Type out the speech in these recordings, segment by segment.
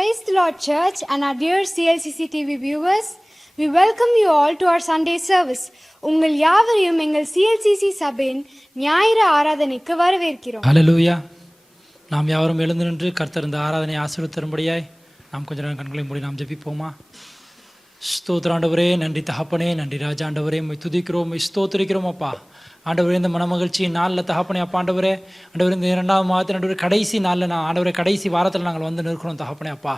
Praise the Lord Church and our dear CLCC TV viewers. We welcome you all to our Sunday service. உங்கள் யாவரையும் எங்கள் CLCC சபையின் ஞாயிறு ஆராதனைக்கு வரவேற்கிறோம். ஹல்லேலூயா. நாம் யாவரும் எழுந்து நின்று கர்த்தர் இந்த ஆராதனை ஆசீர்வதித்தரும்படியாய் நாம் கொஞ்ச நேரம் கண்களை மூடி நாம் ஜெபிப்போமா? ஸ்தோத்திர ஆண்டவரே, நன்றி தகப்பனே, நன்றி ராஜா ஆண்டவரே, உம்மை துதிக்கிறோம், ஸ்தோத்திரிக்கிறோம் அப்பா. ஆண்டவரே, இந்த மனமகிழ்ச்சி நாளில் தகப்பனே அப்பா ஆண்டவரே, ஆண்டவரே இந்த 2ஆம் மாதத்தில் ஆண்டவரே கடைசி நாளில் ஆண்டவரே கடைசி வாரத்தில் நாங்கள் வந்து நிற்கிறோம் தகப்பனே அப்பா.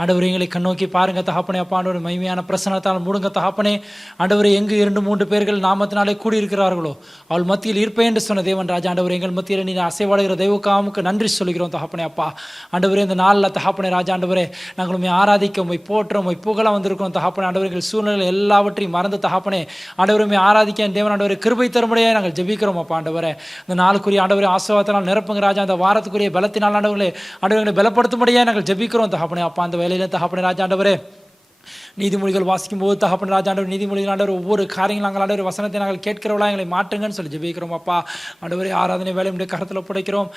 ஆண்டவரே, எங்களை கண்ணோக்கி பாருங்கள் தகப்பனே அப்பா. ஆண்டவரே, மகிமையான பிரசனத்தால் மூடுங்க தகப்பனே. ஆண்டவரே, எங்கு 2-3 பேர்கள் நாமத்தினாலே கூடியிருக்கிறார்களோ அவள் மத்தியில் இருப்பேன் என்று சொன்ன தேவன் ராஜா. ஆண்டவரே, எங்கள் மத்தியில் நீ அசைவாடுகிற தெய்வக்காமுக்கு நன்றி சொல்கிறோம் தகப்பனே அப்பா. ஆண்டவரே, இந்த நாளில் தகப்பனே ராஜா ஆண்டவரே, நாங்கள் உண்மை ஆராதிக்க, உண்மை போற்ற, உண்மை புகழ வந்திருக்கிறோம் தகப்பனே. ஆண்டவரே, எங்கள் சூழ்நிலை எல்லாவற்றையும் மறந்து தகப்பனே ஆண்டவரை உண்மை ஆராதிக்க தேவன் ஆண்டவரை கிருபை தரும்படியே நாங்கள் ஜெபிக்கிறோம் அப்பா. ஆண்டவரே, இந்த நாளுக்குரிய ஆண்டவரை ஆசீர்வாதத்தினால் நிரப்புங்க ராஜா. அந்த வாரத்துக்குரிய பலத்தினால் ஆண்டவர்களை பலப்படுத்தும்படியே நாங்கள் ஜெபிக்கிறோம் தகப்பனே அப்பா. அந்த வேலையில தகப்பனே ராஜா ஆண்டவரே, நீதிமொழிகள் வாசிக்கும் போது தகப்பன் ராஜா ஆண்டவர் நீதிமொழிகள் ஆண்டவர் ஒவ்வொரு காரியங்கள் நாங்கள் ஆண்டவர் வசனத்தை நாங்கள் கேட்கிறவளா எங்களை மாற்றுங்கன்னு சொல்லி ஜெபிக்கிறோம் அப்பா. ஆண்டவரே, ஆராதனை வேலையுடைய கரத்தில் புடைக்கிறோம்.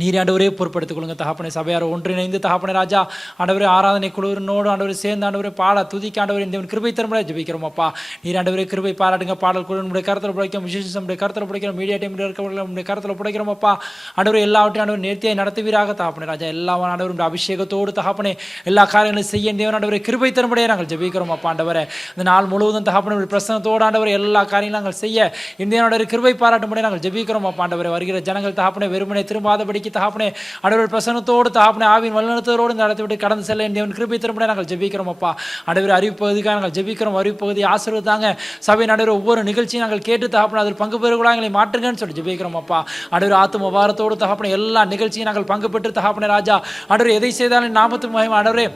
நீர் ஆண்டவரே பொறுப்படுத்திக் கொள்ளுங்க தகப்பனை. சபையார் ஒன்றிணைந்து தகப்பனை ராஜா ஆண்டவரே ஆராதனை குழுவினோடு ஆண்டவரை சேர்ந்து ஆண்டவரை பாட துதிக்க ஆண்டவரை இந்த கிருபை தரும்படியாக ஜெபிக்கிறோம் அப்பா. நீர் ஆண்டவரே கிருபை பாராட்டுங்க. பாடல் குழுவினுடைய கருத்தில் புடைக்கும், விசேஷம் கருத்தில் புடைக்கிறோம், மீடியா டைம் இருக்கிறவங்களுடைய கருத்தில் புடைக்கிறோம் அப்பா. ஆண்டவரை எல்லாவற்றையும் ஆண்டவர் நேர்த்தியாக நடத்துவீராக தகப்பனை ராஜா. எல்லா ஆண்டவருடைய அபிஷேகத்தோடு தகப்பனை எல்லா காரியங்களையும் செய்ய தேவன் ஆண்டவரை கிருபை தரும்படியாக நாங்கள் ஜெபிக்கிறோம் அப்பா. ஆண்டவரை இந்த நாள் முழுவதும் தகப்பனை பிரசனத்தோடு ஆண்டவர் எல்லா காரியங்களும் நாங்கள் செய்ய இந்த ஆண்டவரை கிருபை பாராட்டும்படியாக நாங்கள் ஜெபிக்கிறோம் அப்பா. ஆண்டவரை வருகிற ஜனங்கள் தகப்பனை வெறுமனை திரும்பாதபடிக்கு தகப்பனை ஆண்டவர் பிரசன்னத்தோடு தகப்பனை ஆவியின் வல்லனத்தோடு நடத்திவிட்டு கடந்து செல்ல தேவன் கிருபை தரும்படியாக நாங்கள் ஜெபிக்கிறோம் அப்பா. ஆண்டவர் அறிவிப்பகுதிக்காக நாங்கள் ஜெபிக்கிறோம். அறிவிப்பகுதி ஆசீர்வதித்தாங்க சபை ஆண்டவர் ஒவ்வொரு நிகழ்ச்சியும் நாங்கள் கேட்டு தகப்பனை அதில் பங்கு பெறுவதாக எங்களை மாற்றுங்கன்னு சொல்லி ஜெபிக்கிறோம் அப்பா. ஆண்டவர் ஆத்தும வாரத்தோடு தகப்பனை எல்லா நிகழ்ச்சியும் நாங்கள் பங்கு பெற்று தகப்பனை ராஜா ஆண்டவர் எதை செய்தாலும் நாமத்து மகிமை ஆண்டவரே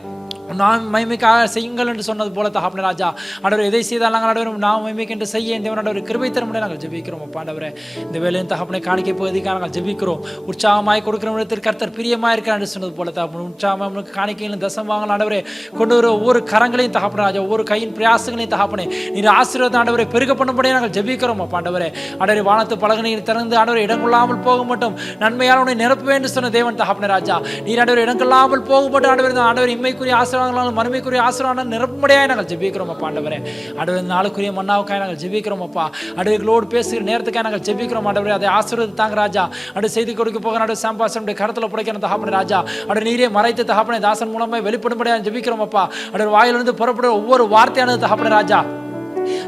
நான் மகிமைக்காக செய்யுங்கள் என்று சொன்னது போல தகப்பனே ராஜா. ஆண்டவர் எதை செய்தால் நாங்கள் ஆண்டவர் நான் மகிமைக்கு என்று செய்ய தேவன் ஆண்டவர் கிருபை தரும்படி நாங்கள் ஜெபிக்கிறோம் அப்பா. ஆண்டவரே, இந்த வேலையின் தகப்பனை காணிக்கை பகுதிக்காக நாங்கள் ஜெபிக்கிறோம். உற்சாகமாய் கொடுக்கிற இடத்தில் கர்த்தர் பிரியமாக இருக்கிறார் என்று சொன்னது போல தகப்பன் உற்சாகமாக காணிக்கையிலும் தசமாக ஆண்டவரே கொண்டு வர ஒவ்வொரு கரங்களையும் தகப்பன ராஜா, ஒவ்வொரு கையின் பிரயாசங்களையும் தகப்பனே நீர் ஆசீர்வாதம் ஆண்டவரை பெருக பண்ணும்படியே நாங்கள் ஜெபிக்கிறோம் அப்பா. ஆண்டவரே, ஆண்டவரை வானத்து பலகனை திறந்து ஆண்டவரை இடங்கொள்ளாமல் போக மட்டும் நன்மையால் உன்னை நிரப்புவேன் என்று சொன்ன தேவன் தகப்பனே ராஜா. நீர் ஆண்டவர் இடங்கொள்ளாமல் போக மட்டும் ஆண்டவர் ஆண்டவர் இம்மைக்குரிய ஆசீர்வாதங்களால் மறுமைக்குரிய ஆசீர்வாதம் நிரப்பும்படியாக நாங்கள் ஜெபிக்கிறோம் அப்பா. ஆண்டவரே, ஆண்டவர் நாளுக்குரிய மன்னாவுக்காக நாங்கள் ஜெபிக்கிறோம் அப்பா. ஆண்டவர்களோடு பேசுகிற நேரத்துக்காக நாங்கள் ஜெபிக்கிறோம் ஆண்டவரே. அதை ஆசீர்வதித்தாங்க ராஜா. ஆண்டவர் செய்தி கொடுக்க போக ஆண்டவர் சாம்பாசனுடைய கருத்தில் புடைக்கிற தகப்பனே ராஜா. ஆண்டவர் நீரே மறைத்து தகப்பனை தாசன் மூலமாக வெளிப்படும்படியாக ஜெபிக்கிறோம் அப்பா. ஆண்டவர் வாயிலிருந்து புறப்படுற ஒவ்வொரு வார்த்தையானது தகப்பனே ராஜா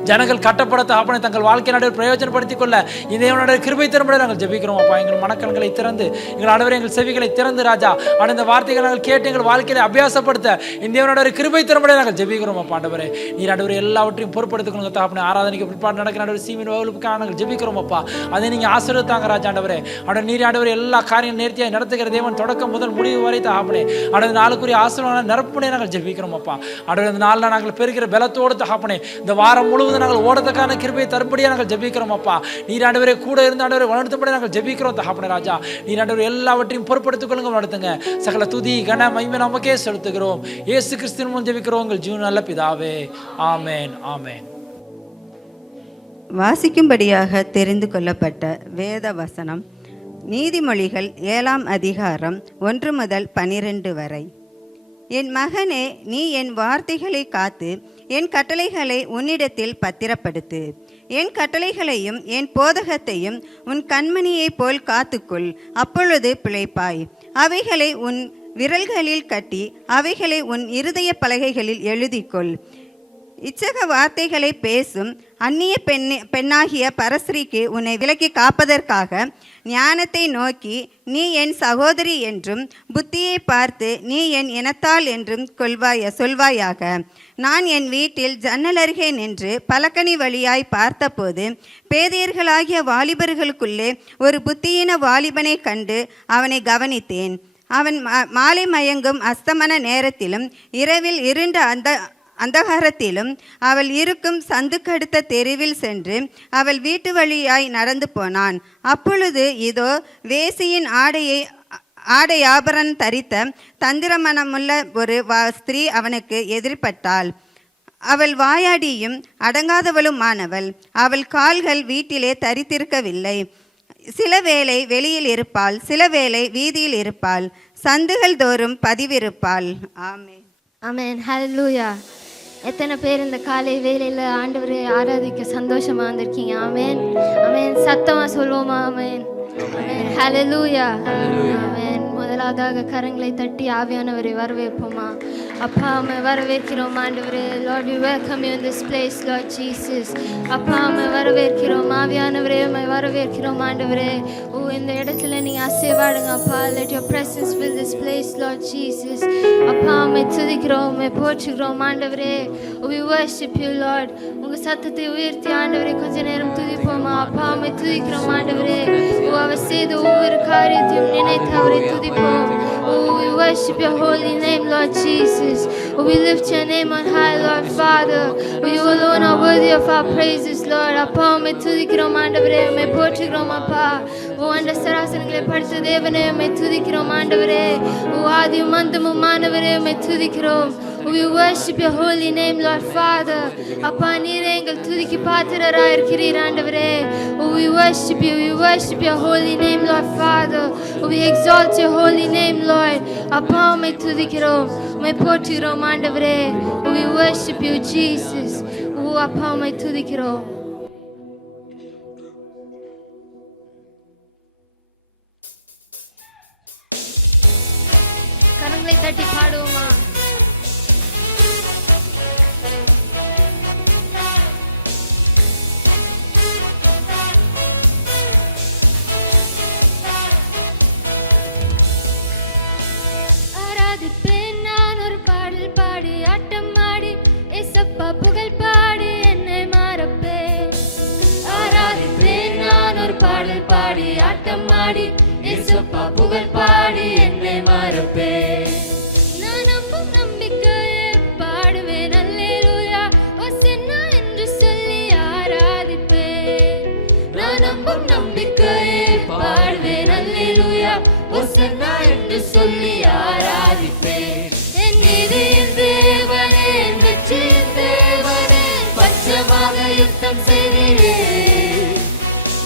ஜனங்கள் கட்டப்பட தகப்பனை தங்கள் வாழ்க்கை நடுவர் பிரயோஜனப்படுத்திக் கொள்ள இதே கிருபை தரும்படி நாங்கள் ஜெபிக்கிறோம் அப்பா. எங்கள் மனக்கண்களை திறந்து எங்கள் ஆண்டவரே எங்கள் செவிகளை திறந்து ராஜா அந்த வார்த்தைகளை நாங்கள் கேட்டு எங்கள் வாழ்க்கையை அபியாசப்படுத்த இந்த கிருபை தரும்படி நாங்கள் ஜெபிக்கிறோம் அப்பா. ஆண்டவரே, நீர் ஆண்டவரை எல்லாவற்றையும் பொறுப்படுத்திக் கொள்ளுங்க தகப்பனை. ஆராதனைக்கு பிற்பாடு நடக்கிற ஆண்டவர் சீமின் வகுப்புக்காக நாங்கள் ஜெபிக்கிறோம் அப்பா. அதை நீங்கள் ஆசீர்வதித்தாங்க ராஜா. ஆண்டவரே, ஆண்டவர் நீர் ஆண்டவர் எல்லா காரியம் நேர்த்தியாக நடத்துகிற தேவன் தொடக்கம் முதல் முடிவு வரை தகப்பனே ஆண்டவர் நாளுக்குரிய ஆசீர்வாதம் நிரப்புனே நாங்கள் ஜெபிக்கிறோம் அப்பா. ஆண்டவர் இந்த நாளில் நாங்கள் பெறுகிற பலத்தோடு தகப்பனே இந்த வாரம் முழுவதும் நாங்கள் ஓடத்துக்கான கிருபையை தரும்படியாக நாங்கள் ஜெபிக்கிறோம் அப்பா. நீர் ஆண்டவரே கூட இருந்து ஆண்டவரை வளர்த்தும்படி நாங்கள் ஜெபிக்கிறோம் தகப்பனே ராஜா. நீர் ஆண்டவர் எல்லாவற்றையும் பொறுப்படுத்திக் கொள்ளுங்க, நடத்துங்க. சகல துதி கன மகிமை நமக்கே செலுத்துகிறோம். இயேசு கிறிஸ்துவின் மூலம் ஜெபிக்கிறோம் உங்கள் ஜீவன் நல்ல பிதாவே. ஆமென், ஆமென். வாசிக்கும்படியாக தெரிந்து கொள்ளப்பட்ட வேத வசனம் நீதிமொழிகள் 7ஆம் அதிகாரம் 1 முதல் 12 வரை. என் மகனே, நீ என் வார்த்தைகளை காத்து என் கட்டளைகளை உன்னிடத்தில் பத்திரப்படுத்து. என் கட்டளைகளையும் என் போதகத்தையும் உன் கண்மணியைப் போல் காத்துக்கொள், அப்பொழுது பிழைப்பாய். அவைகளை உன் விரல்களில் கட்டி அவைகளை உன் இருதய பலகைகளில் எழுதிக்கொள். இச்சக வார்த்தைகளை பேசும் அந்நிய பெண்ணாகிய பரஸ்ரீக்கு உன்னை விலக்கி காப்பதற்காக ஞானத்தை நோக்கி நீ என் சகோதரி என்றும் புத்தியை பார்த்து நீ என் இனத்தாள் என்றும் சொல்வாயாக. நான் என் வீட்டில் ஜன்னல் அருகே நின்று பலகனி வழியாய் பார்த்தபோது பேதையர்களாகிய வாலிபர்களுக்குள்ளே ஒரு புத்தியின வாலிபனை கண்டு அவனை கவனித்தேன். அவன் மாலை மயங்கும் அஸ்தமன நேரத்திலும் இரவில் இருண்ட அந்தகாரத்திலும் அவள் இருக்கும் சந்துக்கடுத்த தெருவில் சென்று அவள் வீட்டு வழியாய் நடந்து போனான். அப்பொழுது இதோ வேசியின் ஆடை ஆபரணம் தரித்த தந்திரமனமுள்ள ஒரு ஸ்திரீ அவனுக்கு எதிர்பட்டாள். அவள் வாயாடியும் அடங்காதவளுமானவள். அவள் கால்கள் வீட்டிலே தரித்திருக்கவில்லை. சில வேளை வெளியில் இருப்பாள், சில வேளை வீதியில் இருப்பாள், சந்துகள் தோறும் பதிவிருப்பாள். ஆமென். ஆமென். ஹல்லேலூயா. எத்தனை பேர் இந்த காலை வேளையில் ஆண்டவரை ஆராதிக்க சந்தோஷமா வந்திருக்கீங்க? ஆமென். ஆமென். சத்தமா சொல்வோமா? ஆமென். ஆமென். ஹல்லேலூயா. ஆமென். முதலாவதாக கரங்களை தட்டி ஆவியானவரை வரவேற்போமா? அப்பா அம்மை வரவேற்கிறோம் ஆண்டவரே. Lord we welcome you in this place Lord Jesus. அப்பா அம்மை வரவேற்கிறோம் ஆவியானவரே, அம்மை வரவேற்கிறோம் ஆண்டவரே. ஓ இந்த இடத்துல நீங்க அசைவாடுங்க அப்பா. let your presence fill this place Lord Jesus. அப்பா அம்மை துதிக்கிறோம், அம்மை போற்றுகிறோம் ஆண்டவரே. we worship you Lord. உங்க சத்தத்தை உயர்த்தி ஆண்டவரே கொஞ்ச நேரம் துதிப்போமா? அப்பா அம்மை துதிக்கிறோம் ஆண்டவரே. ஓ அவர் செய்த ஒவ்வொரு காரியத்தையும் நினைத்து அவரை துதிப்போம். Oh, we worship your holy name, Lord Jesus. Oh, we lift your name on high, Lord Father. Oh, you alone are worthy of our praises, Lord. அப்பா உம்மை துதிக்கிறோம் ஆண்டவரே, உம்மை போற்றுகிறோம் அப்பா. ஓ அந்த சராசரங்களை படைத்த தேவனே உம்மை துதிக்கிறோம் ஆண்டவரே. ஓ ஆதியும் அந்தமும் ஆண்டவரே உம்மை துதிக்கிறோம். We worship your holy name, Lord Father. அப்பா நீரே எங்கள் துதிக்கு பாத்திரராய் இருக்கிறீர் ஆண்டவரே. Oh, we worship you, we worship your holy name, Lord Father. Oh, we exalt your holy name, Lord. அப்பா உம்மை துதிக்கிறோம், உம்மை போற்றுகிறோம் ஆண்டவரே. Oh, we worship you, Jesus. Oh, அப்பா உம்மை துதிக்கிறோம். கரங்களை தட்டி பாடுவோமா? ஆராதிப்பேன் நான் ஒரு பாடல் பாடி, ஆட்டம் ஆடி, ஏசப்பா புகழ் பாடி என்னை மறப்பேன். ஆராதிப்பேன் நான் ஒரு பாடல் பாடி, ஆட்டம் ஆடி, ஏசப்பா புகழ் பாடி என்னை மறப்பேன். நான் நம்பும் நம்பிக்கையை பாடுவேன் அல்லேலூயா, ஓசன்னா என்று சொல்லி ஆராதிப்பேன். நான் நம்பும் நம்பிக்கையை பாடுவேன் அல்லேலூயா, ஓசன்னா என்று சொல்லி ஆராதிப்பேன். என் நீதியின் தேவனே, என் வெற்றியின் தேவனே, பட்சமாக யுத்தம் செய்தீரே.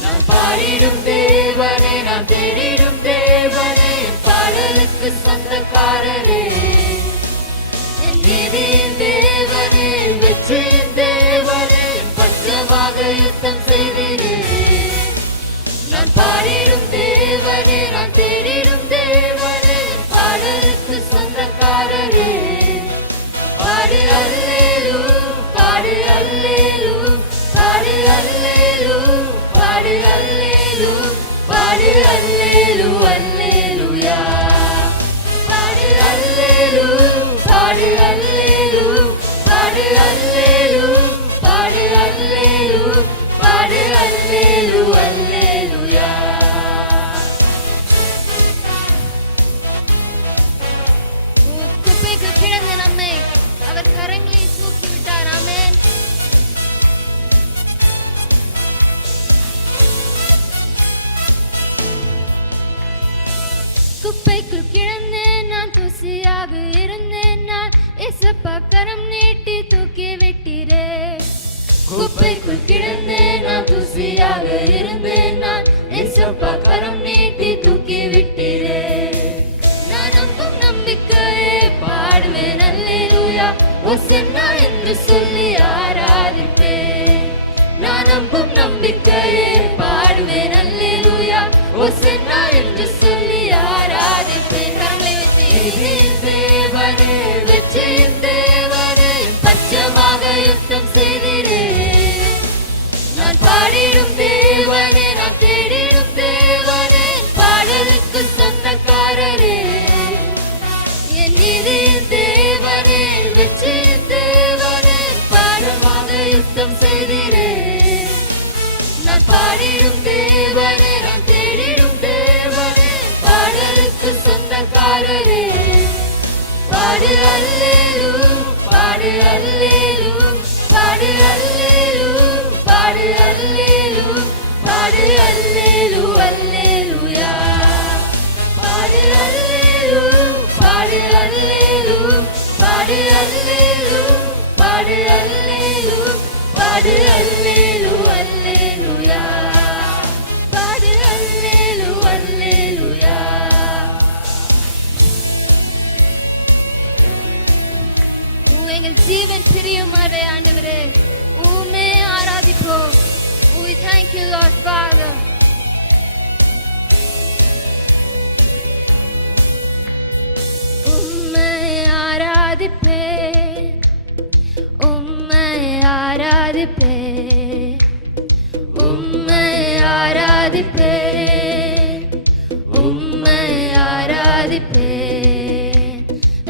நான் பாடிடும் தேவனே, நான் தேடிடும் தேவனே, என் பாடலுக்கு சொந்தக்காரரே. என் நீதியின் தேவனே, என் வெற்றியின் தேவனே, என் பட்சமாக யுத்தம் செய்தீரே. நான் பாடிடும் தேவனே, நான் தேடிடும் தேவனே, என் பாடலுக்கு சொந்தக்காரரே. பாடு அல்லேலூ, பாடு அல்லேலூ, பாடு அல்லேலூ, பாடு அல்லேலூ, பாடு அல்லேலூ, அல்லேலூயா. பாடு அல்லேலூ, பாடு அல்லேலூ, பாடு அல்லேலூ, பாடு அல்லேலூ, பாடு அல்லேலூ, அல்லேலூயா. குப்பைக்கு கிடந்த நம்மை அவர் கரங்களை தூக்கி விட்டார். ஆமென். குப்பைக்குள் கிடந்தேன் நான், தூசியாக இருந்தேன் நான், ஏசப்பா கரம் நீட்டி தூக்கி விட்டீரே. குப்பைக்குள் கிடந்தேன் நான், தூசியாக இருந்தேன் நான், ஏசப்பா கரம் நீட்டி தூக்கி விட்டீரே. நான் நம்பும் நம்பிக்கையே பாடுவேன் அல்லேலூயா, ஓசன்னா என்று சொல்லி ஆராதிப்பேன். நான் நம்பும் நம்பிக்கையே பாடுவேன் அல்லேலூயா, ஓசன்னா என்று சொல்லி ஆராதிப்பேன். கரங்களை வைத்து தேவனே, வெற்றியின் தேவனே, பட்சமாக யுத்தம் செய்தீரே. நான் பாடிடும் தேவனே, நான் தேடிடும் தேவனே, பாடலுக்கு சொந்தக்காரரே. என் நீதியின் தேவனே, வெற்றியின் தேவனே, பாடமாக யுத்தம் செய்தீரே. நான் பாடிடும் தேவனே, நான் தேடிடும் தேவனே, பாடலுக்கு சொந்தக்காரரே. பாடு அல்லேலூ, பாடு அல்லேலூ, பாடு அல்லேலூ, பாடு அல்லேலூ, பாடு அல்லேலூ, அல்லேலூயா. பாடு அல்லேலூ, பாடு அல்லேலூ, பாடு அல்லேலூ, பாடு அல்லேலூ, பாடு அல்லேலூ, அல்லேலூயா. பாடு எங்கள் ஜீவன் பிரியும் வரை ஆண்டவரே உம்மை ஆராதிப்போம். We thank you, Lord Father. உம்மை ஆராதிப்பேன், உம்மை ஆராதிப்பேன், உம்மை ஆராதிப்பேன், உம்மை ஆராதிப்பேன்.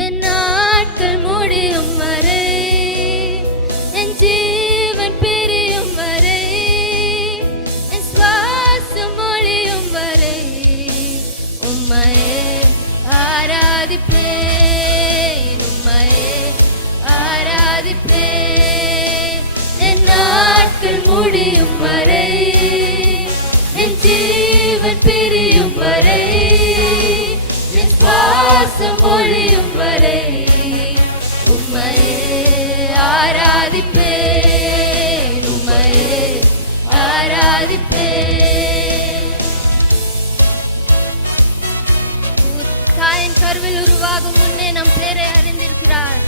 என் நாட்கள் முடியும் வரை, என் ஜீவன் பிரியும் வரை, என் சுவாசம் ஒழியும் வரை உம்மையே ஆராதிப்பேன், உம்மையே ஆராதிப்பேன். என் நாட்கள் முடியும் வரை, என் ஜீவன் பிரியும் வரை, என் சுவாசம் ஒழியும் வரை உம்மையே ஆராதிப்பேன், உம்மையே ஆராதிப்பேன். தாயின் கருவில் உருவாகும் முன்னே நம் பேரை அறிந்திருக்கிறார்,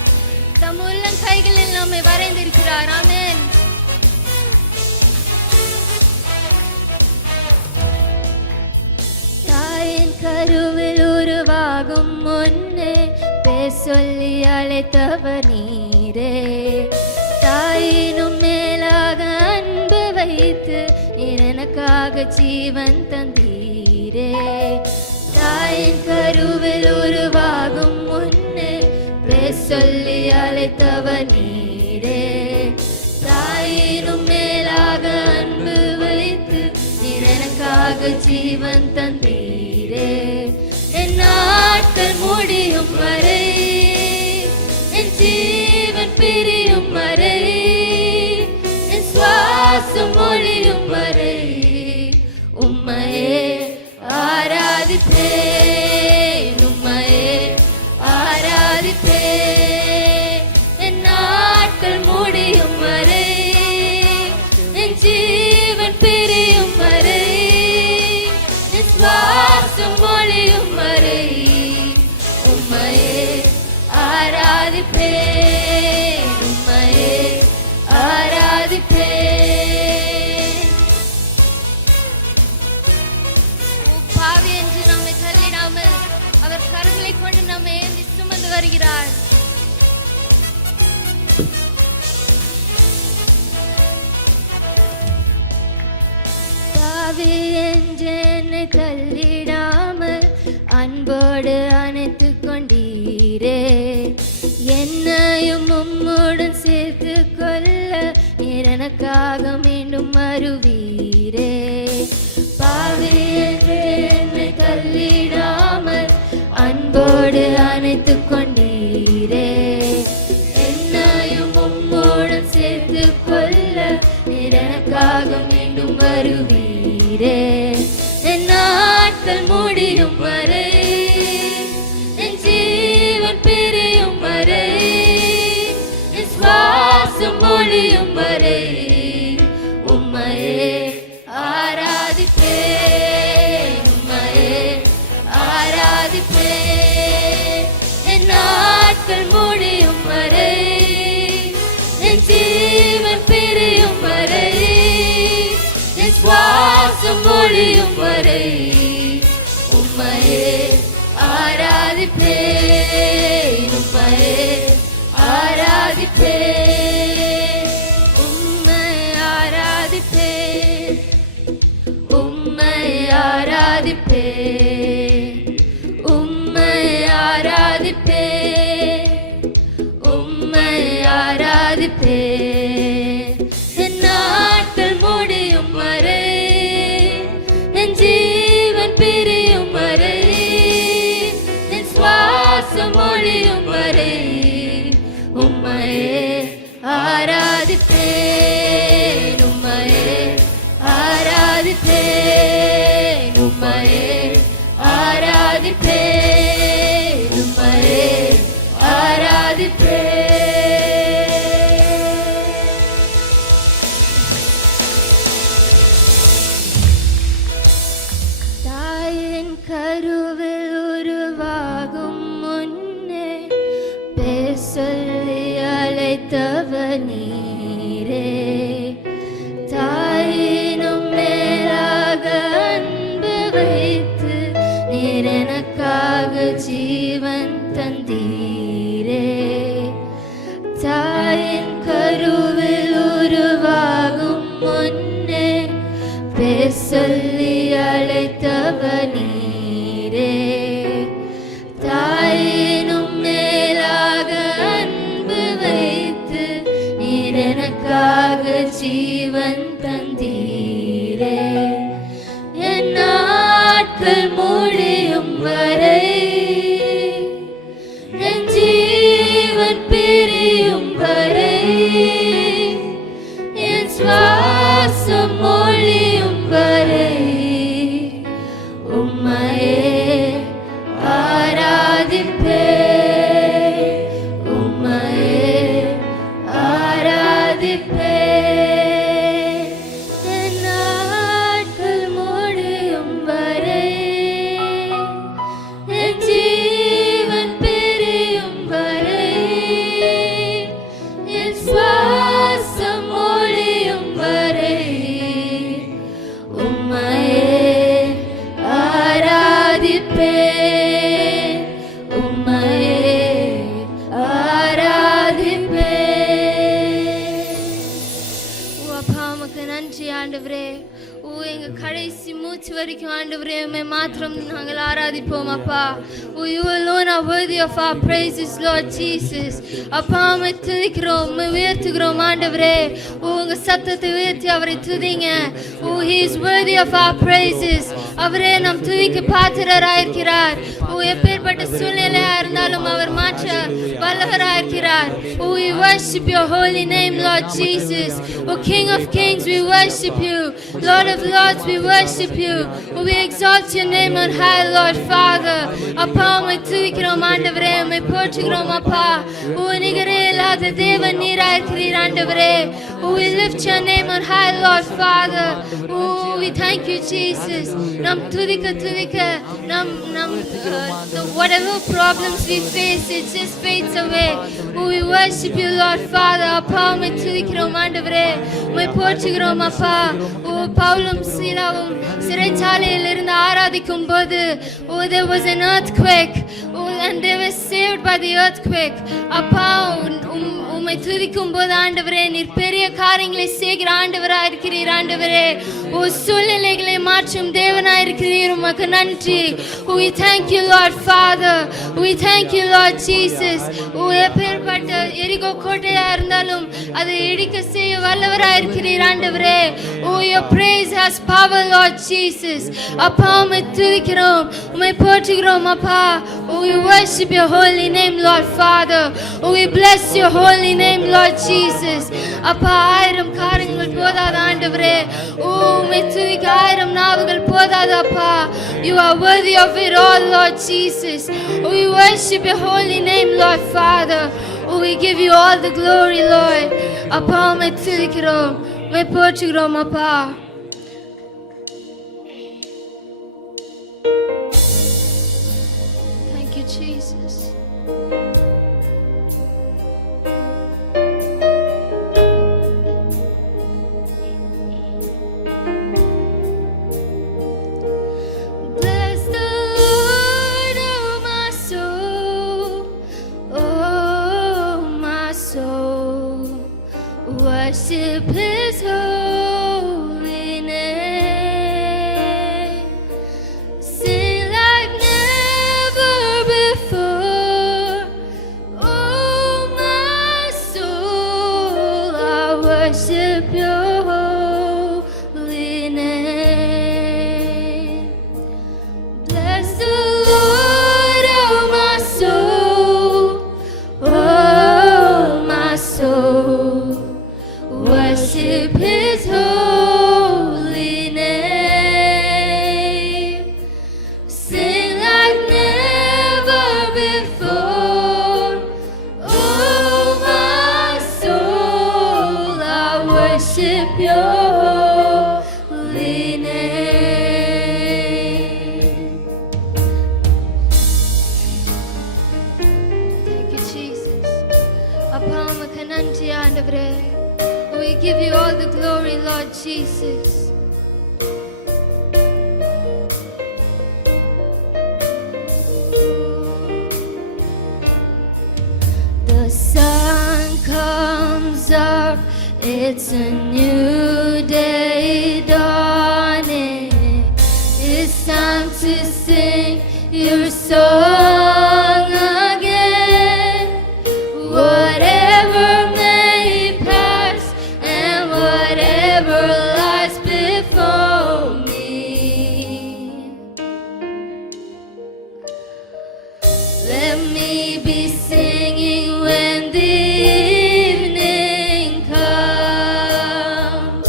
தம் உள்ளங்கைகளில் நம்மை வரைந்திருக்கிறார். ஆமென். தாயின் கருவில் உருவாகும் முன்னே பேர் சொல்லி அழைத்தவர் நீரே, தாயினும் மேலாக அன்பு வைத்து எனக்காக ஜீவன் தந்தீரே. தாயின் கருவில் உருவாகும் முன்னே பேர் சொல்லி அழைத்தவர் நீரே, தாயினும் மேலாக அன்பு வைத்து எனக்காக ஜீவன் தந்தீரே. என் நாட்கள் முடியும் வரை, என் ஜீவன் பிரியும் வரை, என் சுவாசம் ஒழியும் வரை உம்மையே ஆராதிப்பேன், உம்மையே ஆராதிப்பேன். என் நாட்கள் முடியும் வரை, என் ஜீவன் பிரியும் வரை, என் சுவாசம் ஒழியும் வரை உம்மையே ஆராதிப்பேன், உம்மையே ஆராதிப்பேன். பாவி என்று நம்மை தள்ளிடாமல் அவர் கரங்களை கொண்டு நம்மை ஏந்தி சுமந்து வருகிறார். பாவி என்று என்னை தள்ளிடாமல் அன்போடு அணைத்து கொண்டீரே, என்னையும் உம்முடன் சேர்த்து கொள்ள எனக்காக மீண்டும் வருவீரே. பாவி என்று என்னை தள்ளிடாமல் அன்போடு அணைத்து கொண்டீரே, என்னையும் உம்முடன் சேர்த்து கொள்ள எனக்காக மீண்டும் வருவீரே. என் நாட்கள் முடியும் வரை, என் ஜீவன் பிரியும் வரை, என் சுவாசம் ஒழியும் வரை உம்மையே ஆராதிப்பேன், உம்மையே ஆராதிப்பேன். என் நாட்கள் முடியும் வரை, என் ஜீவன் பிரியும் வரை, என் சுவாசம் ஒழியும் வரை உம்மையே ஆராதிப்பேன், உம்மையே ஆராதிப்பேன், உம்மை ஆராதிப்பேன், உம்மை ஆராதிப்பேன், உம்மை ஆராதிப்பேன், உம்மை ஆராதிப்பேன். என் நாட்கள் முடியும் வரை, என் ஜீவன் பிரியும் வரை, என் சுவாசம் ஒழியும் வரை உம்மையே ஆராதிப்பேன், உம்மையே ஆராதிப்பேன், உம்மையே ஆராதிப்பேன், உம்மையே ஆராதிப்பேன். தாயின் கருவில் உருவாகும் முன்னே பேர் சொல்லி அழை நீரே தாயினும் மேலாக அன்பு வைத்து நீர் எனக்காக ஜீவன் தந்தீரே தாயின் கருவில் உருவாகும் முன்னே பேர் சொல்லி அழைத்தவ நீரே தாயினும் மேலாக அன்பு வைத்து நீர் எனக்காக ஜீவன் தந்தீரே என் நாட்கள் முடியும் வரை என் ஜீவன் பிரியும் வரை என் சுவாசம் மொழியும் வரை உம்மையே ஆராதிப்பே உம்மையே ஆராதிப்பே என் நாட்கள் முடியும் வரை என் ஜீவன் பிரியும் வரை என் சுவாசம் மொழியும் வரை உம்மையே ஆராதிப்பே உம்மையே ஆராதிப்பே அப்பா உமக்கு நன்றி ஆண்டவரே எங்க கடைசி மூச்சு வரைக்கும் ஆண்டவரே உம்மை மாத்திரம் நாங்கள் ஆராதிப்போம் அப்பா you alone are worthy of our praises Lord Jesus அப்பா உம்மை துதிக்கிறோம் உம்மை உயர்த்துகிறோம் ஆண்டவரே உங்க சத்தத்தை உயர்த்தி அவரை துதிங்க he is worthy of our praises அவரே நம் துதிக்கு பாத்திரராயிருக்கிறார் எப்பேற்பட்ட சூழ்நிலையா இருந்தாலும் அவர் மாற்ற வல்லவராயிருக்கிறார் we worship your holy name Lord Jesus King of kings we worship you Lord of lords we worship you we exalt your name on high Lord Father அப்பா உம்மை துதிக்கிறோம் ஆண்டவரே உம்மை போற்றுகிறோம் அப்பா நிகரே இல்லாத தேவன் நீராயிருக்கிறீர் ஆண்டவரே we lift your name on high Lord Father we thank you Jesus நம் துதிக்க நம் whatever problems we face it just fades away we worship you Lord Father அப்பா உம்மை துதிக்கிறோம் ஆண்டவரே உம்மை போற்றுகிறோம் அப்பா பவுலும் சீலாவும் சிறைச்சாலையில் இருந்து ஆராதிக்கும் போது there was an earthquake and they were saved by the earthquake அப்பா உம்மை துதிக்கும் போது ஆண்டவரே நீர் பெரிய காரியங்களை செய்கிற ஆண்டவராய் இருக்கிறீர் ஆண்டவரே சூழ்நிலைகளை மாற்றும் தேவனாய் இருக்கிறீர் உமக்கு நன்றி we thank you Lord Father we thank you Lord Jesus எப்பேற்பட்ட எரிகோ கோட்டையா இருந்தாலும் அதை இடிக்க செய்ய வல்லவராய் இருக்கிறீர் ஆண்டவரே your praise has power Lord Jesus அப்பா உம்மை துதிக்கிறோம் உம்மை போற்றுகிறோம் அப்பா we worship your holy name Lord Father we bless your holy name Lord Jesus அப்பா ஆயிரம் காரியங்கள் போதாத ஆண்டவரே உம்மை துதிக்க ஆயிரம் நாவுகள் போதாத அப்பா you are worthy of it all Lord Jesus we worship your holy name Lord Father we give you all the glory Lord அப்பா உம்மை துதிக்கிறோம் உம்மை போற்றுகிறோம் அப்பா thank you Jesus worship his holy name sing like never before ஆண்டவரே. We give you all the glory, Lord Jesus. The sun comes up, it's a new day dawning. It's time to sing your song again. Whatever may pass and whatever lies before me, let me be singing when the evening comes.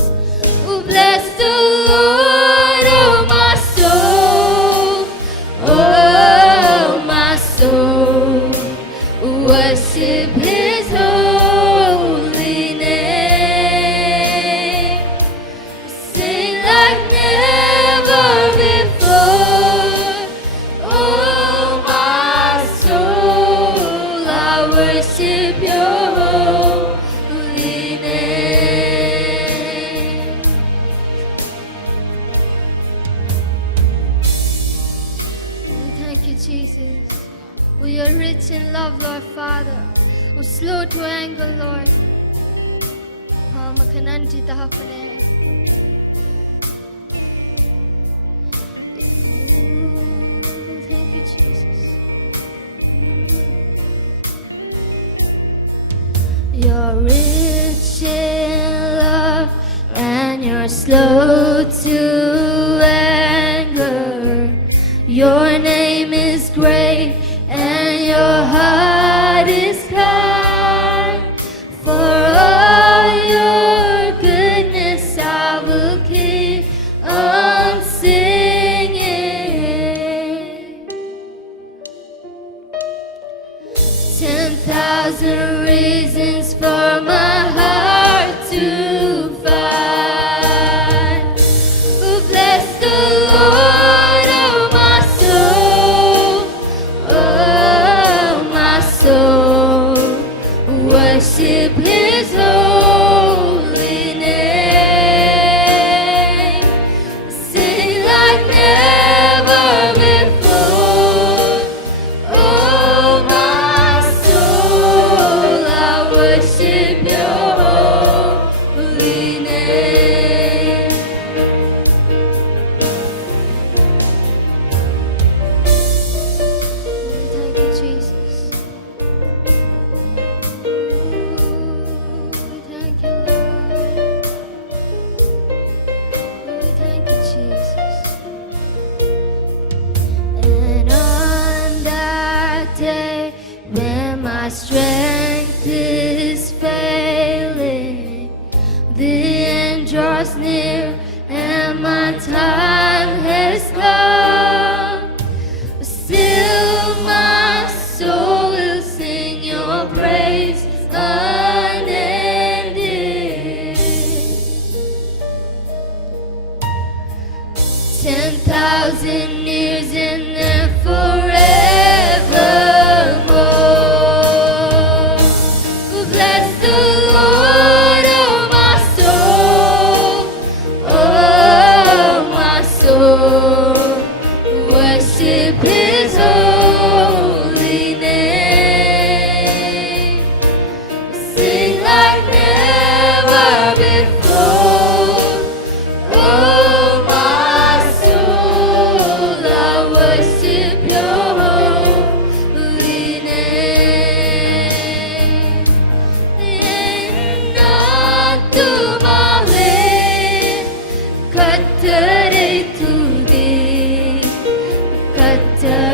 Oh, bless the Lord, oh my soul, oh my soul, worship His holy name. Sing like never before. Oh my soul, I worship Your holy name. Thank you, Jesus. We are rich in love, Lord Father. We're slow to anger, Lord. உமக்கு நன்றி தகப்பனே. Thank you, Jesus. You're rich in love and you're slow to anger. Your name is great and your heart is kind. For all your goodness I will keep on singing. 10,000 reasons for my heart to find. Oh, bless the Lord, oh my soul, oh my soul, worship His holy name. Sing like never before. Oh my soul, I worship Your holy name. Thank you, Jesus. Thank you, Lord. Thank you, Jesus. And on that day when my strength is failing, the end draws near and my time has come. Still my soul will sing Your praise unending. 10,000 years and then forevermore. Bless the Lord, oh my soul, oh my soul, worship His holy name. Sing like never before. Oh my soul, I worship Your holy name. என்னத்துமாவே கர்த்தரை துதி, கர்த்தர்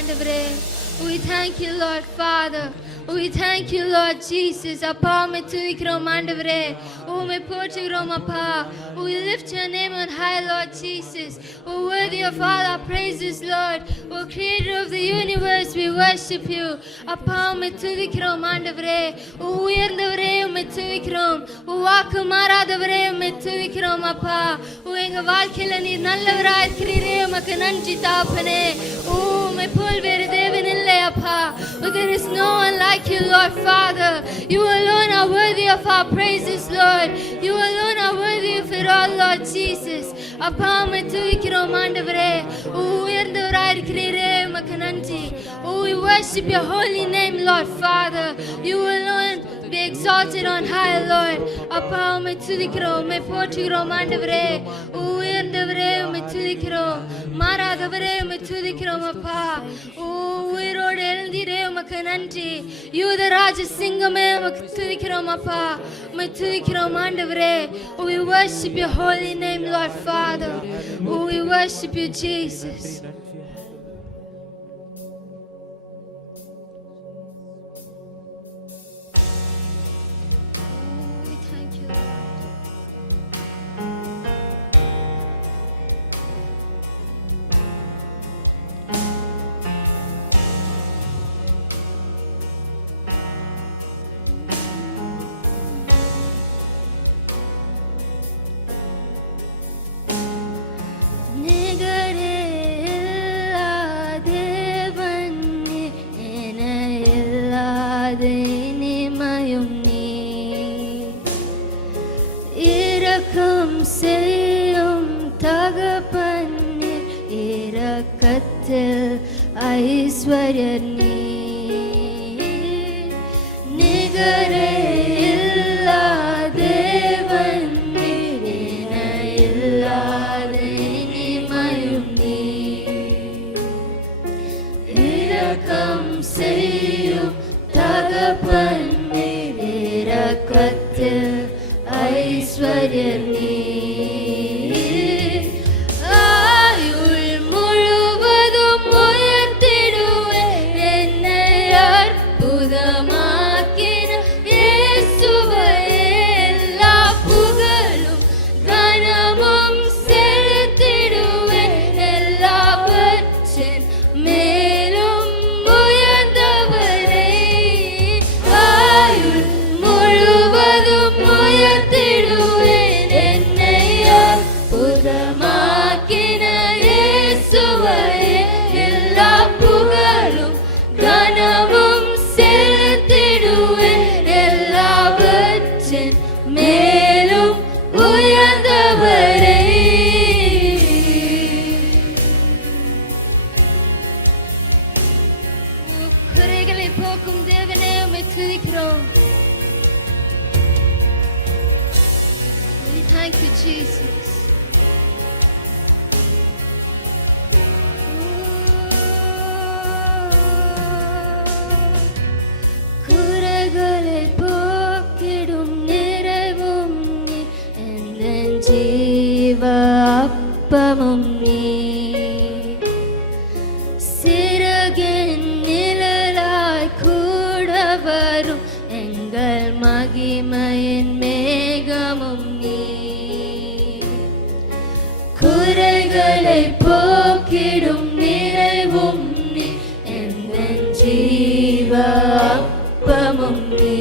ஆண்டவரே. We thank you, Lord Father. We thank you, Lord Jesus. அப்பா உம்மை துதிக்கிறோம் ஆண்டவரே. உம்மை போற்றுகிறோம் அப்பா. We lift your name on high, Lord Jesus. O worthy of all our praises, Lord. O creator of the universe, we worship you. அப்பா உம்மை துதிக்கிறோம் ஆண்டவரே. O உயர்ந்தவரே உம்மை துதிக்கிறோம். O வாக்கு மாறாதவரே உம்மை துதிக்கிறோம் அப்பா. O எங்க வாழ்க்கையில நீர் நல்லவராய் இருக்கிறீரே உமக்கு நன்றி தாப்பனே. O உம்மை போல் வேறு தேவன் இல்லை அப்பா. There is no one like you, Lord Father. You alone are worthy of our praises, Lord. You alone are worthy of it all, Lord Jesus. அப்பா உம்மை துதிக்கிறோம் ஆண்டவரே. உயர்ந்தவராய் இருக்கிறீரே உமக்கு நன்றி. We worship your holy name, Lord Father. You alone be exalted on high, Lord. அப்பா உம்மை துதிக்கிறோம், உம்மை போற்றுகிறோம் ஆண்டவரே. உயர்ந்தவரே உம்மை துதிக்கிறோம், மாறாதவரே உம்மை துதிக்கிறோம் அப்பா. உயிரோடு எழுந்தீரே உமக்கு நன்றி. யூத ராஜ சிங்கமே உமக்கு துதிக்கிறோம் அப்பா. உம்மை துதிக்கிறோம் ஆண்டவரே. We worship your holy name, Lord Father. We worship you, Jesus. We thank you, Lord. இரக்கம் செய்யும் தகப்பனே, இரக்கத்தில் ஐஸ்வர்யர் நீர். நிகரே இல்லா தேவன் நீர், இணை இல்லாத இனிமையும் நீர். இரக்கம் செய்யும் தகப்பனே, இரக்கத்தில் ஐஸ்வர்யர் நீர். ஆயுள் முழுவதும் உயர்த்திடுவேன் என்னை அற்புதமாக்கின இயேசுவே. எல்லா புகழும் கனமும் செலுத்திடுவேன் எல்லாவற்றின் மேலும் உயர்ந்தவரே. ஆயுள் முழுவதும் உயர்த்திடுவேன் என்னை அற்புதமாக்கின இயேசுவே. எல்லா புகழும் கனமும் செலுத்திடுவேன் எல்லாவற்றின் மேலும் உயர்ந்தவரே. குறைகளை போக்கும் தேவனே உம்மை துதிக்கிறோம். Thank you, Jesus. குறைகளை போக்கிடும் நிறைவும் நீ, என் ஜீவ அப்பமும் நீ. சிறகின் நிழலாய் கூட வரும் எங்கள் மகிமையின் மேகமும் நீ. குறைகளை போக்கிடும் நிறைவும் நீ, என் ஜீவ அப்பமும் நீ.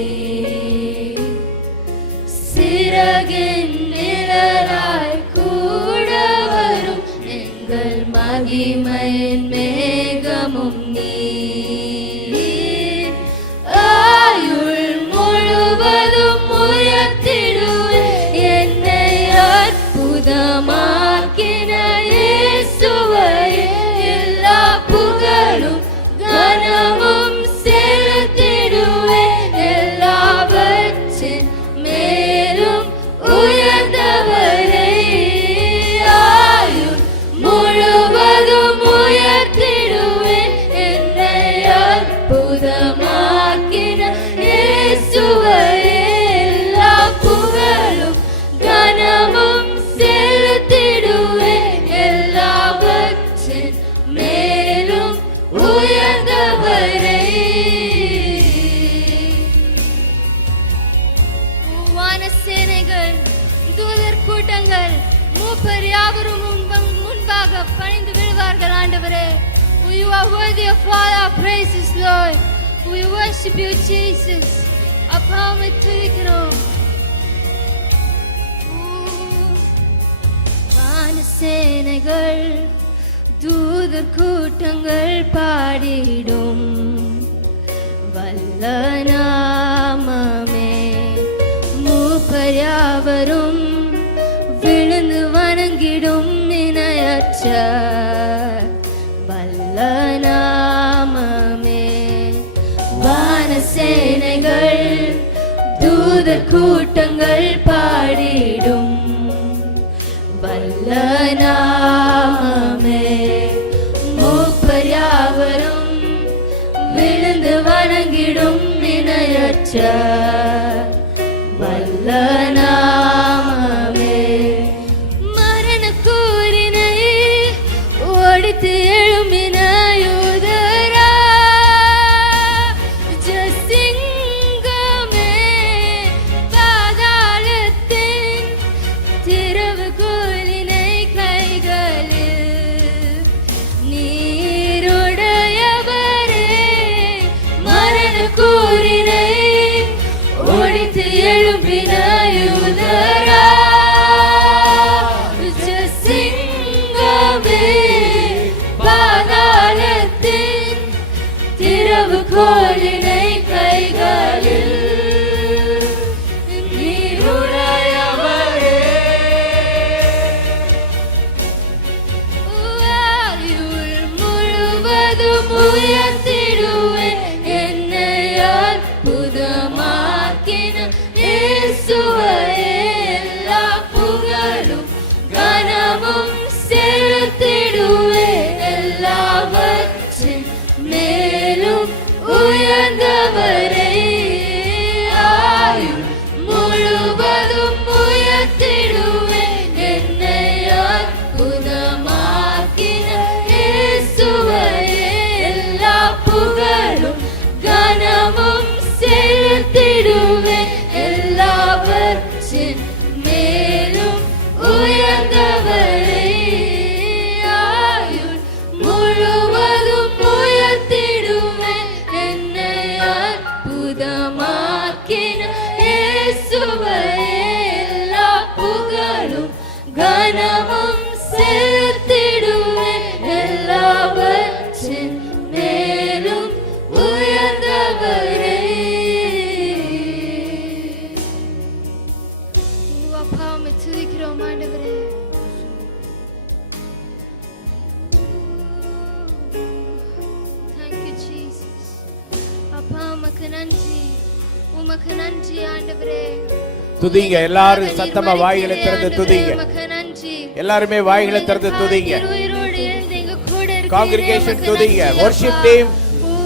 சிறகின் நிழலாய் கூட வரும் எங்கள் மகிமையின் மேகமும் நீ. ஆயுள் முழுவதும் உயர்த்திடுவேன் என்னை அற்புதமாக்கின இயேசுவே. எல்லா புகழும் கனமும் செலுத்திடுவேன் எல்லாவற்றின் மேலும் உயர்ந்தவரே. ஆயுள் முழுவதும் உயர்த்திடுவேன் என்னை அற்புதமாக்கின இயேசுவே. எல்லா புகழும் கனமும் செலுத்திடுவேன் சேனைகள் தூதர் கூட்டங்கள் மூப்பர் யாவரும் முன்பாக பணிந்து விழுவார்கள் ஆண்டவரே. You are worthy of all our praises, Lord. We worship you, Jesus. அப்பா உம்மை துதிக்கிறோம். வான சேனைகள் தூதர் கூட்டங்கள் பாடிடும் வல்ல நாமமே. மூப்பர் யாவரும் விழுந்து வணங்கிடும் இணையற்ற வல்ல நாமமே. வான சேனைகள் தூதர் கூட்டங்கள் பாடிடும் வல்ல நாமமே. மூப்பர் யாவரும் விழுந்து வணங்கிடும் இணையற்ற வல்ல நாமமே. மரண கூறினை ஓடித்து எழும்பின யூதரா ஜசிங்கமே. பாதாளத்தின் திறவுகோலினை கைகளில் நீருடையவரே. மரண கூறினை ஓடித்து எழும்பின யூதரா ஜசிங்கமே. பாதாளத்தின் திறவுகோலினை கைகளில் நீருடையவரே. ஆயுள் முழுவதும் உயர்த்திடுவேன் என்னை அற்புதமாக்கின இயேசுவையே. எல்லா புகழும் கனமும் செலுத்திடுவேன் எல்லாவற்றின் மேலும் உயர்ந்தவரை. ஆயுள் முழுவதும் உயர்த்திடுவேன் என்னை அற்புதமாக்கின இயேசுவையே. எல்லா புகழும் கனமும் செலுத்திடுவேன் எல்லாவற்றின் மேலும் உயர்ந்தவரை. ஆயுள் முழுவதும் உயர்த்திடுவேன் என்னை அற்புதமாக்கின இயேசுவையே. எல்லா புகழும் கனமும் செலுத்திடுவேன் எல்லாவற்றின் மேலும் உயர்ந்தவரை. அப்பா உம்மை துதிக்கிறோம் ஆண்டவரே. Thank you, Jesus. அப்பா உமக்கு நன்றி, உமக்கு நன்றி ஆண்டவரே. துதிங்க எல்லாரும் சத்தமா வாய்களை திறந்து துதிங்க. உமக்கு நன்றி. எல்லாருமே வாய்களை திறந்து துதிங்க. உயிரோடு எழுந்து எங்க கூட இருக்கிறீரே. Congregation உமக்கு துதிங்க. நன்றி Worship அப்பா. team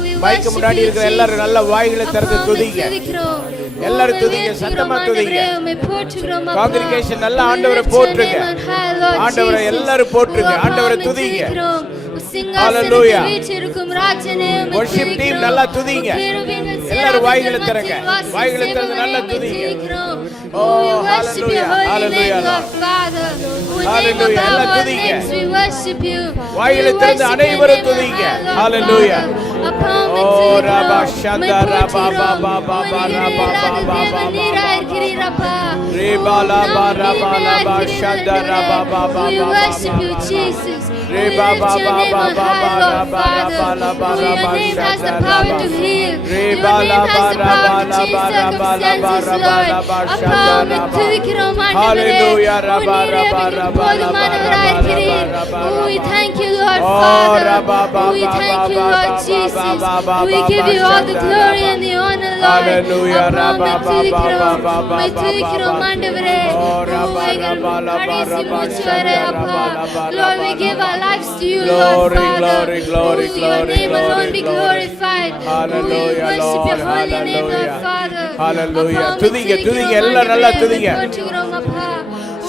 We மைக்கு worship முன்னாடி you, இருக்கிற எல்லாரும் நல்ல வாய்களை திறந்து அப்பா, உம்மை துதிங்க. துதிக்கிறோம். எல்லாரும் உம்மை துதிங்க, உயர்த்துகிறோம் சத்தமா துதிங்க. ஆண்டவரே. உம்மை போற்றுகிறோம் அப்பா. Congregation நல்ல We ஆண்டவரை lift your போற்றுங்க. name on high, Lord ஆண்டவரை Jesus. எல்லாரும் போற்றுங்க. அப்பா, ஆண்டவரை உம்மை துதிங்க. துதிக்கிறோம். Hallelujah. சிங்காசனத்தில் வீற்றிருக்கும் ராஜனே, உம்மை Worship team துதிக்கிறோம். நல்லா துதிங்க. கேருபீன்கள் எல்லாரும் வாய்களை சேராபீன்கள் திறங்க. மத்தியில் வாசம் வாய்களை திறந்து செய்பவரே, நல்லா உம்மை துதிங்க. துதிக்கிறோம். Oh, We worship your holy hallelujah, name, Lord Father. We name Hallelujah. above எல்லாம் all துதிங்க. names, we worship you. வாய்களை We திறந்து worship அனைவரும் your name on துதிங்க. high, Lord Hallelujah. Father. அப்பா, உம்மை Oh, துதிக்கிறோம். Rabba உம்மை Shanda, Rabba, போற்றுகிறோம். Ba, Ba, Ba, உம்மை Rabba, இல்லாத Ba, Ba, தேவன் Ba, நீராய் இருக்கிறீர் அப்பா. Reba, La, Ba, Rabba, La, Ba, Shanda, Rabba, Ba, Ba, We Ba, worship Ba, you, Ba, Jesus. We Reba, lift Ba, your Ba, name Ba, on Ba, high, Ba, Lord Rabba, Father. Rabba, La, Ba, Your Rabba, name has the Shanda, power Rabba. to heal. Reba, Your La, name has Ba, the Rabba, power to La, change Ba, Rabba, La, Ba, circumstances, Rabba, Lord. La, Ba, அப்பா, Shanda, உம்மை Rabba. துதிக்கிறோம் ஆண்டவரே. Hallelujah, Rabba, உன்னீரே Rabba, எங்களுக்கு Rabba, போதுமானவராய் Rabba, இருக்கிறீர். Rabba, Oh, we Rabba. thank you, Lord Oh, Father. Rabba, Ba, We Ba, thank you, Ba, Lord Ba, Jesus. Ba, Ba, We Ba, give Ba, you all the Shanda, glory Rabba. and the honor, Lord. Hallelujah, அப்பா, Rabba, உம்மை Ba, Ba, துதிக்கிறோம். Ba, Ba, உம்மை Ba, துதிக்கிறோம் Ba, ஆண்டவரே. Oh, Rabba, எங்கள் Rabba, Rabba, கடைசி Rabba, மூச்சு வரை Shanda, அப்பா. Rabba, Rabba, Lord, we Rabba, give our lives to you, Glory, Lord Father. glory, glory, Oh, your glory, name alone be glory. glorified. Hallelujah, We worship your Lord. holy name, Lord Hallelujah. Father. Hallelujah. அப்பா, உம்மை துதிங்க, துதிங்க, துதிக்கிறோம் எல்லாரும் நல்லா ஆண்டவரே. துதிங்க. உம்மை போற்றுகிறோம் அப்பா.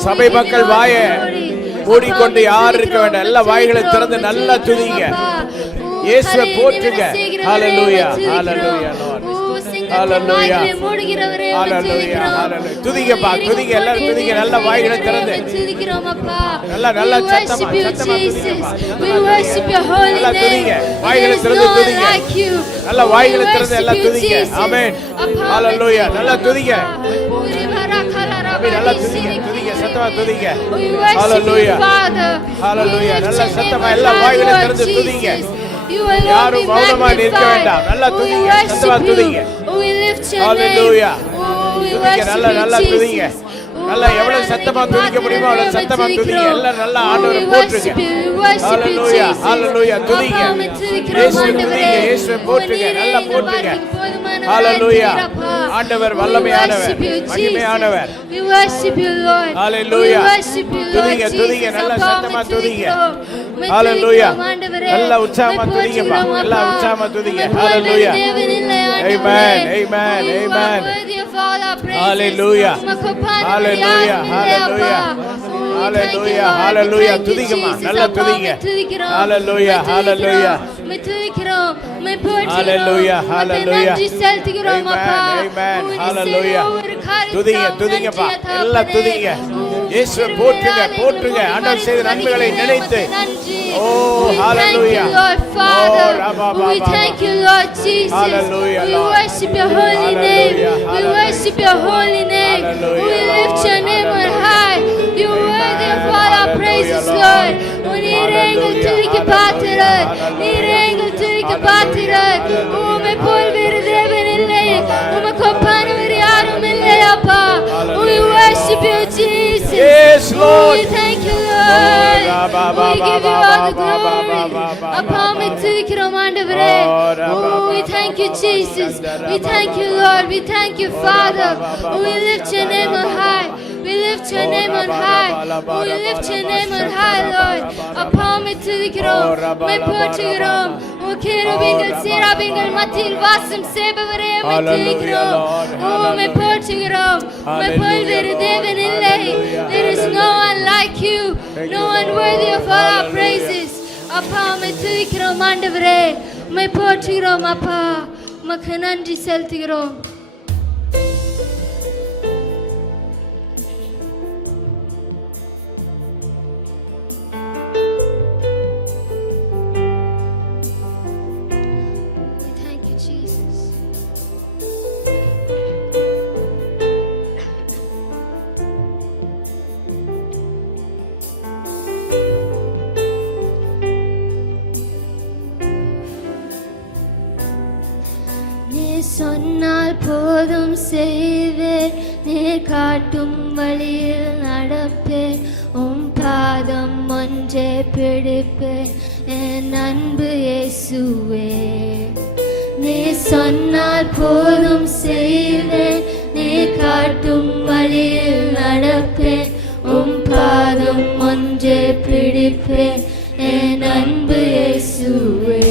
சபை மக்கள் வாயை மூடிக்கொண்டு யார் இருக்க வேண்டாம். எல்லா வாய்களை திறந்து நல்லா துதிங்க. இயேசுவை போற்றுங்க. Hallelujah. Hallelujah, Lord. Hallelujah. மூடுகிறவரே Hallelujah. Hallelujah. துதிங்கப்பா, துதிங்க, எல்லாரும் துதிங்க, நல்ல வாய்களை திறந்து. துதிக்கிறோம் அப்பா. நல்ல சத்தமா துதிங்கப்பா. We worship your holy name. நல்லா துதிங்க, வாய்களை திறந்து துதிங்க. நல்ல வாய்களை திறந்து எல்லாம் துதிங்க. ஆமென். Hallelujah. நல்லா துதிங்க. நல்லா துதிங்க, துதிங்க, சத்தமா துதிங்க. Hallelujah. Hallelujah. நல்ல சத்தமா எல்லா வாய்களை திறந்து துதிங்க. யாரும் மௌனமா நிற்க வேண்டாம். நல்லா துதிங்க, சத்தமா துதிங்க. Hallelujah. துதிங்க, நல்லா துதிங்க. நல்லா எவ்வளவு சத்தமா துதிக்க முடியுமோ அவ்வளவு சத்தமா துதிங்க. எல்லாம் நல்லா ஆண்டவரை போற்றுங்க. Hallelujah. Hallelujah. துதிங்க. இயேசுவை துதிங்க, இயேசுவை போற்றுங்க, நல்லா போற்றுங்க. Hallelujah. ஆண்டவர் வல்லமையானவர், மகிமையானவர். We worship you, Lord. Hallelujah. We worship you, Lord. துதிங்க, துதிங்க, நல்லா சத்தமா துதிங்க. Hallelujah. நல்லா உற்சாகமா துதிங்கப்பா. எல்லா உற்சாகமா துதிங்க. Hallelujah. Amen. Amen. Amen. Hallelujah. Hallelujah. Hallelujah. Hallelujah. Hallelujah. துதிங்கம்மா, நல்லா துதிங்க. Hallelujah. Hallelujah. Hallelujah. Hallelujah. Amen. Hallelujah. துதிங்க, துதிங்கப்பா, எல்லாம் துதிங்க. இயேசுவை போற்றுங்க, போற்றுங்க. ஆண்டவர் செய்த நன்மைகளை நினைத்து. Oh, hallelujah. Oh, Rabba, we thank you, Lord Jesus. Hallelujah, we Lord. worship your holy name. We worship your holy name. We lift your name on high. You are worthy of all our praises, Lord. நீரே எங்கள் துதிக்கு பாத்திரர், நீரே எங்கள் துதிக்கு பாத்திரர். உம்மை போல் வேறு தேவன் இல்லை, உமக்கு ஒப்பானவர் யாரும் இல்லை அப்பா. We worship you, Jesus. Yes, Lord. We thank you, Lord. We give you all the glory. அப்பா உம்மை துதிக்கிறோம் ஆண்டவரே. We thank you, Jesus. We thank you, Lord. We thank you, Father. We lift your name on high. We lift your name on high. We lift your name on high, Lord. அப்பா உம்மை துதிக்கிறோம், உம்மை போற்றுகிறோம். கேருபீன்கள் சேராபீன்கள் மத்தியில் வாசம் செய்பவரே உம்மை துதிக்கிறோம், உம்மை போற்றுகிறோம். உம்மை போல் வேறு தேவன் இல்லை. There is no one like you, no one worthy of all our praises. அப்பா உம்மை துதிக்கிறோம் ஆண்டவரே, உம்மை போற்றுகிறோம் அப்பா, உமக்கு நன்றி செலுத்துகிறோம். சொன்னால் போதும் செய்வேன், நீர் காட்டும் வழியில் நடப்பேன், உம் பாதம் ஒன்றே பிடிப்பேன், என் அன்பு இயேசுவே. நீர் சொன்னால் போதும் செய்வேன், நீர் காட்டும் வழியில் நடப்பேன், உம் பாதம் ஒன்றே பிடிப்பேன், என் அன்பு இயேசுவே.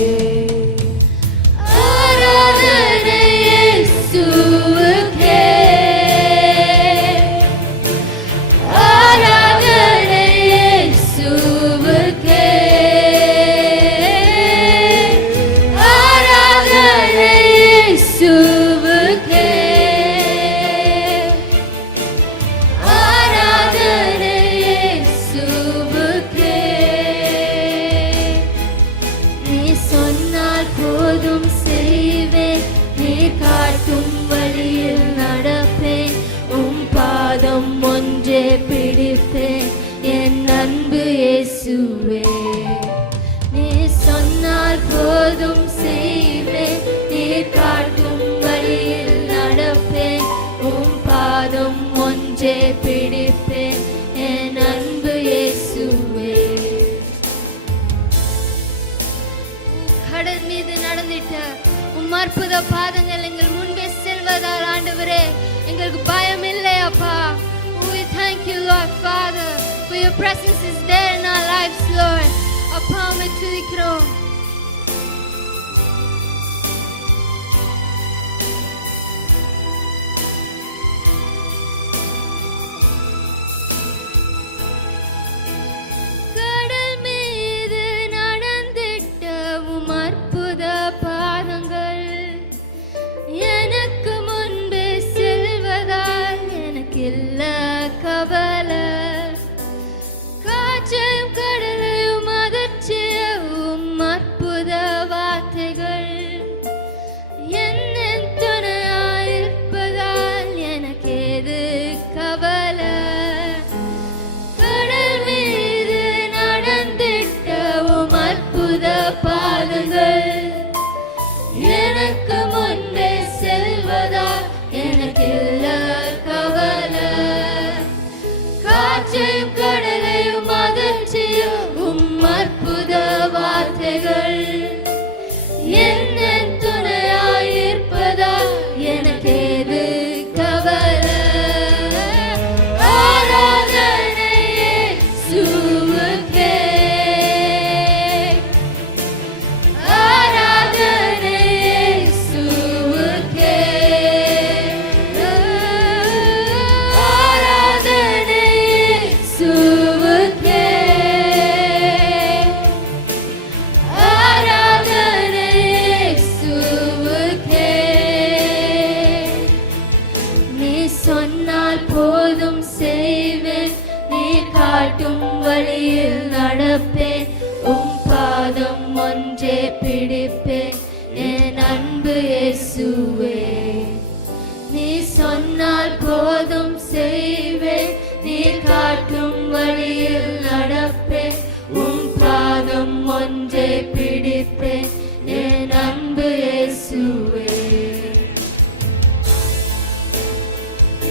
பிடிப்பேன், என் அன்பு இயேசுவே. நீ சொன்னால் போதும் செய்வேன், நீ காட்டும் வழியில் நடப்பேன், உம் பாதம் ஒன்றே பிடிப்பேன், என் அன்பு இயேசுவே. கடல் மீது நடந்திட்ட உம் அற்புத பாதங்கள் எங்கள் முன்பே செல்வதால் ஆண்டவரே எங்களுக்கு பயம் இல்லை அப்பா. We thank you, Lord Father, for your presence is there in our lives, Lord. அப்பா உம்மை துதிக்கிறோம். கடல் மீது நடந்திட்ட உம் அற்புத பாதங்கள் எனக்கு சொன்னால் போதும் செய்வேன், நீர் காட்டும் வழியில் நடப்பேன், உம் பாதம் ஒன்றே பிடிப்பேன், என் அன்பு இயேசுவே. நீ சொன்னால் போதும் செய்வேன், நீர் காட்டும் வழியில் நடப்பேன், உம் பாதம் ஒன்றே பிடிப்பேன், என் அன்பு இயேசுவே.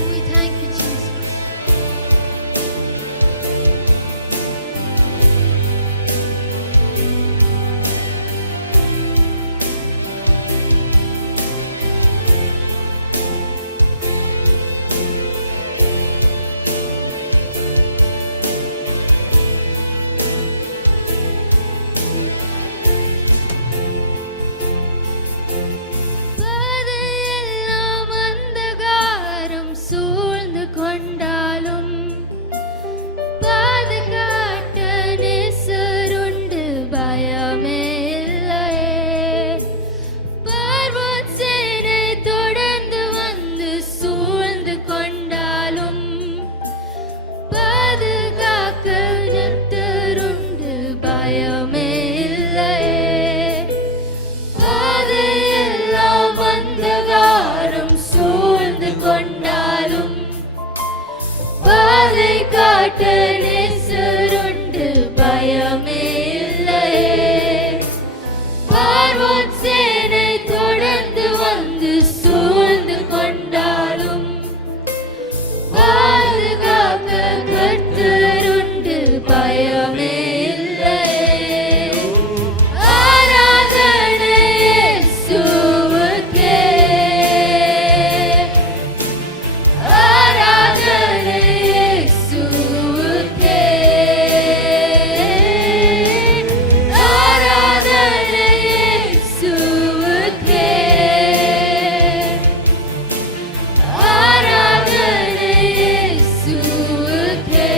We thank you, Jesus. பாதையெல்லாம் அந்தகாரம் சூழ்ந்து கொண்டாலும் பாதுகாட்ட நேசருண்டு, பயமே இல்லையே. பார்வோன் சேனை தொடர்ந்து வந்து சூழ்ந்து கொண்டாலும் பாதுகாக்க கர்த்தருண்டு, பயமே இல்லையே. பாதையெல்லாம் அந்தகாரம் சூழ்ந்து கொண்டாலும் பாதை காட்ட நேசருண்டு, பயமே இல்லையே. பார்வோன் சேனை தொடர்ந்து வந்து சூழ்ந்து கொண்டாலும் பாதுகாக்க கர்த்தருண்டு, பயமே இல்லையே. ஆராதனை இயேசுவுக்கே, ஆராதனை இயேசுவுக்கே, ஆராதனை இயேசுவுக்கே, ஆராதனை இயேசுவுக்கே.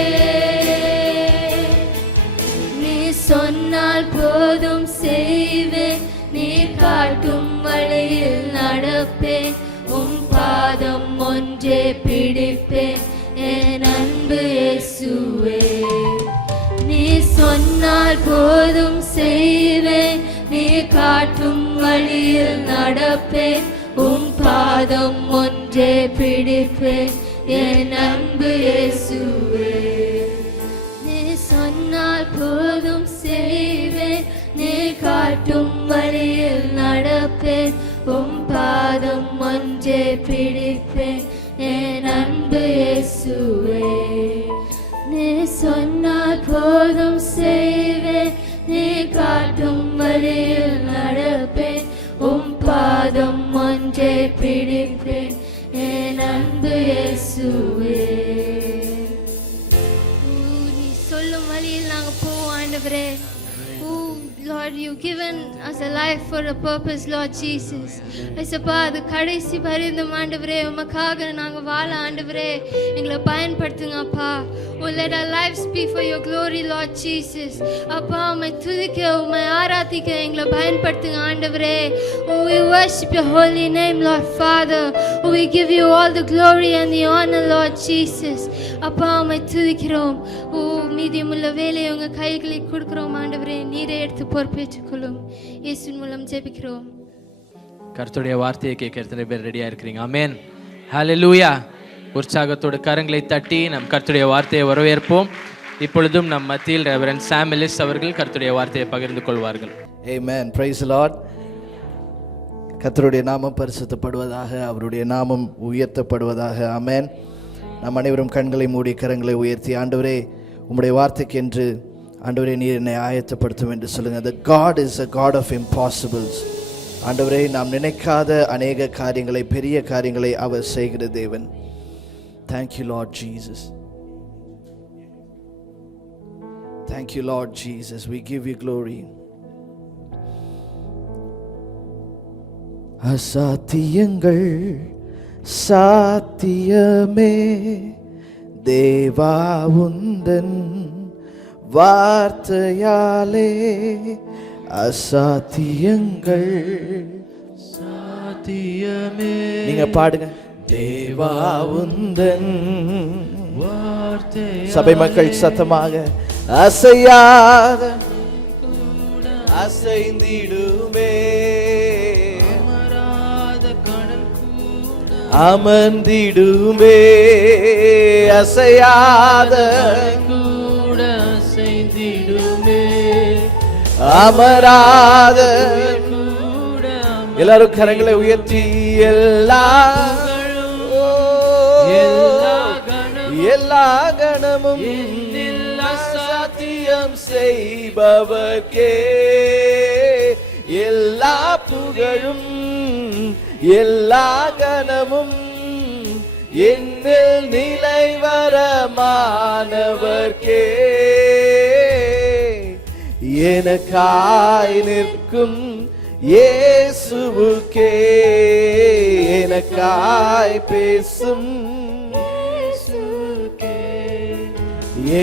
நீ சொன்னால் போதும் செய்வேன், நீ காட்டும் வழியில் நடப்பேன், உம் பாதம் ஒன்றே பிடிப்பேன், என் அன்பு இயேசுவே. நீ சொன்னால் போதும் செய்வேன், நீ காட்டும் வழியில் நடப்பேன், உம் பாதம் ஒன்றே பிடிப்பேன், என் அன்பு இயேசுவே. நீ சொன்னால் போதும் செய்வேன், நீ காட்டும் வழியில் நடப்பேன், உம் பாதம் ஒன்றே பிடிப்பேன், என் அன்பு இயேசுவே. நீ சொன்னால் போதும் செய்வேன், நீ காட்டும் வழியில் நடப்பேன், உம் பாதம் ஒன்றே பிடிப்பேன், என் அன்பு இயேசுவே. நீ சொல்லும் வழியில் நாங்கள் போவோம் ஆண்டவரே. Lord, you've given us a life for a purpose, Lord Jesus. ஐசப்பா, அது கடைசி பரிந்தும் ஆண்டவரே, உமக்காக நாங்கள் வாழ ஆண்டவரே எங்களை பயன்படுத்துங்க அப்பா. Oh, let our lives be for your glory, Lord Jesus. அப்பா, உம்மை துதிக்க, உம்மை ஆராதிக்க எங்களை பயன்படுத்துங்க ஆண்டவரே. Oh, we worship your holy name, Lord Father. Oh, we give you all the glory and the honor, Lord Jesus. அப்பா, உம்மை துதிக்கிறோம். ஓ, மீதியமுள்ள வேலையை உங்க கைகளை கொடுக்கிறோம் ஆண்டவரே, நீரே எடுத்து பொறுப்பேற்றுக் கொள்ளும். இயேசுவின் மூலம் ஜெபிக்கிறோம். கர்த்தருடைய வார்த்தையை கேட்க எத்தனை பேர் ரெடியா இருக்கிறீங்க? ஆமென், ஹல்லேலூயா. உற்சாகத்தோடு கரங்களை தட்டி நம் கர்த்தருடைய வார்த்தையை வரவேற்போம். இப்பொழுதும் நம் மத்தியில் ரெவரண்ட் சாம் எல்லிஸ் அவர்கள் கர்த்தருடைய வார்த்தையை பகிர்ந்து கொள்வார்கள். Amen. Praise the Lord. கர்த்தருடைய நாமம் பரிசுத்தப்படுவதாக, அவருடைய நாமம் உயர்த்தப்படுவதாக. ஆமென். நம் அனைவரும் கண்களை மூடி கரங்களை உயர்த்தி, ஆண்டவரே உம்முடைய வார்த்தைக்கு என்று ஆண்டவரே நீர் என்னை ஆயத்தப்படுத்தும் என்று சொல்லுங்க. The God is a God of impossibles. ஆண்டவரே, நாம் நினைக்காத அநேக காரியங்களை, பெரிய காரியங்களை அவர் செய்கிற தேவன். Thank you, Lord Jesus. Thank you, Lord Jesus. We give you glory. அசாத்தியங்கள் சாத்தியமே தேவா உந்தன் வார்த்தையாலே, அசாத்தியங்கள் சாத்தியமே நீங்க பாடுங்க. தேவா உந்தன் சபை மக்கள் சத்தமாக அசையாத அசைந்திடுமே அமர்ந்திடுமே அசையாத கூட அசைந்திடுமே அமராத கூட எல்லாரும் கரங்களை உயர்த்தி எல்லா கணமும் சாத்தியம் செய்பவர்க்கே எல்லா புகழும் எல்லா கணமும் என்னில் நிலைவரமானவர்க்கே எனக்காய் நிற்கும் இயேசுவுக்கே எனக்காய் பேசும்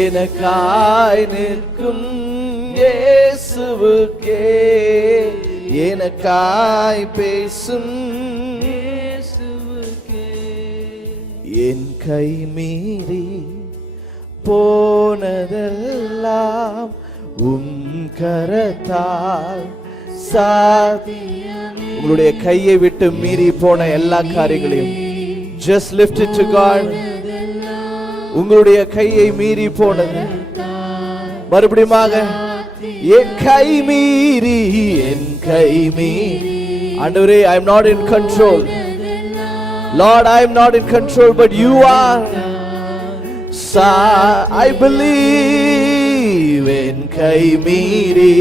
எனக்காய் நிற்கும் இயேசுவுக்கே எனக்காய் பேசும் என் கை மீறி போனதெல்லாம் கரத்தால் சாதியம். உங்களுடைய கையை விட்டு மீறி போன எல்லா காரியங்களையும் just lift it to God. உங்களுடைய கையை மீறி போனது மறுபடியுமாக என் கை மீறி ஆண்டவரே, I am not in control. Lord, I am not in control, but you are. I believe என் கை மீறி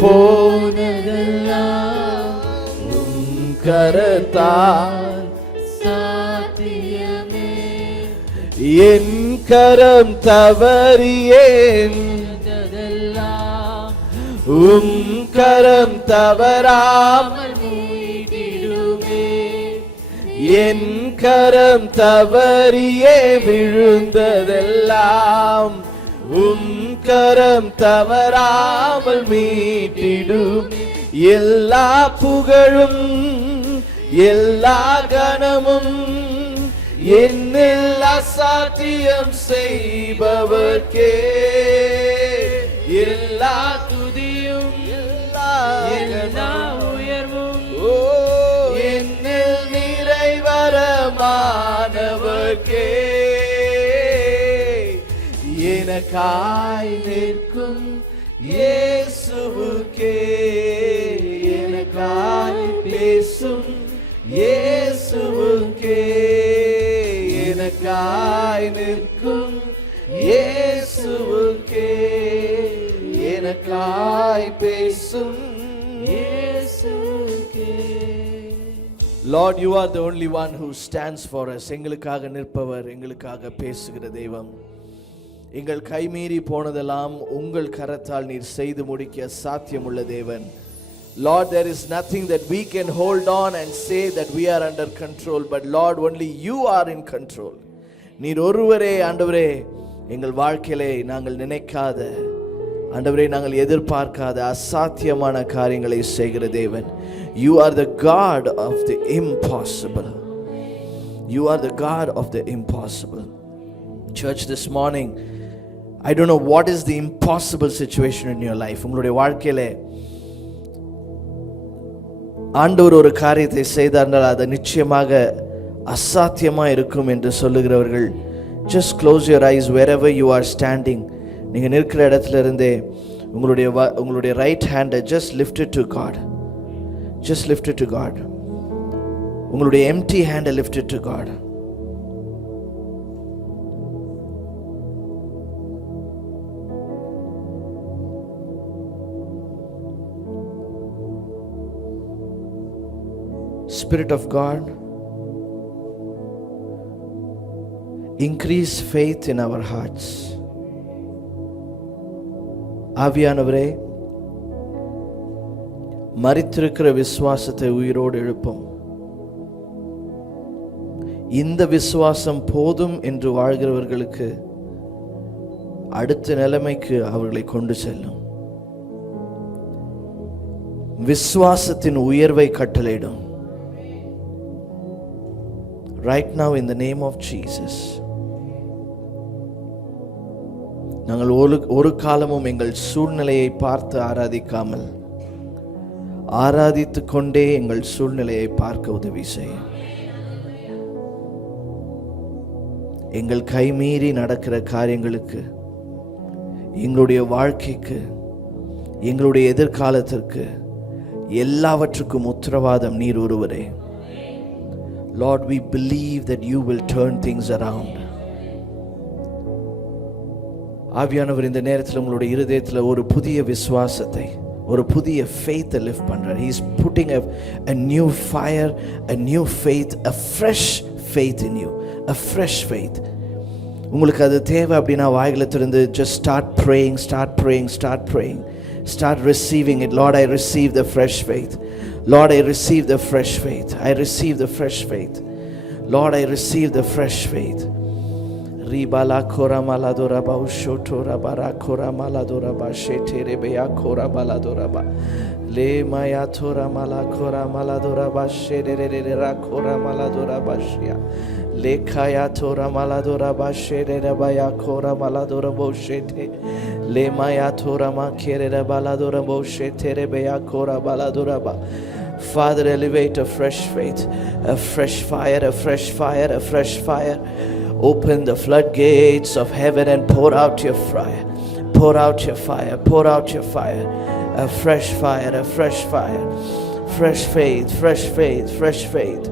போனதெல்லாம் கரத்தால் சாத்தியமே. என் கரம் தவறியேன் கரம் தவறாமல் மீட்டிடுமே. என் கரம் தவறியே விழுந்ததெல்லாம் கரம் தவறாமல் மீட்டிடும். எல்லா புகழும் எல்லா கணமும் என்னில் அசாத்தியம் செய்பவர்க்கே எல்லா துதியும் எல்லா உயர்வும் என்னில் நிறைவரமானவர்க்கே எனக்காய் நிற்கும் இயேசுவுக்கே எனக்காய் பேசும் இயேசுவுக்கே எனக்காய் நிற்கும் இயேசுவுக்கே எனக்காய் பேசும் இயேசுவுக்கே. Lord, you are the only one who stands for us. எங்களுக்காக நிற்பவர், எங்களுக்காக பேசுகிற தெய்வம். எங்கள் கைமீறி போனதெல்லாம் உங்கள் கரத்தால் நீர் செய்து முடிக்க சாத்தியமுள்ள தேவன். Lord, there is nothing that we can hold on and say that we are under control, but Lord, only you are in control. நீர் ஒருவரே ஆண்டவரே எங்கள் வாழ்க்கையிலே நாங்கள் நினைக்காத ஆண்டவரே நாங்கள் எதிர்பார்க்காத அசாத்தியமான காரியங்களை செய்கிற தேவன். You are the God of the impossible. You are the God of the impossible. Church, this morning, I don't know what is the impossible situation in your life. உங்களுடைய வாழ்க்கையிலே ஆண்டவர் ஒரு காரியத்தை செய்தார்கள், அது நிச்சயமாக அசாத்தியமா இருக்கும் என்று சொல்லுகிறவர்கள், just close your eyes wherever you are standing. நீங்க நிற்கிற இடத்துல இருந்தே உங்களுடைய right ஹேண்டை just lift it to God. Just lift it to God. உங்களுடைய empty hand lift it to God. Spirit of God, increase faith in our hearts. ஆவியானவரே, மரித்திருக்கிற விசுவாசத்தை உயிரோடு எழுப்பும். இந்த விசுவாசம் போதும் என்று வாழ்கிறவர்களுக்கு அடுத்த நிலைமைக்கு அவர்களை கொண்டு செல்லும். விசுவாசத்தின் உயர்வை கட்டளையிடும். right now in the name of Jesus. நாங்கள் ஒரு காலமும் எங்கள் சூழ்நிலையை பார்த்து ஆராதிக்காமல் ஆராதித்து கொண்டே எங்கள் சூழ்நிலையை பார்க்க உதவி செய்யும். எங்கள் கைமீறி நடக்கிற காரியங்களுக்கு, எங்களுடைய வாழ்க்கைக்கு, எங்களுடைய எதிர்காலத்திற்கு எல்லாவற்றுக்கும் உத்தரவாதம் நீர் ஒருவரே. Lord, we believe that you will turn things around. ஆவியானவர் இந்த நேரத்தில் உங்களுடைய இருதயத்தில் ஒரு புதிய விசுவாசத்தை, ஒரு புதிய faith lift பண்றார். He is putting a new fire, a new faith, a fresh faith in you, a fresh faith. உங்களுக்கு அது தேவை அப்படின்னா வாய்களை திறந்து just start praying, start praying, start praying, start receiving it. Lord, I receive the fresh faith. Lord, I receive the fresh faith. I receive the fresh faith. Lord, I receive the fresh faith. Ribala kora maladora ba ushotora bara kora maladora ba shetere beya kora maladora ba le maya tora mala kora maladora ba sherere ra kora maladora ba shia le kaya tora maladora ba sherere baya kora maladora bo shete le maya tora ma kerere baladora bo shetere beya kora baladora ba. Father, elevate a fresh faith, a fresh fire, a fresh fire, a fresh fire. Open the floodgates of heaven and pour out your fire. Pour out your fire. Pour out your fire. A fresh fire. A fresh fire. Fresh faith. Fresh faith. Fresh faith.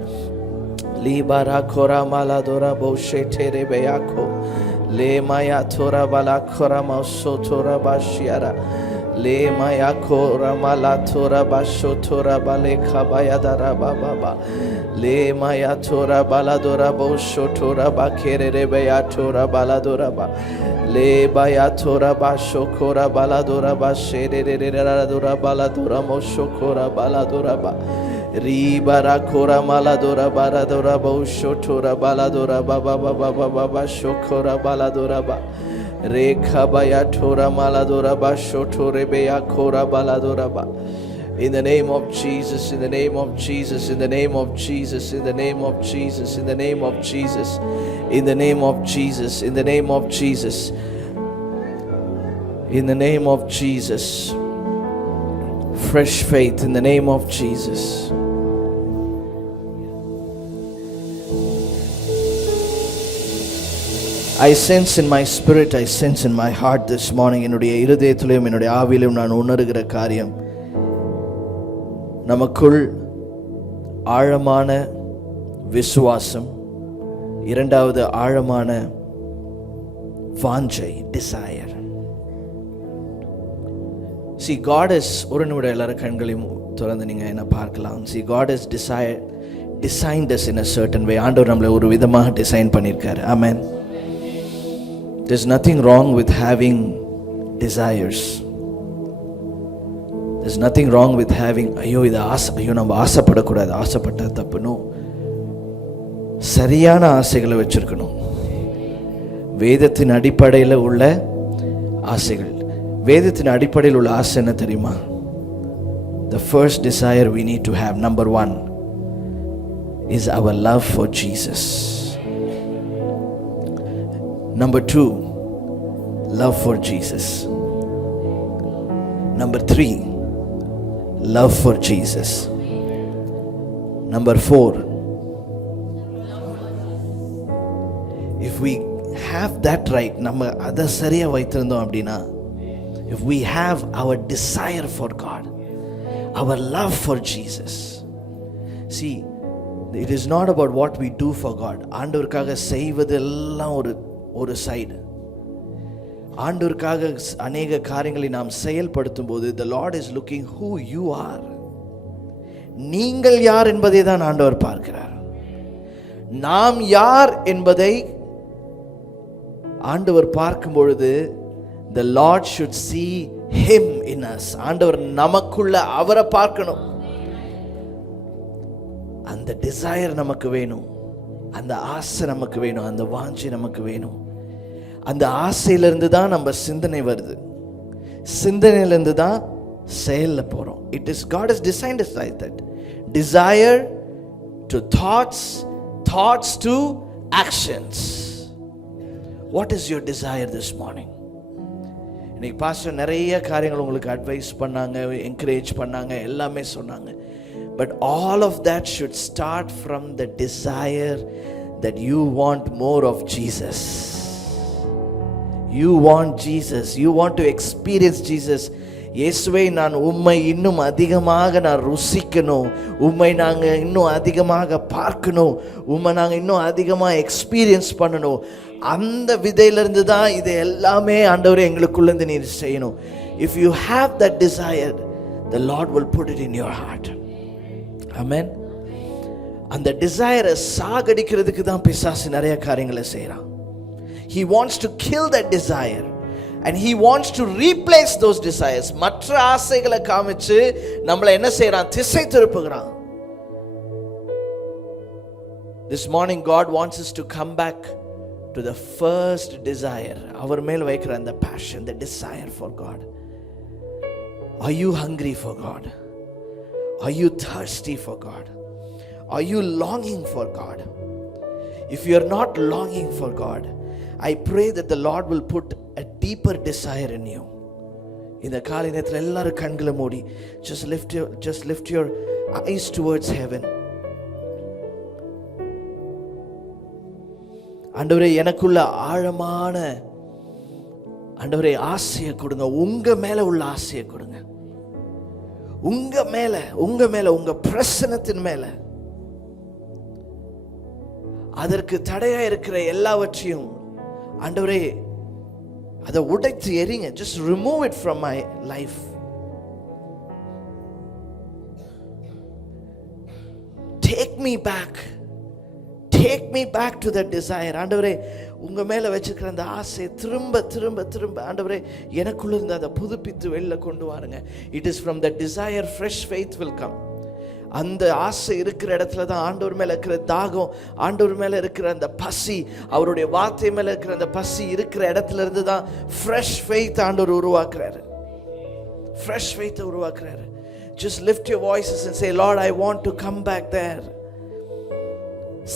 Libara kora maladora boshetere beyako. Le maya tora bala kora mausotora bashiara. Le maya kora malatora bashotora bale kabaya dara baba. Le maya tora baladora bo shotora ba kerere beya tora baladora ba le baya tora ba shokora baladora ba sherere dora baladora mo shokora baladora ba ri bara kora maladora baladora bo shotora baladora ba ba ba ba ba ba shokora baladora ba re khabaya tora maladora ba shotore beya kora baladora ba. In the name of Jesus, in the name of Jesus, in the name of Jesus, in the name of Jesus, in the name of Jesus, in the name of Jesus, in the name of Jesus, in the name of Jesus. Fresh faith in the name of Jesus. I sense in my spirit, I sense in my heart this morning, என்னுடைய இருதயத்திலும் என்னுடைய ஆவியிலும் நான் உணர்கிற காரியம், நமக்குள் ஆழமான விசுவாசம், இரண்டாவது ஆழமான வாஞ்சை, desire. See, God is, ஒரு நிமிடம் எல்லாரும் கண்களையும் திறந்து நீங்க என்ன பார்க்கலாம். See, God has designed us in a certain way. ஆண்டவர் நம்மளை ஒரு விதமாக டிசைன் பண்ணியிருக்காரு. Amen. There's nothing wrong with having desires. There's nothing wrong with having ஐயோ இது ஐயோ நம்ம ஆசைப்படக்கூடாது, ஆசைப்பட்டா தப்புனோ. சரியான ஆசைகளை வச்சிருக்கணும். வேதத்தின் அடிப்படையில் உள்ள ஆசைகள். வேதத்தின் அடிப்படையில் உள்ள ஆசை என்ன தெரியுமா? The first desire we need to have, number one, is our love for Jesus. Number two, love for Jesus. Number three, love for Jesus. Number four, if we have that right, நம்ம அதை சரியா வைத்திருந்தோம் அப்படின்னா, if we have our desire for God, our love for Jesus. See, it is not about what we do for God. ஆண்டவருக்காக செய்வதெல்லாம் ஒரு side. ஆண்டவருக்காக அநேக காரியங்களை நாம் செயல்படுத்தும் போது the Lord is looking who you are. நீங்கள் யார் என்பதை தான் ஆண்டவர் பார்க்கிறார். நாம் யார் என்பதை ஆண்டவர் பார்க்கும் பொழுது the Lord should see him in us. ஆண்டவர் நமக்குள்ள அவரை பார்க்கணும். அந்த desire நமக்கு வேணும், அந்த ஆசை நமக்கு வேணும், அந்த வாஞ்சை நமக்கு வேணும். அந்த ஆசையிலிருந்து தான் நம்ம சிந்தனை வருது, சிந்தனையிலிருந்து தான் செயல்ல போறோம். It is God has designed us like that. Desire to thoughts, thoughts to actions. What is your desire this morning? இன்னைக்கு பாஸ்டர் நிறைய காரியங்கள் உங்களுக்கு அட்வைஸ் பண்ணாங்க, என்கரேஜ் பண்ணாங்க, எல்லாமே சொன்னாங்க. But all of that should start from the desire that you want more of Jesus. You want Jesus. You want to experience Jesus. இயேசுவே, நான் உம்மை இன்னும் அதிகமாக நான் ருசிக்கணும், உம்மை நாங்கள் இன்னும் அதிகமாக பார்க்கணும், உம்மை நாங்கள் இன்னும் அதிகமாக எக்ஸ்பீரியன்ஸ் பண்ணணும். அந்த விதையிலிருந்து தான் இது எல்லாமே ஆண்டவரே எங்களுக்குள்ளேருந்து நீர் செய்யணும். If you have that desire, the Lord will put it in your heart. Amen. அந்த டிசைரை சாகடிக்கிறதுக்கு தான் பிசாசு நிறைய காரியங்களை செய்கிறான். He wants to kill that desire and he wants to replace those desires. மற்ற ஆசைகளை காமிச்சு நம்மளை என்ன செய்யறான்? திசை திருப்புகிறான். This morning God wants us to come back to the first desire. அவர் மேல் வைக்கிற அந்த passion, the desire for God. Are you hungry for God? Are you thirsty for God? Are you longing for God? If you are not longing for God, I pray that the Lord will put a deeper desire in you. இந்த காலை நேரத்தில் எல்லாரும் கண்களை மூடி just lift your eyes towards heaven. ஆண்டவரே, எனக்குள்ள ஆழமான ஆண்டவரே ஆசையை கொடுங்க. உங்க மேல உள்ள ஆசையை கொடுங்க. உங்க மேல உங்க பிரசன்னத்தின் மேல அதற்கு தடையா இருக்கிற எல்லாவற்றையும் ஆண்டவரே அதை உடைத்து எறிங்க. just remove it from my life. take me back to that desire. ஆண்டவரே, உங்க மேல வச்சிருக்கிற அந்த ஆசை திரும்ப ஆண்டவரே எனக்குள்ள இருந்து அதை புதுப்பித்து வெளில கொண்டு வாருங்க. It is from that desire fresh faith will come. அந்த ஆசை இருக்கிற இடத்துல தான் ஆண்டவர் மேல இருக்கிற தாகம், ஆண்டவர் மேல இருக்கிற அந்த பசி, அவருடைய வார்த்தை மேல இருக்கிற அந்த பசி இருக்கிற இடத்துல இருந்து தான் fresh faith ஆண்டவர் உருவாக்குறாரு. fresh faith உருவாக்குறாரு. just lift your voices and say, Lord, I want to come back there.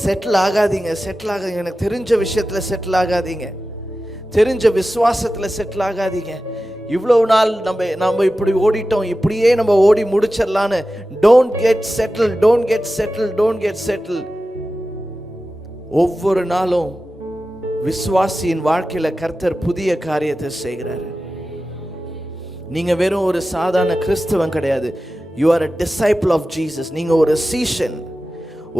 Settle ஆகாதீங்க. எனக்கு தெரிஞ்ச விஷயத்துல செட்டில் ஆகாதீங்க, தெரிஞ்ச விசுவாசத்துல செட்டில் ஆகாதீங்க. இவ்வளவு நாள் நம்ம இப்படி ஓடிட்டோம், இப்படியே நம்ம ஓடி முடிச்சிடலான்னு. Don't get settle. ஒவ்வொரு நாளும் விசுவாசியின் வாழ்க்கையில கர்த்தர் புதிய காரியத்தை செய்கிறாரு. நீங்க வெறும் ஒரு சாதாரண கிறிஸ்தவன் கிடையாது. You are a disciple of Jesus. நீங்க ஒரு சீஷன்.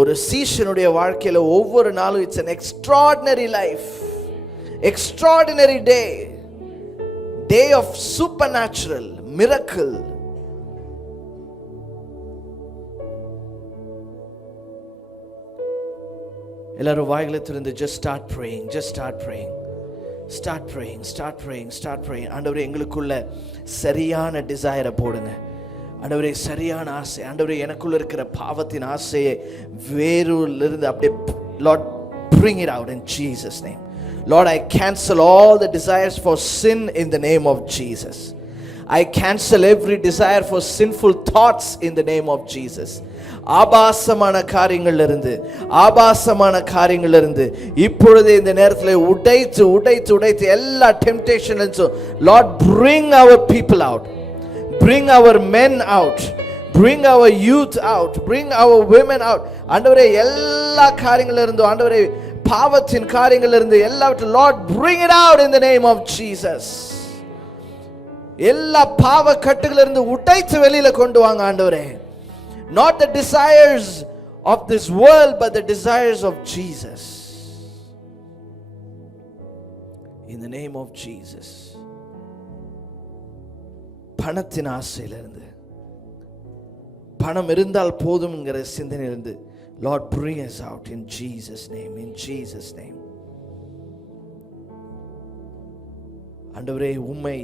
ஒரு சீஷனுடைய வாழ்க்கையில ஒவ்வொரு நாளும் it's an extraordinary life, extraordinary day of supernatural miracle. எல்லாரும் வாய்களை திறந்து just start praying. ஆண்டவரே, எங்களுக்குள்ள சரியான டிசைரை போடுங்க. ஆண்டவரே, சரியான ஆசை. ஆண்டவரே, எனக்குள்ள இருக்கிற பாவத்தின் ஆசையை வேரிலிருந்து அப்படியே Lord bring it out in Jesus name. Lord, I cancel all the desires for sin in the name of Jesus. I cancel every desire for sinful thoughts in the name of Jesus. ஆபாசமான காரியங்கள்ல இருந்து இப்பொழுது இந்த நேரத்தில் உடைத்து எல்லா டெம்ப்டேஷன்ஸும் Lord bring our people out, bring our men out, bring our youth out, bring our women out. ஆண்டவரே, எல்லா காரியங்கள்ல இருந்து ஆண்டவரே பாவத்தின் காரியங்கள்ல இருந்து எல்லாவற்றையும் Lord bring it out in the name of Jesus. எல்லா பாவ கட்டுகளிலிருந்து இருந்து உடைத்து வெளியில கொண்டு வாங்க ஆண்டவரே. Not the desires of this world, but the desires of Jesus. In the name of Jesus. பணத்தின் ஆசையிலிருந்து, பணம் இருந்தால் போதும்ங்கிற சிந்தனையிலிருந்து Lord bring us out in Jesus name, in Jesus name. ஆண்டவரே, உம்மை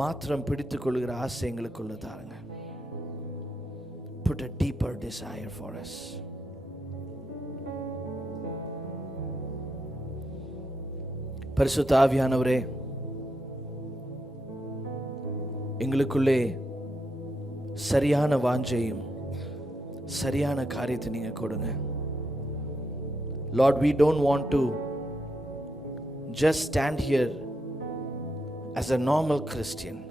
மாத்திரம் பிடித்துக் கொள்கிற ஆசை எங்களுக்குள்ள தாருங்க. Put a deeper desire for us. பரிசுத்த ஆவியானவரே, எங்களுக்குள்ளே சரியான வாஞ்சையும் சரியான காரியத்தை நீங்க கொடுங்க. Lord, we don't want to just stand here as a normal Christian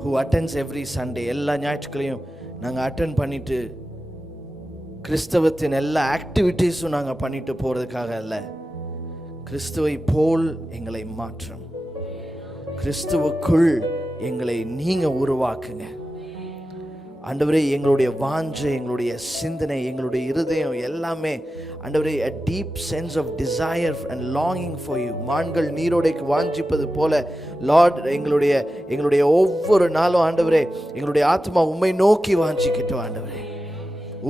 who attends every Sunday. எல்லா ஞாயிற்றுக்கிழையும் நாங்கள் அட்டென்ட் பண்ணிட்டு கிறிஸ்தவத்தின் எல்லா ஆக்டிவிட்டீஸும் நாங்கள் பண்ணிட்டு போகிறதுக்காக அல்ல. கிறிஸ்துவை போல் எங்களை மாற்றும். கிறிஸ்துவுக்குள் எங்களை நீங்கள் உருவாக்குங்க ஆண்டவரே. எங்களுடைய வாஞ்சை, எங்களுடைய சிந்தனை, எங்களுடைய இருதயம் எல்லாமே ஆண்டவரே a deep sense of desire and longing for you. மான்கள் நீரோடைக்கு வாஞ்சிப்பது போல லார்ட் எங்களுடைய ஒவ்வொரு நாளும் ஆண்டவரே எங்களுடைய ஆத்மா உம்மை நோக்கி வாஞ்சிக்கட்டும். ஆண்டவரே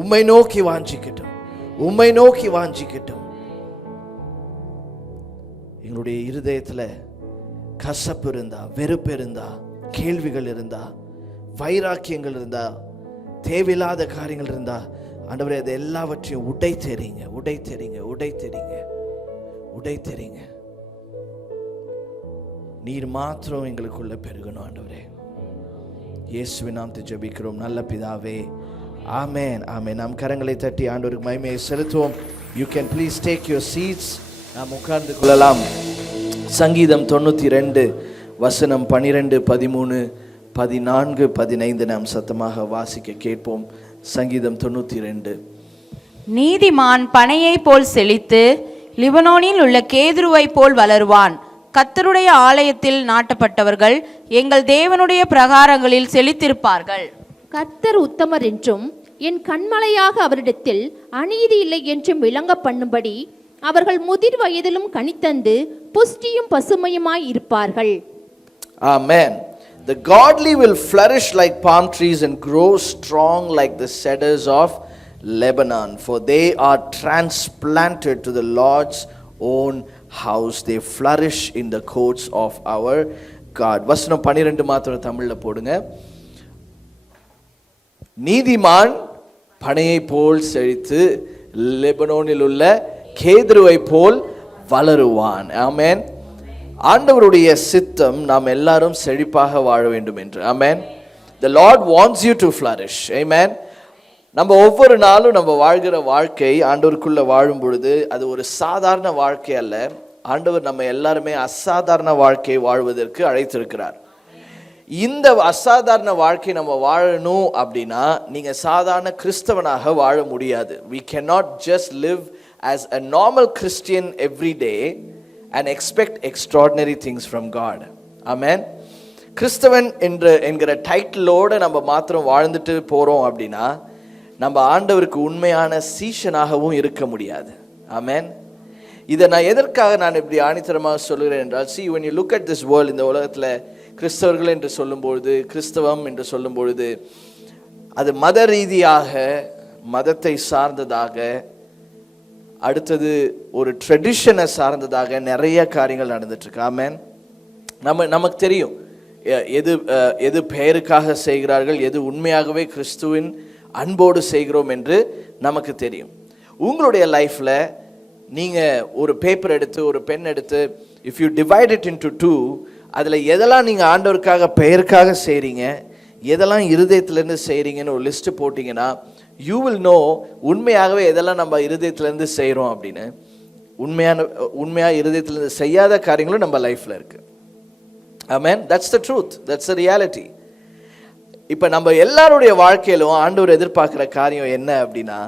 உம்மை நோக்கி வாஞ்சிக்கட்டும், உம்மை நோக்கி வாஞ்சிக்கட்டும். எங்களுடைய இருதயத்தில் கசப்பு இருந்தா, வெறுப்பு இருந்தா, கேள்விகள் இருந்தா, வைராக்கியங்கள் இருந்தா, தேவையில்லாத காரியங்கள் இருந்தா ஆண்டவரே அது எல்லாவற்றையும் உடை தெரியுங்க, உடை தெரியுங்க, உடை தெரியுங்க, உடை தெரியுங்க. நீர் மாத்திரம் எங்களுக்குள்ள பெருகணும் ஆண்டவரே. இயேசுவின் நாமத்தில் ஜெபிக்கிறோம் நல்ல பிதாவே, ஆமென், ஆமென். நாம் கரங்களை தட்டி ஆண்டவருக்கு மகிமையை செலுத்துவோம். You can please take your seats. நாம் உட்கார்ந்து கொள்ளலாம். சங்கீதம் 92 வசனம் 12, 13, 14, 15 நாம் சத்தமாக வாசிக்க கேட்போம். சங்கீதம் 92. நீதிமான் பனையை போல் செழித்து லிபனோனில் உள்ள கேதுருவை போல் வளருவான். கர்த்தருடைய ஆலயத்தில் நாட்டப்பட்டவர்கள் எங்கள் தேவனுடைய பிரகாரங்களில் செழித்திருப்பார்கள். கர்த்தர் உத்தமர் என்றும் என் கண்மலையாக அவரிடத்தில் அநீதி இல்லை என்றும் விளங்க பண்ணும்படி அவர்கள் முதிர் வயதிலும் கனித்தந்து புஷ்டியும் பசுமையுமாய் இருப்பார்கள். Amen. The godly will flourish like palm trees and grow strong like the cedars of Lebanon, for they are transplanted to the Lord's own house. They flourish in the courts of our God. வசனம் 12 மாத்திரம் தமிழ்ல போடுங்க. நீதிமான் பனையை போல் செழித்து லெபனோனில் உள்ள கேதுருவை போல் வளருவான். ஆமென். ஆண்டவருடைய சித்தம் நாம் எல்லாரும் செழிப்பாக வாழ வேண்டும் என்று. ஆமென். The Lord wants you to flourish. Amen. நம்ம ஒவ்வொரு நாளும் நம்ம வாழ்கிற வாழ்க்கை ஆண்டவருக்குள்ள வாழும் பொழுது அது ஒரு சாதாரண வாழ்க்கை அல்ல. ஆண்டவர் நம்ம எல்லாருமே அசாதாரண வாழ்க்கையை வாழ்வதற்கு அழைத்திருக்கிறார். இந்த அசாதாரண வாழ்க்கை நம்ம வாழணும் அப்படின்னா நீங்க சாதாரண கிறிஸ்தவனாக வாழ முடியாது. We cannot just live as a normal Christian every day and expect extraordinary things from God. Amen. கிறிஸ்தவன் என்கிற டைட்டிலோட நம்ம மாத்திரம் வாழ்ந்துட்டு போறோம் அப்படின்னா நம்ம ஆண்டவருக்கு உண்மையான சீஷனாகவும் இருக்க முடியாது. ஆமென். இதை நான் எதற்காக நான் இப்படி ஆணித்தரமாக சொல்கிறேன் என்றால், see when you look at this world, இந்த உலகத்தில் கிறிஸ்தவர்கள் என்று சொல்லும்பொழுது, கிறிஸ்தவம் என்று சொல்லும் பொழுது அது மத ரீதியாக, மதத்தை சார்ந்ததாக, அடுத்தது ஒரு ட்ரெடிஷனை சார்ந்ததாக நிறைய காரியங்கள் நடந்துட்டு இருக்கு. ஆமென். நமக்கு தெரியும் எது பெயருக்காக செய்கிறார்கள், எது உண்மையாகவே கிறிஸ்துவின் அன்போடு செய்கிறோம் என்று நமக்கு தெரியும். உங்களுடைய லைஃப்ல நீங்க ஒரு பேப்பர் எடுத்து, ஒரு பென் எடுத்து, if you divide it into 2, அதில் எதெல்லாம் நீங்கள் ஆண்டவருக்காக பெயருக்காக செய்கிறீங்க, எதெல்லாம் இருதயத்திலேருந்து செய்கிறீங்கன்னு ஒரு லிஸ்ட்டு போட்டிங்கன்னா யூ வில் நோ உண்மையாகவே எதெல்லாம் நம்ம இருதயத்திலேருந்து செய்கிறோம் அப்படின்னு. உண்மையாக இருதயத்திலேருந்து செய்யாத காரியங்களும் நம்ம லைஃப்பில் இருக்குது. Amen. That's the truth, that's the reality. இப்போ நம்ம எல்லாருடைய வாழ்க்கையிலும் ஆண்டவர் எதிர்பார்க்குற காரியம் என்ன அப்படின்னா,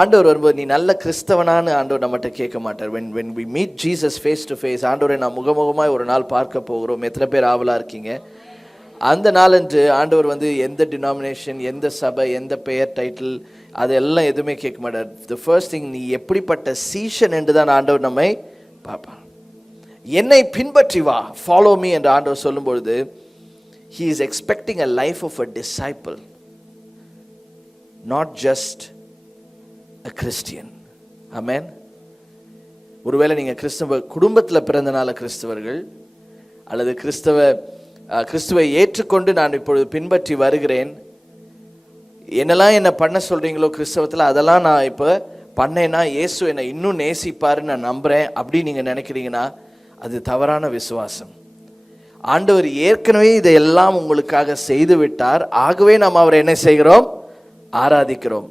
ஆண்டவர் வரும்போது நீ நல்ல கிறிஸ்தவனான்னு ஆண்டவர் நம்மகிட்ட கேட்க மாட்டார். when we meet Jesus face to face, ஆண்டவரை நான் முகமுகமாய் ஒரு நாள் பார்க்க போகிறோம், எத்தனை பேர் ஆவலாக இருக்கீங்க? அந்த நாளன்று ஆண்டவர் எந்த டினாமினேஷன், எந்த சபை, எந்த பெயர், டைட்டில், அதெல்லாம் எதுவுமே கேட்க மாட்டார். த ஃபர்ஸ்ட் திங், நீ எப்படிப்பட்ட சீஷன் என்று தான் ஆண்டவர் நம்மை பார்ப்பார். என்னை பின்பற்றி வா, ஃபாலோ மீ என்று ஆண்டவர் சொல்லும் பொழுது he is expecting a life of a disciple, not just a Christian. Amen. ஒருவேளை நீங்கள் கிறிஸ்தவ குடும்பத்தில் பிறந்தனால கிறிஸ்தவர்கள், அல்லது கிறிஸ்துவை ஏற்றுக்கொண்டு நான் இப்பொழுது பின்பற்றி வருகிறேன், என்னெல்லாம் என்ன பண்ண சொல்கிறீங்களோ கிறிஸ்தவத்தில் அதெல்லாம் நான் இப்போ பண்ணேன்னா இயேசு என்னை இன்னும் நேசிப்பாருன்னு நான் நம்புகிறேன் அப்படி நீங்கள் நினைக்கிறீங்கன்னா அது தவறான விசுவாசம். ஆண்டவர் ஏற்கனவே இதையெல்லாம் உங்களுக்காக செய்து விட்டார். ஆகவே நாம் அவரை என்ன செய்கிறோம்? ஆராதிக்கிறோம்.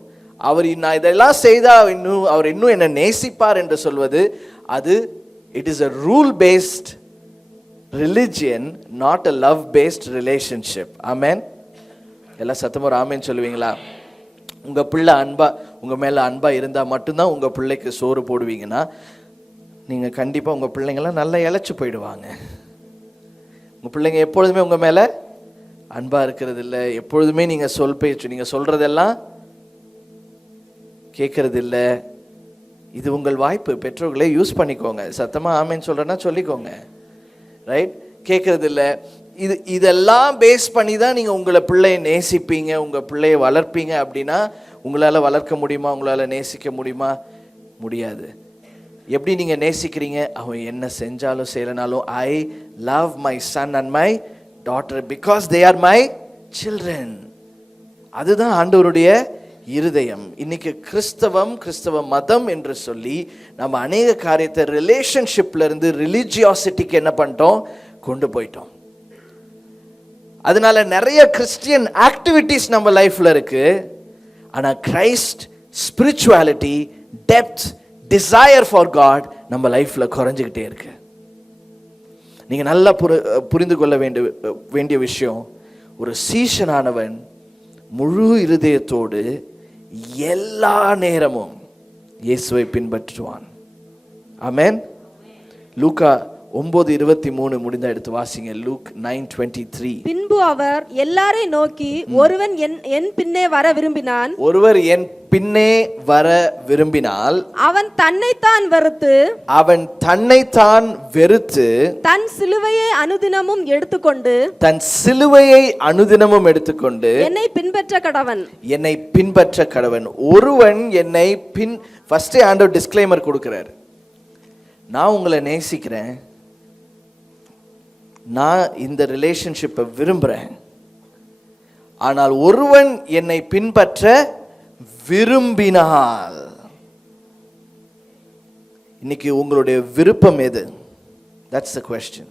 நான் இதெல்லாம் செய்தா அவர் இன்னும் என்னை நேசிப்பார் என்று சொல்வது, அது it is a rule based religion, not a love based relationship. ஆமென். எல்லாம் சத்தமா ஒரு ஆமென் சொல்லுவீங்களா? உங்க பிள்ளை உங்க மேல அன்பா இருந்தா மட்டும்தான் உங்க பிள்ளைக்கு சோறு போடுவீங்கன்னா நீங்க கண்டிப்பா உங்க பிள்ளைங்களாம் நல்லா இழைச்சு போயிடுவாங்க. உங்க பிள்ளைங்க எப்பொழுதுமே உங்க மேல அன்பா இருக்கிறது இல்லை, எப்பொழுதுமே நீங்க நீங்க சொல்றதெல்லாம் கேட்கறது இல்லை. இது உங்கள் வாய்ப்பு, பெற்றோர்களே யூஸ் பண்ணிக்கோங்க. சத்தமா ஆமேன்னு சொல்றேன்னா சொல்லிக்கோங்க. ரைட்? கேட்கறது இல்லை. இதெல்லாம் பேஸ் பண்ணி தான் நீங்கள் உங்களை பிள்ளையை நேசிப்பீங்க, உங்கள் பிள்ளையை வளர்ப்பீங்க. அப்படின்னா உங்களால் வளர்க்க முடியுமா? உங்களால் நேசிக்க முடியுமா? முடியாது. எப்படி நீங்கள் நேசிக்கிறீங்க? அவன் என்ன செஞ்சாலும் செய்யலனாலும் I love my son and my daughter because they are my children. அதுதான் ஆண்டவருடைய இருதயம். இன்னைக்கு கிறிஸ்தவ மதம் என்று சொல்லி நம்ம அநேக காரியத்தை ரிலேஷன்ஷிப்ல இருந்து ரிலிஜியாசிட்டிக்கு என்ன பண்ணிட்டோம்? கொண்டு போயிட்டோம். அதனால நிறைய கிறிஸ்டியன் ஆக்டிவிட்டிஸ் நம்ம லைஃப்ல இருக்கு. ஆனா Christ, spirituality, depth, desire for God நம்ம லைஃப்ல குறைஞ்சிக்கிட்டே இருக்கு. நீங்க நல்லா புரிந்து கொள்ள வேண்டிய விஷயம், ஒரு சீஷனானவன் முழு இருதயத்தோடு எல்லா நேரமும் இயேசுவை பின்பற்றுவான். ஆமென். லூக்கா 9:23 முடிந்த எடுத்து வாசிங்க. லூக் 9:23. பின்பு அவர் எல்லாரை நோக்கி, ஒருவன் என் பின்னே வர விரும்பினான், ஒருவர் என் பின்னே வர விரும்பினால் அவன் தன்னைத்தான் வெறுத்து தன் சிலுவையை அனுதினமும் எடுத்துக்கொண்டு என்னை பின்பற்ற கடவன். ஒருவன் என்னை ஃபர்ஸ்ட் ஆண்டவர் டிஸ்க்ளைமர் கொடுக்கிறார். நான் உங்களை நேசிக்கிறேன், நான் இந்த ரிலேஷன்ஷிப்பை விரும்புகிறேன், ஆனால் ஒருவன் என்னை பின்பற்ற விரும்பினால். இன்னைக்கு உங்களுடைய விருப்பம் எது? That's the question.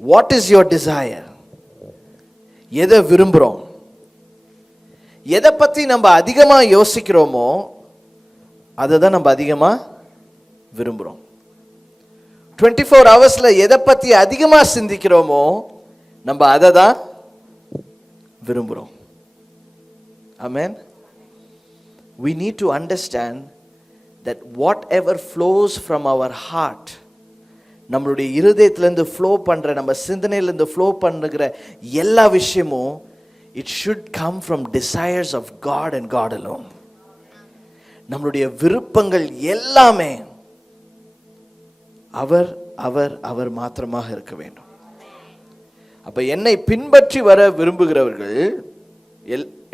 What is your desire? எதை விரும்புகிறோம்? எதை பற்றி நம்ம அதிகமாக யோசிக்கிறோமோ அதை தான் நம்ம அதிகமாக விரும்புகிறோம். 24 ஹவர்ஸ்ல எதை பற்றி அதிகமாக சிந்திக்கிறோமோ நம்ம அதை தான் விரும்புகிறோம். Amen. We need to understand that whatever flows from our heart, நம்மளுடைய இருதயத்திலிருந்து ஃப்ளோ பண்ற, நம்ம சிந்தனையிலிருந்து ஃப்ளோ பண்ணுகிற எல்லா விஷயமும் it should come from desires of God and God alone. நம்மளுடைய விருப்பங்கள் எல்லாமே அவர் அவர் அவர் மாத்திரமாக இருக்க வேண்டும். அப்ப என்னை பின்பற்றி வர விரும்புகிறவர்கள்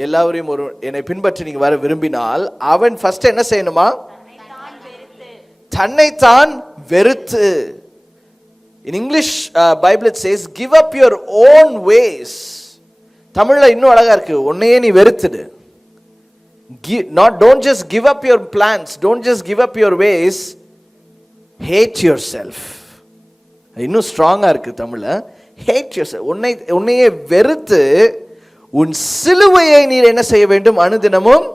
எல்லாரையும் என்னை பின்பற்றி நீங்க வர விரும்பினால் அவன் ஃபர்ஸ்ட் என்ன செய்யணுமா? தன்னைத்தான் வெறுத்து. In English Bible it says give up your own ways. தமிழ்ல இன்னும் அழகா இருக்கு, உன்னையே நீ வெறுத்துடு. Don't just give up your plans, don't just give up your ways, hate yourself. இன்னும் ஸ்ட்ராங்கா இருக்கு தமிழ்ல. hate yourself. உன்னையே வெறுத்து உன் சிலுவையை நீர் என்ன செய்ய வேண்டும்? அனுதினமும்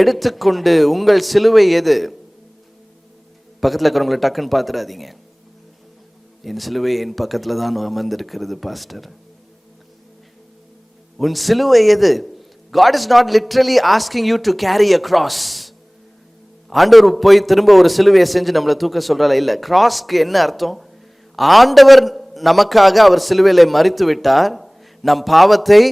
எடுத்துக்கொண்டு. உங்கள் சிலுவை எது? பக்கத்தில் இருக்கிறவங்களை டக்குன்னு பார்த்துடாதீங்க. என் சிலுவை என் பக்கத்தில் தான் அமர்ந்திருக்கிறது பாஸ்டர். உன் சிலுவை எது? God is not literally asking you to carry a cross. ஆண்டவர் போய் திரும்ப ஒரு சிலுவையை செஞ்சு நம்மளை தூக்க சொல்றால இல்ல. கிராஸ்க்கு என்ன அர்த்தம்? ஆண்டவர் நமக்காக அவர் சிலுவையில மரித்து விட்டார். நம் பாவத்தை,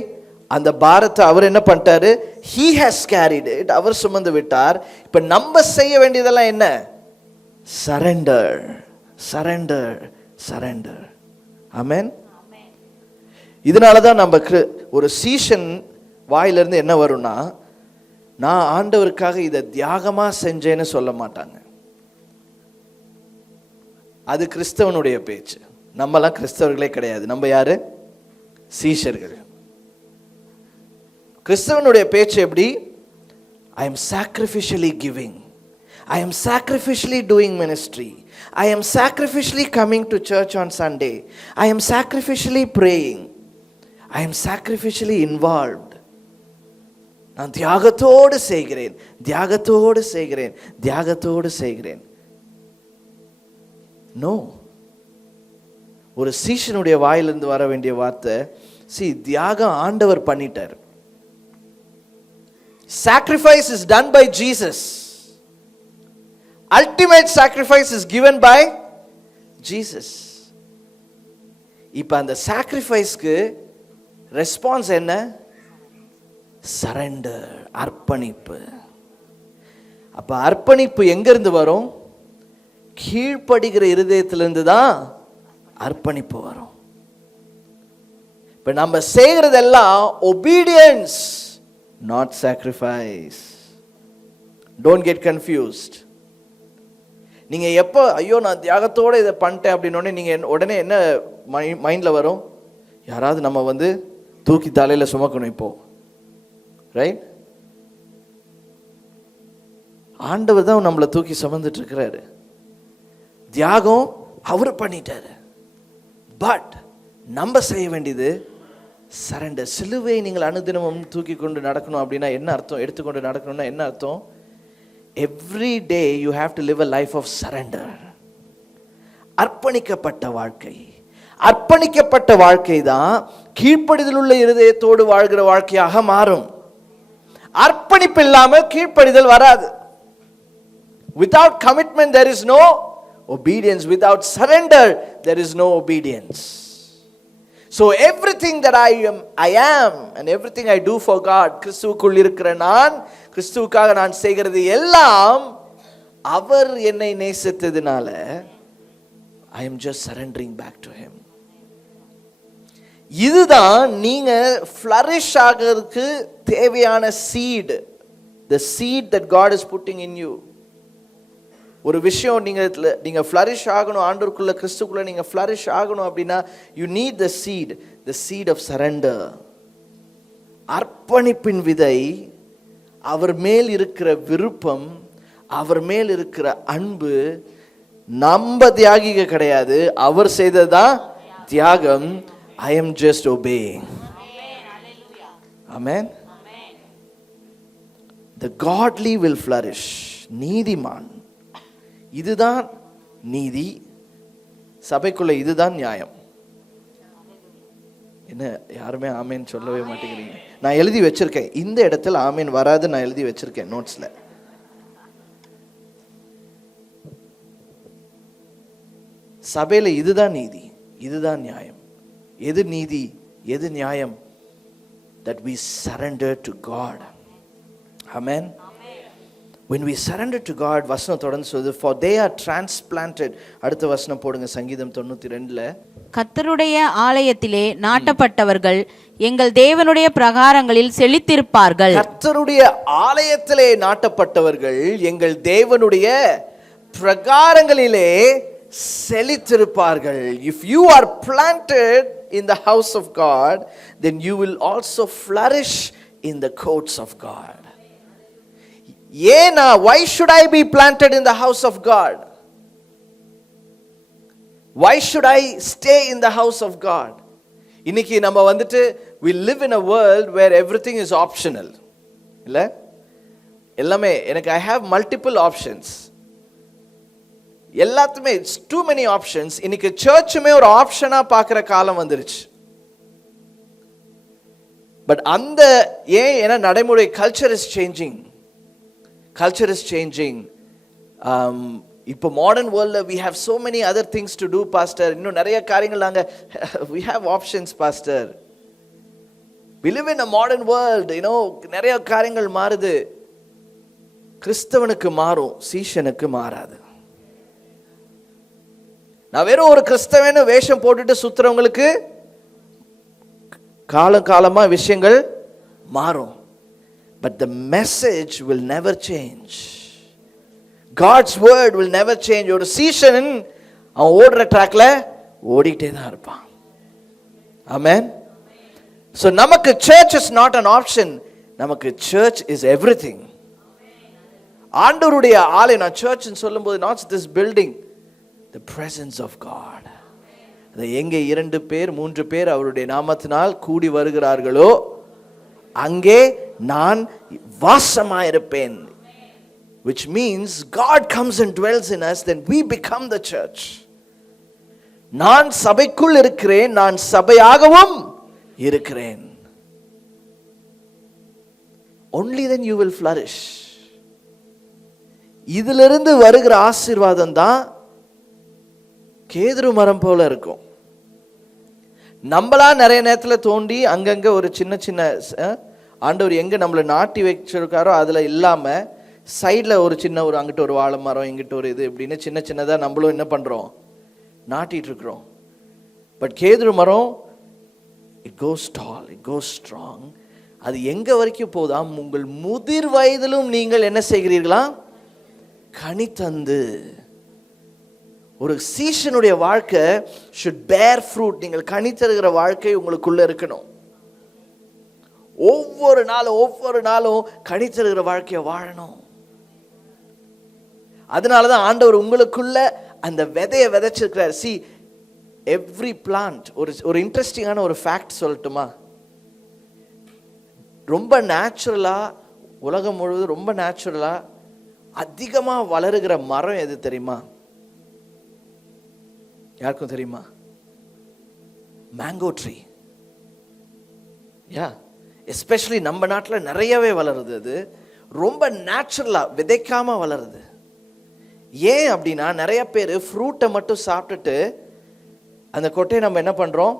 அந்த பாரத்தை அவர் என்ன பண்ணிட்டாரு? He has carried it. அவர் சுமந்து விட்டார். இப்ப நம்ம செய்ய வேண்டியதெல்லாம் என்ன? Surrender, surrender, surrender. ஆமென். இதனால தான் நம்ம ஒரு சீஷன் வாயிலிருந்து என்ன வரும்னா, நான் ஆண்டவருக்காக இதை தியாகமா செஞ்சேன்னு சொல்ல மாட்டாங்க. அது கிறிஸ்தவனுடைய பேச்சு. நம்மலாம் கிறிஸ்தவர்களே கிடையாது. நம்ம யாரு? சீஷர்கள். கிறிஸ்தவனுடைய பேச்சு எப்படி? I am sacrificially giving, I am sacrificially doing ministry, I am sacrificially coming to church on Sunday, I am sacrificially praying, I am sacrificially involved. நான் தியாகத்தோடு செய்கிறேன், தியாகத்தோடு செய்கிறேன், தியாகத்தோடு செய்கிறேன். நோ, ஒரு சீஷனுடைய வாயிலிருந்து வர வேண்டிய வார்த்தை, தியாகம் ஆண்டவர் பண்ணிட்டார். Sacrifice is done by Jesus. Ultimate sacrifice is given by Jesus. இப்ப அந்த சாக்ரிஃபைஸ்க்கு ரெஸ்பான்ஸ் என்ன? சரண்டர், அர்ப்பணிப்பு. அப்ப அர்ப்பணிப்பு எங்க இருந்து வரும்? கீழ்ப்படுகிற இருதயத்திலிருந்து தான் அர்ப்பணிப்பு வரும். இப்ப நம்ம செய்கிறதெல்லாம் obedience, not sacrifice. Don't get confused. நீங்க எப்போ ஐயோ நான் தியாகத்தோட இதை பண்ணிட்டேன் அப்படின்னோடனே நீங்க உடனே என்ன மைண்ட்ல வரும்? யாராவது நம்ம தூக்கி தலையில சுமக்கணும் இப்போ, ரைட்? ஆண்டவர் தான் நம்மளை தூக்கி சுமந்துட்டு இருக்கிறாரு. தியாகம் அவர் பண்ணிட்டாரு. பட் நம்ம செய்ய வேண்டியது சரண்டர். சிலுவை நீங்கள் அனுதினமும் தூக்கி கொண்டு நடக்கணும் அப்படின்னா என்ன அர்த்தம்? எடுத்துக்கொண்டு நடக்கணும்னா என்ன அர்த்தம்? Every day you have to live a life of surrender. அர்ப்பணிக்கப்பட்ட வாழ்க்கை. அர்ப்பணிக்கப்பட்ட வாழ்க்கை தான் கீழ்ப்படிதல் உள்ள இருதயத்தோடு வாழ்கிற வாழ்க்கையாக மாறும். அர்ப்பணிப்பு இல்லாமல் கீழ்ப்படிதல் வராது. Without commitment there is no obedience. Without surrender there is no obedience. So everything that I am and everything I do for God, கிறிஸ்துவுக்குள் இருக்கிற நான், கிறிஸ்துவுக்காக நான் செய்கிறது எல்லாம் அவர் என்னை நேசித்ததினால I am just surrendering back to him. இதுதான் நீங்க flourish ஆகிறதுக்கு தேவையான seed, the seed that God is putting in you. ஒரு விஷயம் நீங்க flourish ஆகணும், ஆண்டவருக்குள்ள கிறிஸ்துக்குள்ள நீங்க flourish ஆகணும் அப்படின்னா you need the seed of surrender. அர்ப்பணிப்பின் விதை, அவர் மேல் இருக்கிற விருப்பம், அவர் மேல் இருக்கிற அன்பு. நம்ம தியாகிக கிடையாது, அவர் செய்ததுதான் தியாகம். I am just obeying. Amen. The godly will flourish. நீதிமான், இதுதான் நீதி. சபைக்குள்ள இதுதான் நியாயம். என்ன யாருமே ஆமேன் சொல்லவே மாட்டேங்கிறீங்க? நான் எழுதி வச்சிருக்கேன், இந்த இடத்துல ஆமேன் வராது, நான் எழுதி வச்சிருக்கேன் நோட்ஸ்ல. சபையில இதுதான் நீதி, இதுதான் நியாயம். எது நீதி, எது நியாயம்? That we surrender to God. Amen. When we surrender to God, வசனம் தொடர்ந்து சொல்லுது, for they are transplanted. அடுத்த வசனம் போடுங்க, சங்கீதம் 92ல. கர்த்தருடைய ஆலயத்திலே நாட்டப்பட்டவர்கள் எங்கள் தேவனுடைய பிரகாரங்களில் செழித்திருப்பார்கள். கர்த்தருடைய ஆலயத்திலே நாட்டப்பட்டவர்கள் எங்கள் தேவனுடைய பிரகாரங்களிலே செழித்திருப்பார்கள். If you are planted in the house of God, then you will also flourish in the courts of God. Yena, why should I be planted in the house of God? Why should I stay in the house of God? இன்னைக்கு நம்ம we live in a world where everything is optional. இல்ல எல்லாமே எனக்கு I have multiple options. எல்லாத்துமே it's too many options. இன்னைக்கு சர்ச்சுமே ஒரு ஆப்ஷனா பார்க்குற காலம் வந்துருச்சு. பட் அந்த ஏன்னா நடைமுறை culture is changing. Culture is changing. இப்போ modern வேர்ல்ட்ல we have so many other things to do, pastor. இன்னும் நிறைய காரியங்கள் நாங்க we have options, pastor. We live in a modern world, நிறைய காரியங்கள் மாறுது. கிறிஸ்தவனுக்கு மாறும், சீஷனுக்கு மாறாது. நான் வெறும் ஒரு கிறிஸ்தவன்னு வேஷம் போட்டுட்டு சுத்துறவங்களுக்கு காலம் காலமா விஷயங்கள் மாறும். But the message will never change. God's word will never change. ஒரு சீஷன் அவன் ஓடுற ட்ராக்ல ஓடிட்டே தான் இருப்பான். Amen. So நமக்கு church is not an option. நமக்கு church is everything. ஆண்டவருடைய ஆலயம், நான் சர்ச்னு சொல்லும்போது not this building, the presence of God. அது எங்கே 2 பேர் 3 பேர் அவருடைய நாமத்தினால் கூடி வருகிறார்களோ அங்கே நான் வாசமாயிருப்பேன். Which means God comes and dwells in us, then we become the church. நான் சபைக்குள் இருக்கிறேன், நான் சபையாகவும் இருக்கிறேன். Only then you will flourish. இதிலிருந்து வருகிற ஆசீர்வாதம் தான் கேதுரு மரம் போல இருக்கும். நம்மளா நிறைய நேரத்தில் தோண்டி அங்கங்க ஒரு சின்ன சின்ன ஆண்டவர் எங்க நம்மளை நாட்டி வச்சிருக்காரோ அதுல இல்லாம சைடில் ஒரு சின்ன ஒரு அங்கிட்ட ஒரு வாழை மரம் இங்கிட்ட ஒரு இது இப்படின்னு சின்ன சின்னதாக நம்மளும் என்ன பண்ணுறோம், நாட்டிட்டு இருக்கிறோம். பட் கேதுரு மரம் it goes tall, it goes strong. அது எங்கே வரைக்கும் போதாம், உங்கள் முதிர் வயதிலும் நீங்கள் என்ன செய்கிறீர்களா, கனி தந்து. ஒரு சீஷனுடைய வாழ்க்கை should bear fruit. நீங்கள் கனி தருகிற வாழ்க்கை உங்களுக்குள்ள இருக்கணும். ஒவ்வொரு நாளும் கனி தருகிற வாழ்க்கையை வாழணும். அதனாலதான் ஆண்டவர் உங்களுக்குள்ள அந்த விதையை விதைச்சிருக்கிறார். See, every plant, ஒரு இன்ட்ரெஸ்டிங்கான ஒரு ஃபேக்ட் சொல்லட்டுமா? ரொம்ப நேச்சுரலா, உலகம் முழுவதும் ரொம்ப நேச்சுரலா அதிகமா வளருகிற மரம் எது தெரியுமா? யாருக்கும் தெரியுமா? Mango tree. யா, எஸ்பெஷலி நம்ம நாட்டில் நிறையவே வளருது. அது ரொம்ப நேச்சுரலா விதைக்காம வளருது. ஏன் அப்படின்னா, நிறைய பேர் ஃப்ரூட்டை மட்டும் சாப்பிட்டுட்டு அந்த கொட்டையை நம்ம என்ன பண்றோம்,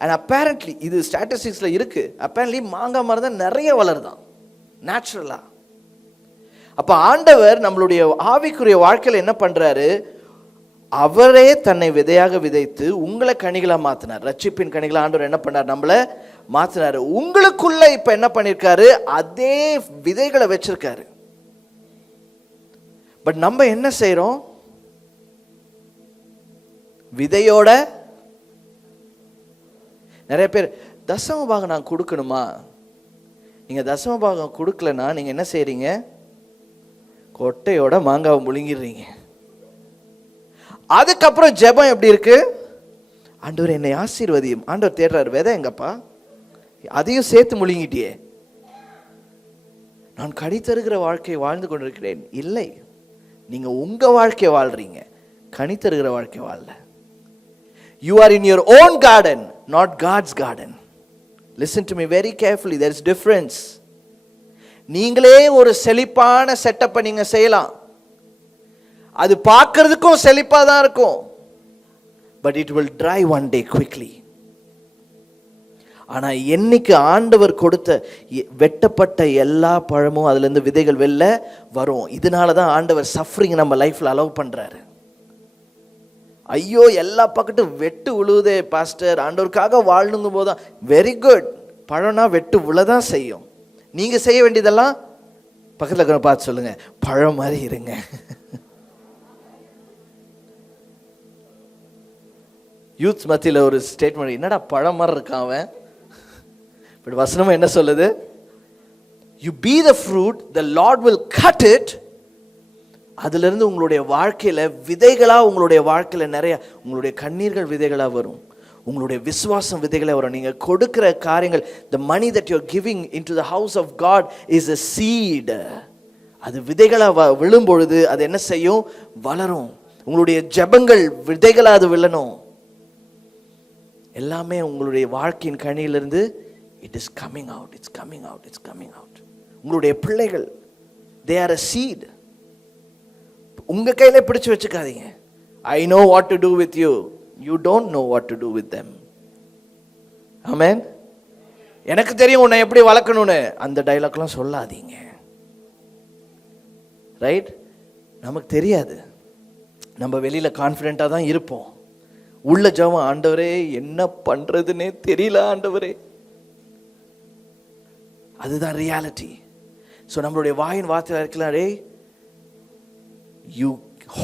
அண்ட் அப்பேரண்ட்லி இது ஸ்டாட்டிஸ்டிக்ஸ்ல இருக்கு, அப்பேரண்ட்லி மாங்காய் மரம் தான் நிறைய வளருதான் நேச்சுரலா. அப்ப ஆண்டவர் நம்மளுடைய ஆவிக்குரிய வாழ்க்கையில் என்ன பண்றாரு, அவரே தன்னை விதையாக விதைத்து உங்களை கனிகளா மாத்தினார். ரட்சிப்பின் கனிகளா ஆண்டவர் என்ன பண்ணார், நம்மள மாத்தினாரு. உங்களுக்குள்ள இப்ப என்ன பண்ணிருக்காரு, அதே விதைகளை வச்சிருக்காரு. பட் நம்ம என்ன செய்யறோம், விதையோட நிறைய பேர் தசம பாகம் நான் கொடுக்கணுமா, நீங்க தசம பாகம் கொடுக்கலன்னா நீங்க என்ன செய்றீங்க, கொட்டையோட மாங்காவை முழுங்கிடுறீங்க. அதுக்கப்புறம் ஜெபம் எப்படி இருக்கு, ஆண்டவர் என்னை ஆசீர்வதியும். ஆண்டவர் தேடுறாரு, விதை எங்கப்பா, அதையும் சேர்த்து முழுங்கிட்டியே. நான் கனி தருகிற வாழ்க்கையை வாழ்ந்து கொண்டிருக்கிறேன். இல்லை, நீங்க உங்க வாழ்க்கையை வாழ்றீங்க, கனி தருகிற வாழ்க்கை வாழல. You are in your own garden, not God's garden. Listen to me very carefully, there is difference. நீங்களே ஒரு செழிப்பான செட்டப்பை நீங்க செய்யலாம், அது பார்க்கிறதுக்கும் செழிப்பா தான் இருக்கும், but it will dry one day quickly. ஆனா என்னைக்கு ஆண்டவர் கொடுத்த வெட்டப்பட்ட எல்லா பழமும் அதுல இருந்து விதைகள் வெளில வரும். இதனாலதான் ஆண்டவர் சஃபரிங் நம்ம லைஃப்ல அலோவ் பண்றாரு. ஐயோ எல்லா பக்கட்டும் வெட்டு விழுவுதே பாஸ்டர், ஆண்டவருக்காக வாழணுங்கும் போதுதான் வெரி குட், பழம்னா வெட்டு விழதான் செய்யும். நீங்க செய்ய வேண்டியதெல்லாம் பக்கத்துல இருக்கிற பார்த்து சொல்லுங்க, பழம் மாதிரி இருங்க. யூத் மத்தியில் ஒரு ஸ்டேட்மெண்ட், என்னடா பழம் மாதிரி இருக்கான் அவன். பட் வசனம் என்ன சொல்லுது, you be the fruit, the Lord will cut it. அதுல இருந்து உங்களுடைய வாழ்க்கையில விதைகளா, உங்களுடைய வாழ்க்கையில நிறைய உங்களுடைய கண்ணீர்கள் விதைகளா வரும், உங்களுடைய விசுவாசம் விதைகளா வரும். நீங்க கொடுக்கிற காரியங்கள், the money that you're giving into the house of God is a seed. அது விதைகளா விழும் பொழுது அது என்ன செய்யும், வளரும். உங்களுடைய ஜெபங்கள் விதைகளா அது விழணும். எல்லாமே உங்களுடைய வாழ்க்கையின் கனியிலிருந்து it is coming out, it's coming out, it's coming out. உங்களுடைய பிள்ளைகள், they are a seed. உங்க கையில பிடிச்சு வச்சுக்காதீங்க. I know what to do with you, you don't know what to do with them. Amen. எனக்கு தெரியும் உன்னை எப்படி வளர்க்கணும்னு, அந்த டைலாக்லாம் சொல்லாதீங்க. ரைட்? நமக்கு தெரியாது, நம்ம வெளியில கான்ஃபிடென்ட்டா தான் இருப்போம். உள்ள ஜெபம், ஆண்டவரே என்ன பண்றதுன்னே தெரியல ஆண்டவரே, அதுதான் ரியாலிட்டி. ஸோ நம்மளுடைய வாயின் வார்த்தையில் இருக்கலாரே, you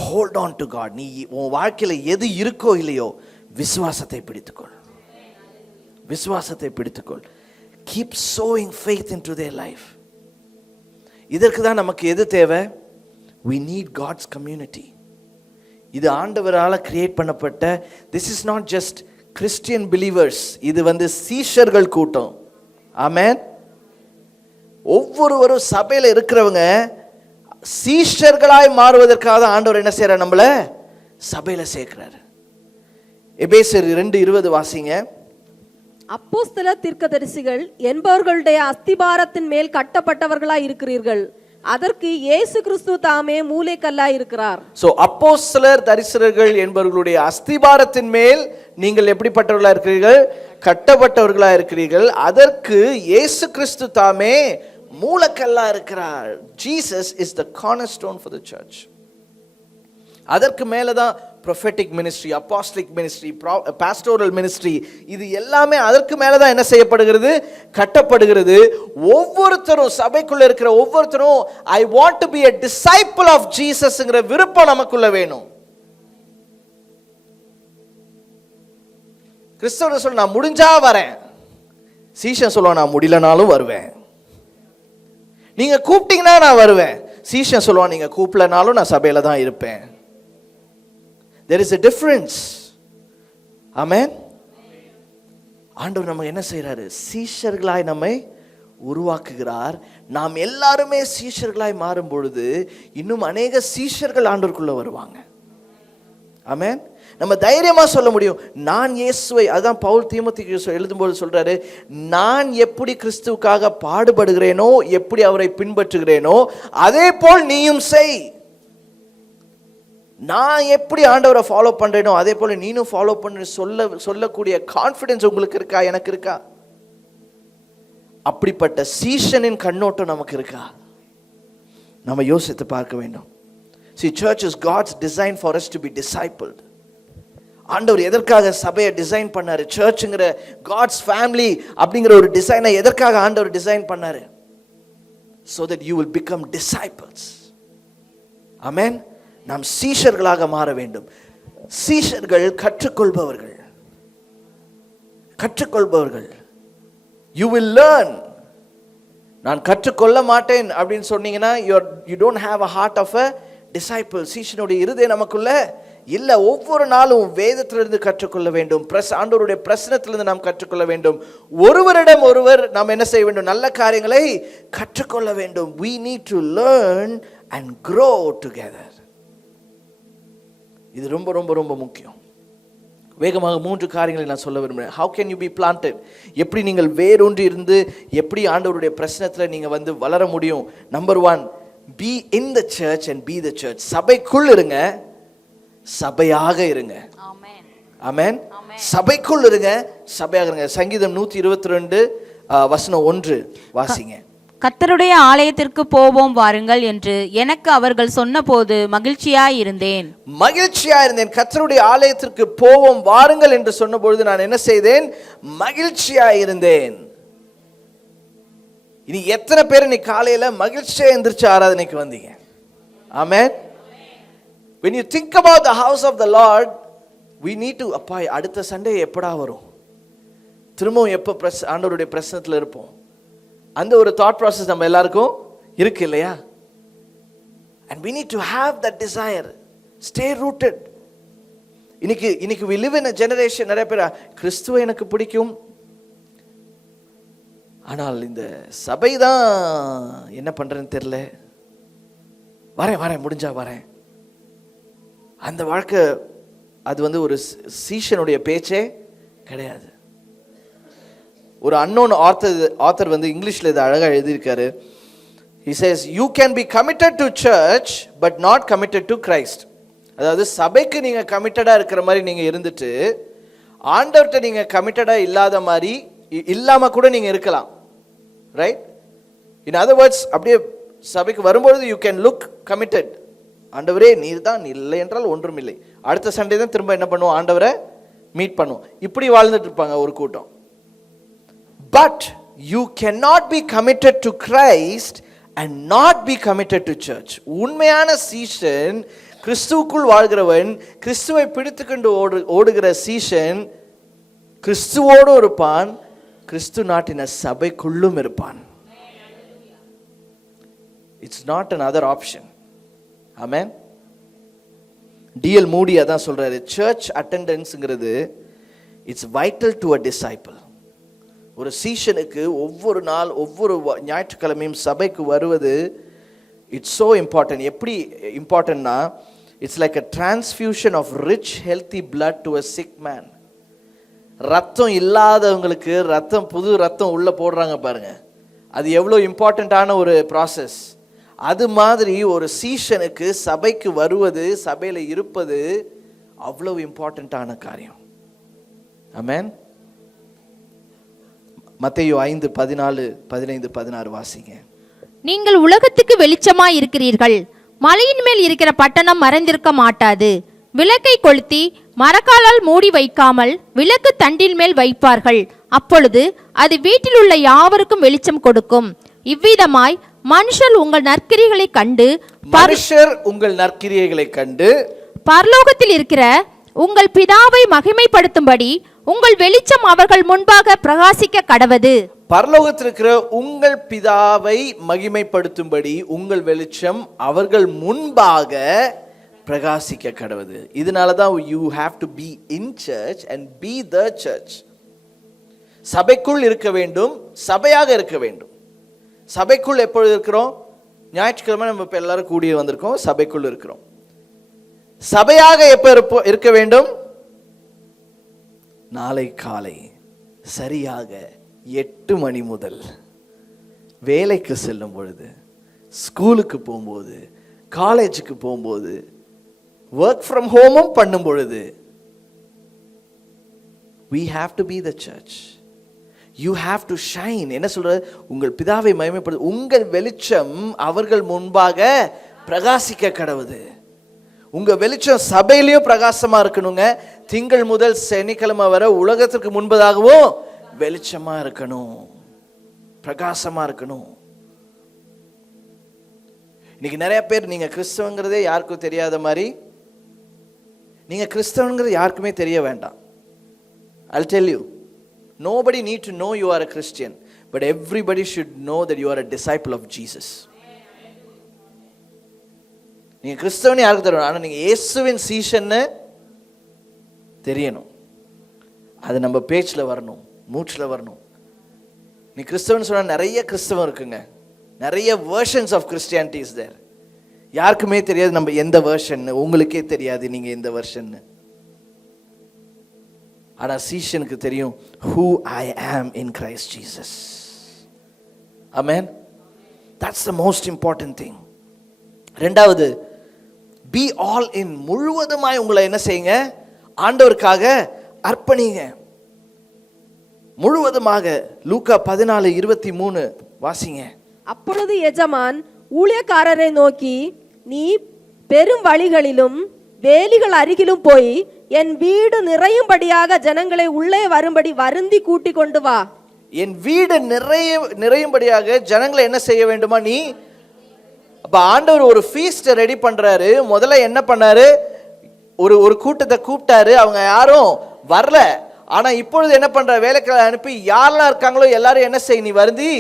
hold on to God. நீ உன் வாழ்க்கையில் எது இருக்கோ இல்லையோ, விசுவாசத்தை பிடித்துக்கொள், விசுவாசத்தை பிடித்துக்கொள். Keep showing faith in to their life. இதற்கு தான் நமக்கு எது தேவை, we need God's community. இது ஆண்டவரால் கிரியேட் பண்ணப்பட்ட, this is not just Christian believers, இது சீஷர்கள் கூட்டம். ஆமென். ஒவ்வொருவரும் சபையில் இருக்கிறவங்க சீஷர்களாய் மாறுவதற்காக ஆண்டவர் என்ன செய்யறார்? நம்மள சபையில சேர்க்கிறார். எபேசியர் 2:20 வாசிங்க. அப்போஸ்தலர் தீர்க்கதரிசிகள் என்பவர்களுடைய அஸ்திபாரத்தின் மேல் கட்டப்பட்டவர்களாய் இருக்கிறீர்கள், அதற்கு இயேசு கிறிஸ்து தாமே மூலைக்கல்லாய் இருக்கிறார். சோ அப்போஸ்தலர் தரிசனர்கள் என்பவர்களுடைய அஸ்திபாரத்தின் மேல் நீங்கள் எப்படிப்பட்டவர்களா இருக்கிறீர்கள்? கட்டப்பட்டவர்களா இருக்கிறீர்கள். அதற்கு இயேசு கிறிஸ்து தாமே மூலக்கல்லா இருக்கிறார். Jesus is the cornerstone for the church. அதற்கு மேலதான் prophetic ministry, apostolic ministry, pastoral ministry, இது எல்லாமே அதற்கு மேலதான் என்ன செய்யப்படுகிறது? கட்டப்படுகிறது. ஒவ்வொருத்தரும் சபைக்குள்ள இருக்கிற ஒவ்வொருத்தரும் I want to be a disciple of Jesusங்கிற விருப்பம் நமக்குள்ள வேணும். கிறிஸ்தவன் சொல்ல நான் முடிஞ்சா வரேன், சீஷன் சொல்லுவான் நான் முடியலனாலும் வருவேன். நீங்க கூப்பிட்டீங்கன்னா நான் வருவேன், சீஷன் சொல்லுவான் நீங்க கூப்பிடலனாலும் நான் சபையில தான் இருப்பேன். There is a difference. Amen. ஆண்டவர் நம்ம என்ன செய்யறாரு? சீஷர்களாய் நம்மை உருவாக்குகிறார். நாம் எல்லாருமே சீஷர்களாய் மாறும் பொழுது இன்னும் அநேக சீஷர்கள் ஆண்டவருக்குள்ள வருவாங்க. ஆமென். நம்ம தைரியமா சொல்ல முடியும், நான் இயேசுவை, அதான் பவுல் தீமோத்தேயுக்கு எழுதும்போது சொல்றாரு, நான் எப்படி கிறிஸ்துவுக்காக பாடுபடுகிறேனோ, எப்படி அவரை பின்பற்றுகிறேனோ அதே போல் நீயும் செய். நான் எப்படி ஆண்டவரை ஃபாலோ பண்றேனோ அதே போல நீனும் ஃபாலோ பண்ணு சொல்லக்கூடிய கான்ஃபிடன்ஸ் உங்களுக்கு இருக்கா? எனக்கு இருக்கா? அப்படிப்பட்ட சீஷனின் கண்ணோட்டம் நமக்கு இருக்கா? நம்ம யோசித்து பார்க்க வேண்டும். See, church is God's design for us to be discipled. ஆண்டவர் எதற்காக சபையை டிசைன் பண்ணாரு? சர்ச்ங்கிற God's family அப்படிங்கிற ஒரு டிசைனை எதற்காக ஆண்டவர் டிசைன் பண்ணாரு? So that you will become disciples. Amen. நாம் சீஷர்களாக மாற வேண்டும். சீஷர்கள் கற்றுக்கொள்பவர்கள். You will learn. நான் கற்றுக்கொள்ள மாட்டேன் அப்படின்னு சொன்னீங்கன்னா you don't have a heart of a disciple. சீஷனுடைய இருதயம் நமக்குள்ள இல்ல. ஒவ்வொரு நாளும் வேதத்திலிருந்து கற்றுக்கொள்ள வேண்டும், ஆண்டவருடைய பிரசனத்திலிருந்து நாம் கற்றுக்கொள்ள வேண்டும். ஒருவரிடம் ஒருவர் நாம் என்ன செய்ய வேண்டும்? நல்ல காரியங்களை கற்றுக்கொள்ள வேண்டும். We need to learn and grow together. இது ரொம்ப ரொம்ப ரொம்ப முக்கியம். வேகமாக 3 காரியங்களை நான் சொல்ல விரும்புகிறேன். How can you be planted? எப்படி நீங்கள் வேரூன்றி இருந்து எப்படி ஆண்டவருடைய பிரசனத்தில் நீங்க வந்து வளர முடியும்? Number 1, be in the church and be the church. சபைக்குள் இருங்க, சபையாக இருங்க. ஆமென். சபைக்குள் இருங்க, சபையாக இருங்க. சங்கீதம் 122 வசனம் 1 வாசிங்க. கர்த்தருடைய ஆலயத்திற்கு போவோம் வாருங்கள் என்று எனக்கு அவர்கள் சொன்னபோது மகிழ்ச்சியாய் இருந்தேன். கர்த்தருடைய ஆலயத்திற்கு போவோம் வாருங்கள் என்று சொன்னபொழுது நான் என்ன செய்தேன்? மகிழ்ச்சியாய் இருந்தேன். இனி எத்தனை பேர் நீ காலையில மகிழ்ச்சியா எந்திரிச்சு ஆராதனைக்கு வந்தீங்க? ஆமென். When you think about the house of the Lord, we need to அப்பா அடுத்த சண்டே எப்படா வரும், திரும்பவும் எப்ப ஆண்டவருடைய பிரசன்னத்துல இருப்போம், அந்த ஒரு தாட் ப்ராசஸ் நம்ம எல்லாருக்கும் இருக்கு இல்லையா? And we need to have that desire. Stay rooted. இன்னைக்கு we live in a generation, நிறைய பேர் கிறிஸ்துவை எனக்கு பிடிக்கும், ஆனால் இந்த சபை தான் என்ன பண்றேன்னு தெரியல, வரேன் முடிஞ்சா வரேன். அந்த வாழ்க்கை அது வந்து ஒரு சீஷனுடைய பேச்சே கிடையாது. ஒரு unknown author வந்து இங்கிலீஷ்ல இதை அழகா எழுதியிருக்காரு. He says you can be committed to church but not committed to Christ. அதாவது சபைக்கு நீங்க கமிட்டடா இருக்கிற மாதிரி நீங்க இருந்துட்டு ஆண்டவர்ட்ட நீங்க கமிட்டடா இல்லாத மாதிரி இல்லாம கூட நீங்க இருக்கலாம். ரைட்? இன் அதர் வேர்ட்ஸ், அப்படியே சபைக்கு வரும்பொழுது you can look committed. ஆண்டவரே நீர் தான், இல்லை என்றால் ஒன்றும் இல்லை. அடுத்த சண்டே தான் திரும்ப என்ன பண்ணுவோம்? ஆண்டவரை மீட் பண்ணுவோம். இப்படி வாழ்ந்துட்டு இருப்பாங்க ஒரு கூட்டம். But you cannot be committed to Christ and not be committed to church. உண்மையான சீஷன், கிறிஸ்துவுக்குள் வாழ்கிறவன், கிறிஸ்துவை பிடித்துக்கொண்டு ஓடுகிற சீஷன் கிறிஸ்துவோடும் இருப்பான், கிறிஸ்து நாட்டின சபைக்குள்ளும் இருப்பான். It's not another option. Amen. D.L. Moody அதான் சொல்றாரு, சர்ச் அட்டெண்டன்ஸ்ங்கிறது it's vital to a disciple. ஒரு சீஷனுக்கு ஒவ்வொரு நாள் ஒவ்வொரு ஞாயிற்றுக்கிழமையும் சபைக்கு வருவது இட்ஸ் ஸோ இம்பார்ட்டன்ட். எப்படி இம்பார்ட்டன்ட்னா, it's like a transfusion of rich healthy blood to a sick man. ரத்தம் இல்லாதவங்களுக்கு ரத்தம், புது ரத்தம் உள்ளே போடுறாங்க பாருங்க, அது எவ்வளோ இம்பார்ட்டண்ட்டான ஒரு ப்ராசஸ். அது மாதிரி ஒரு சீஷனுக்கு சபைக்கு வருவது, சபையில் இருப்பது அவ்வளவு இம்பார்ட்டண்ட்டான காரியம். ஆமென். மத்தேயு 5:14-15-16 வாசிங்க. நீங்கள் உலகத்துக்கு வெளிச்சமாய் இருக்கிறீர்கள். மலையின் மேல் இருக்கிற பட்டணம் மறைந்திருக்க மாட்டாது. விளக்கை கொளுத்தி மரக்காலால் மூடி வைக்காமல் விளக்கு தண்டின் மேல் வைப்பார்கள். அப்பொழுது அது வீட்டில் உள்ள யாவருக்கும் வெளிச்சம் கொடுக்கும். இவ்விதமாய் மனுஷர் உங்கள் நற்கிரியைகளை கண்டு பரலோகத்தில் இருக்கிற உங்கள் பிதாவை மகிமைப்படுத்தும்படி உங்கள் வெளிச்சம் அவர்கள் முன்பாக பிரகாசிக்க கடவது. பரலோகத்தில் இருக்கிற உங்கள் பிதாவை மகிமைப்படுத்தும்படி உங்கள் வெளிச்சம் அவர்கள் முன்பாக பிரகாசிக்க கடவது. இதனால தான் you have to be in church and be the church. சபைக்குள் இருக்க வேண்டும், சபையாக இருக்க வேண்டும். சபைக்குள் எப்பொழுது இருக்கிறோம்? ஞாயிற்றுக்கிழமை நம்ம இப்போ எல்லாரும் கூடி வந்திருக்கோம், சபைக்குள் இருக்கிறோம். சபையாக எப்போ இருக்க வேண்டும்? நாளை காலை சரியாக 8 மணி முதல் வேலைக்கு செல்லும் பொழுது, ஸ்கூலுக்கு போகும்போது, காலேஜுக்கு போகும்போது, ஒர்க் ஃப்ரம் ஹோமும் பண்ணும் பொழுது, we have to be the church. You have to shine. என்ன சொல்ற? உங்கள் பிதாவை மகிமைப்படுத்து, உங்கள் வெளிச்சம் அவர்கள் முன்பாக பிரகாசிக்க கடவுது. உங்க வெளிச்சம் சபையிலையும் பிரகாசமா இருக்கணுங்க. திங்கள் முதல் சனிக்கிழமை வரை உலகத்திற்கு முன்பதாகவும் வெளிச்சமா இருக்கணும், பிரகாசமா இருக்கணும். இன்னைக்கு நிறைய பேர் நீங்க கிறிஸ்தவங்கிறதே யாருக்கும் தெரியாத மாதிரி, நீங்க கிறிஸ்தவங்கிறது யாருக்குமே தெரிய வேண்டாம். I'll tell you, nobody need to know you are a Christian, but everybody should know that you are a disciple of Jesus. நீங்க கிறிஸ்தவன் யாருக்கு தெரியணும், ஆனா நீங்க இயேசுவின் சீஷன்னு தெரியணும். அது நம்ம பேச்சில் வரணும், மூச்சில் வரணும். நீ கிறிஸ்தவன் சொன்னா நிறைய கிறிஸ்தவம் இருக்குங்க, நிறைய versions of Christianity is there. யாருக்குமே தெரியாது நம்ம எந்த வெர்ஷன், உங்களுக்கே தெரியாது நீங்க எந்த வெர்ஷன். ஆனா சீஷனுக்கு தெரியும் who I am in Christ Jesus. Amen. That's the most important thing. ரெண்டாவது, be all in. முழுவதுமாய் உங்களை என்ன செய்யுங்க? ஆண்டவருக்காக அர்ப்பணிங்க முழுவதுமாக. லூக்கா 14:23 வாசிங்க. அப்பொழுது எஜமான் ஊழியக்காரரை நோக்கி, நீ பெரும் வழிகளிலும் வேலிகள் அருகிலும் போய் என் வீடு நிறையும்படியாக ஜனங்களை உள்ளே வரும்படி வருந்தி கூட்டி கொண்டு வா. என் வீடு நிறையும்படியாக ஜனங்களை என்ன செய்ய வேண்டுமா? நீ. அப்ப ஆண்டவர் ஒரு ஃபீஸ்ட் ரெடி பண்றாரு. முதல்ல என்ன பண்ணாரு? ஒரு கூட்டத்தை கூப்பிட்டாரு, அவங்க யாரும் வரல. ஆனா இப்பொழுது என்ன பண்ற? வேலைக்கார அனுப்பி யாரெல்லாம் இருக்காங்களோ எல்லாரும் என்ன செய், நீ வருந்தி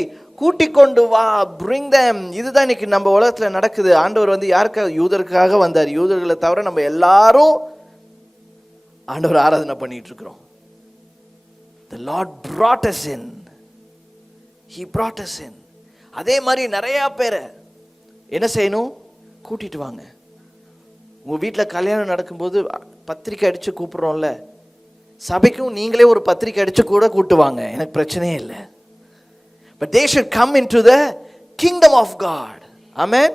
கூட்டி கொண்டு வா, bring them. இதுதான் இன்னைக்கு நம்ம உலகத்துல நடக்குது. ஆண்டவர் யாருக்காக? யூதருக்காக வந்தார். யூதர்களை தவிர நம்ம எல்லாரும் ஆண்டவர் ஆராதனை பண்ணிட்டு இருக்கிறோம். The Lord brought us in. He brought us in. அதே மாதிரி நிறைய பேரை என்ன செய்யணும்? கூட்டிட்டு வாங்க. உங்க வீட்டில் கல்யாணம் நடக்கும்போது பத்திரிக்கை அடிச்சு கூப்பிடுறோம்ல, சபைக்கும் நீங்களே ஒரு பத்திரிக்கை அடிச்சு கூட கூட்டுவாங்க, எனக்கு பிரச்சனையே இல்லை. But they should come into the kingdom of God. Amen.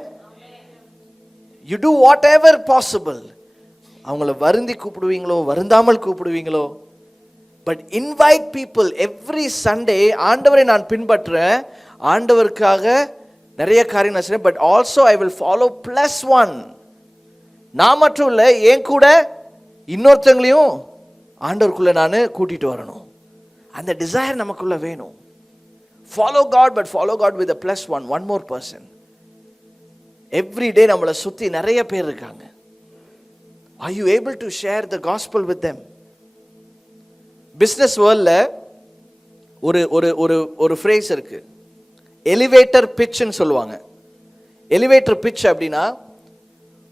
You do whatever possible. அவங்கள வருந்தி கூப்பிடுவீங்களோ வருந்தாமல் கூப்பிடுவீங்களோ, but invite people every Sunday. ஆண்டவரை நான் பின்பற்றுறேன், ஆண்டவருக்காக நிறைய காரியம் நான் செய்றேன், but also I will follow +1. நான் மட்டும் இல்லை, என் கூட இன்னொருத்தங்களையும் ஆண்டவருக்குள்ள நான் கூட்டிட்டு வரணும். அந்த டிசைர் நமக்குள்ள வேணும். Follow God, but follow God with a +1, one more person. Every day நம்மளை சுத்தி நிறைய பேர் இருக்காங்க. Are you able to share the gospel with them? Business வேர்ல்ட்ல ஒரு ஃப்ரேஸ் இருக்கு, எலிவேட்டர் பிட்ச்னு சொல்லுவாங்க. எலிவேட்டர் பிட்ச் அப்படின்னா,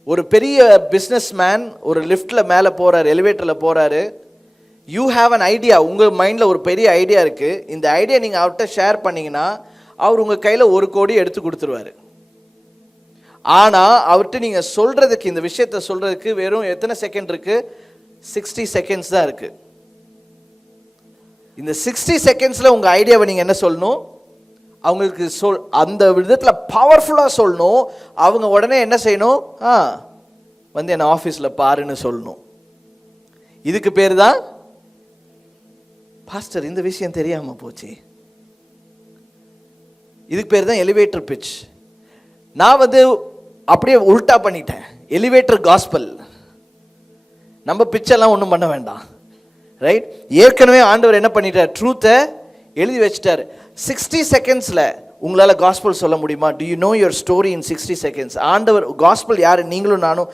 ஒரு பெரிய பிஸ்னஸ் மேன் ஒரு லிஃப்ட்ல மேலே போறாரு, எலிவேட்டர்ல போறாரு. யூ ஹேவ் அன் ஐடியா, உங்கள் மைண்டில் ஒரு பெரிய ஐடியா இருக்குது. இந்த ஐடியா நீங்கள் அவர்கிட்ட ஷேர் பண்ணிங்கன்னா அவர் உங்கள் கையில் 1 கோடி எடுத்து கொடுத்துருவார். ஆனால் அவர்கிட்ட நீங்கள் சொல்கிறதுக்கு, இந்த விஷயத்தை சொல்கிறதுக்கு வெறும் எத்தனை செகண்ட் இருக்குது? 60 செகண்ட்ஸ் தான் இருக்குது. இந்த 60 செகண்ட்ஸில் உங்கள் ஐடியாவை நீங்கள் என்ன சொல்லணும்? அவங்களுக்கு அந்த விதத்தில் பவர்ஃபுல்லாக சொல்லணும். அவங்க உடனே என்ன செய்யணும்? வந்து என்ன ஆஃபீஸில் பாருன்னு சொல்லணும். இதுக்கு பேர் தான், பாஸ்டர் இந்த விஷயம் தெரியாமல் போச்சு, இதுக்கு பேர் தான் எலிவேட்டர் பிட்ச். நான் வந்து அப்படியே உல்டா பண்ணிட்டேன், எலிவேட்டர் காஸ்பல். நம்ம பிச்செல்லாம் ஒன்றும் பண்ண வேண்டாம், ரைட்? ஏற்கனவே ஆண்டவர் என்ன பண்ணிட்டார்? ட்ரூத்தை எழுதி வச்சிட்டார். 60 செகண்ட்ஸில் உங்களால் காஸ்பல் சொல்ல முடியுமா? To you know your story in 60 seconds? ஆண்டவர் காஸ்பல் யார்? நீங்களும் நானும்,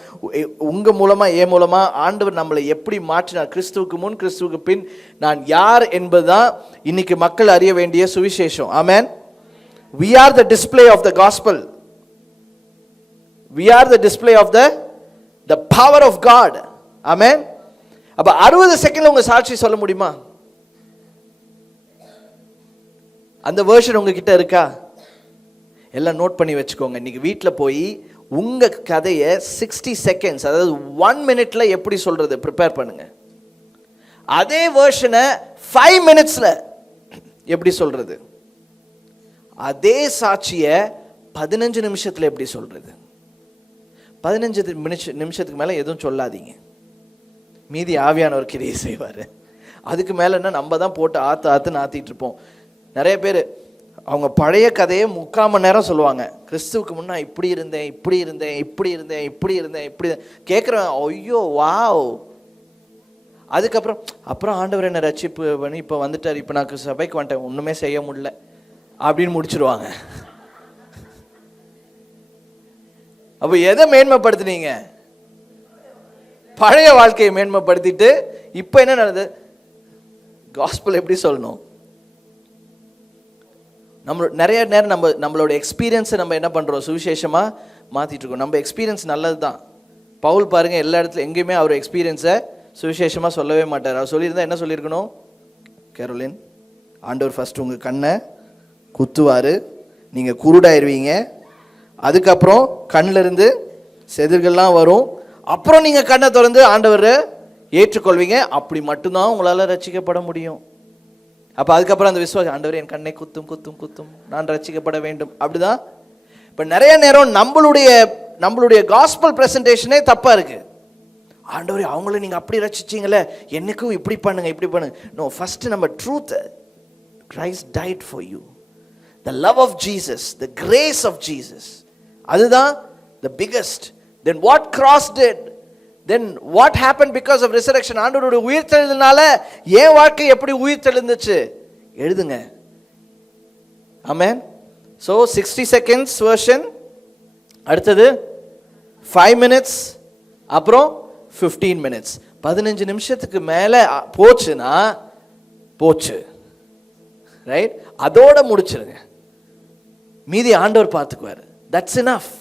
உங்கள் மூலமாக என் மூலமாக ஆண்டவர் நம்மளை எப்படி மாற்றினார், கிறிஸ்துவுக்கு முன் கிறிஸ்துவுக்கு பின் நான் யார் என்பதுதான் இன்னைக்கு மக்கள் அறிய வேண்டிய சுவிசேஷம். ஆமென். We are the display of the gospel. We are the display of the power of God. Amen. அப்ப 60 செகண்ட்ல உங்க சாட்சி சொல்ல முடியுமா? அந்த வெர்ஷன் உங்ககிட்ட இருக்கா? எல்லாம் நோட் பண்ணி வச்சுக்கோங்க. இன்னைக்கு வீட்டில் போய் உங்க கதையை 60 செகண்ட்ஸ், அதாவது 1 மினிட்ல எப்படி சொல்றது ப்ரிப்பேர் பண்ணுங்க. அதே வெர்ஷனை 5 மினிட்ஸ்ல எப்படி சொல்றது? அதே சாட்சியை 15 நிமிஷத்துல எப்படி சொல்றது? 15 நிமிஷத்துக்கு மேல எதுவும் சொல்லாதீங்க, மீதி ஆவியானவர் கிரியை செய்வார். அதுக்கு மேலேன்னா நம்ம தான் போட்டு ஆற்றுன்னு ஆற்றிட்டு இருப்போம். நிறைய பேர் அவங்க பழைய கதையை 3/4 மணி நேரம் சொல்லுவாங்க. கிறிஸ்துவுக்கு முன்னா இப்படி இருந்தேன், இப்படி இருந்தேன், இப்படி இருந்தேன், இப்படி இருந்தேன், இப்படி கேட்குறேன், ஐயோ வாவ். அதுக்கப்புறம் ஆண்டவர் என்ன ரட்சிப்பு பண்ணி இப்போ வந்துட்டார், இப்போ நான் சபைக்கு வந்துட்டேன், ஒன்றுமே செய்ய முடியல அப்படின்னு முடிச்சிருவாங்க. அப்போ எதை மேன்மைப்படுத்தினீங்க? பழைய வாழ்க்கையை மேன்மைப்படுத்திட்டு இப்போ என்ன நடந்தது? காஸ்பல் எப்படி சொல்லணும்? நிறைய நேரம் நம்மளோட எக்ஸ்பீரியன்ஸை நம்ம என்ன பண்ணுறோம்? சுவிசேஷமாக மாற்றிட்டு இருக்கோம். நம்ம எக்ஸ்பீரியன்ஸ் நல்லது தான். பவுல் பாருங்கள், எல்லா இடத்துல எங்கேயுமே அவர் எக்ஸ்பீரியன்ஸை சுவிசேஷமாக சொல்லவே மாட்டார். அவர் சொல்லியிருந்தா என்ன சொல்லியிருக்கணும்? கேரோலின், ஆண்டவர் ஃபஸ்ட் உங்கள் கண்ணை குத்துவார், நீங்கள் குருடாயிருவீங்க, அதுக்கப்புறம் கண்ணிலிருந்து செதிர்கள்லாம் வரும், அப்புறம் நீங்கள் கண்ணை திறந்து ஆண்டவரை ஏற்றுக்கொள்வீங்க. அப்படி மட்டும்தான் உங்களால் ரட்சிக்கப்பட முடியும். அப்போ அதுக்கப்புறம் அந்த விசுவாசம், ஆண்டவரே என் கண்ணை குத்தும் குத்தும் குத்தும், நான் ரட்சிக்கப்பட வேண்டும். அப்படிதான் இப்போ நிறைய நேரம் நம்மளுடைய காஸ்பல் பிரசன்டேஷனே தப்பாக இருக்கு. ஆண்டவரே அவங்கள நீங்கள் அப்படி ரட்சிச்சிங்களே, என்னைக்கும் இப்படி பண்ணுங்க இப்படி பண்ணுங்க. நோ, ஃபர்ஸ்ட் நம்ம truth, Christ tight for you, the love of Jesus, the grace of Jesus, அதுதான் the biggest. Then what cross did, then what happened because of resurrection? ஆண்டவருடைய உயிர்த்தெழுதனால என் வாழ்க்கை எப்படி உயிர்த்தெழுந்துச்சு எழுதுங்க. ஆமென். So 60 seconds version, அடுத்தது 5 minutes, அப்புறம் 15 minutes. 15 நிமிஷத்துக்கு மேலே போச்சுன்னா போச்சு, ரைட்? அதோட முடிச்சிருங்க, மீதி ஆண்டவர் பார்த்துக்குவார். That's enough.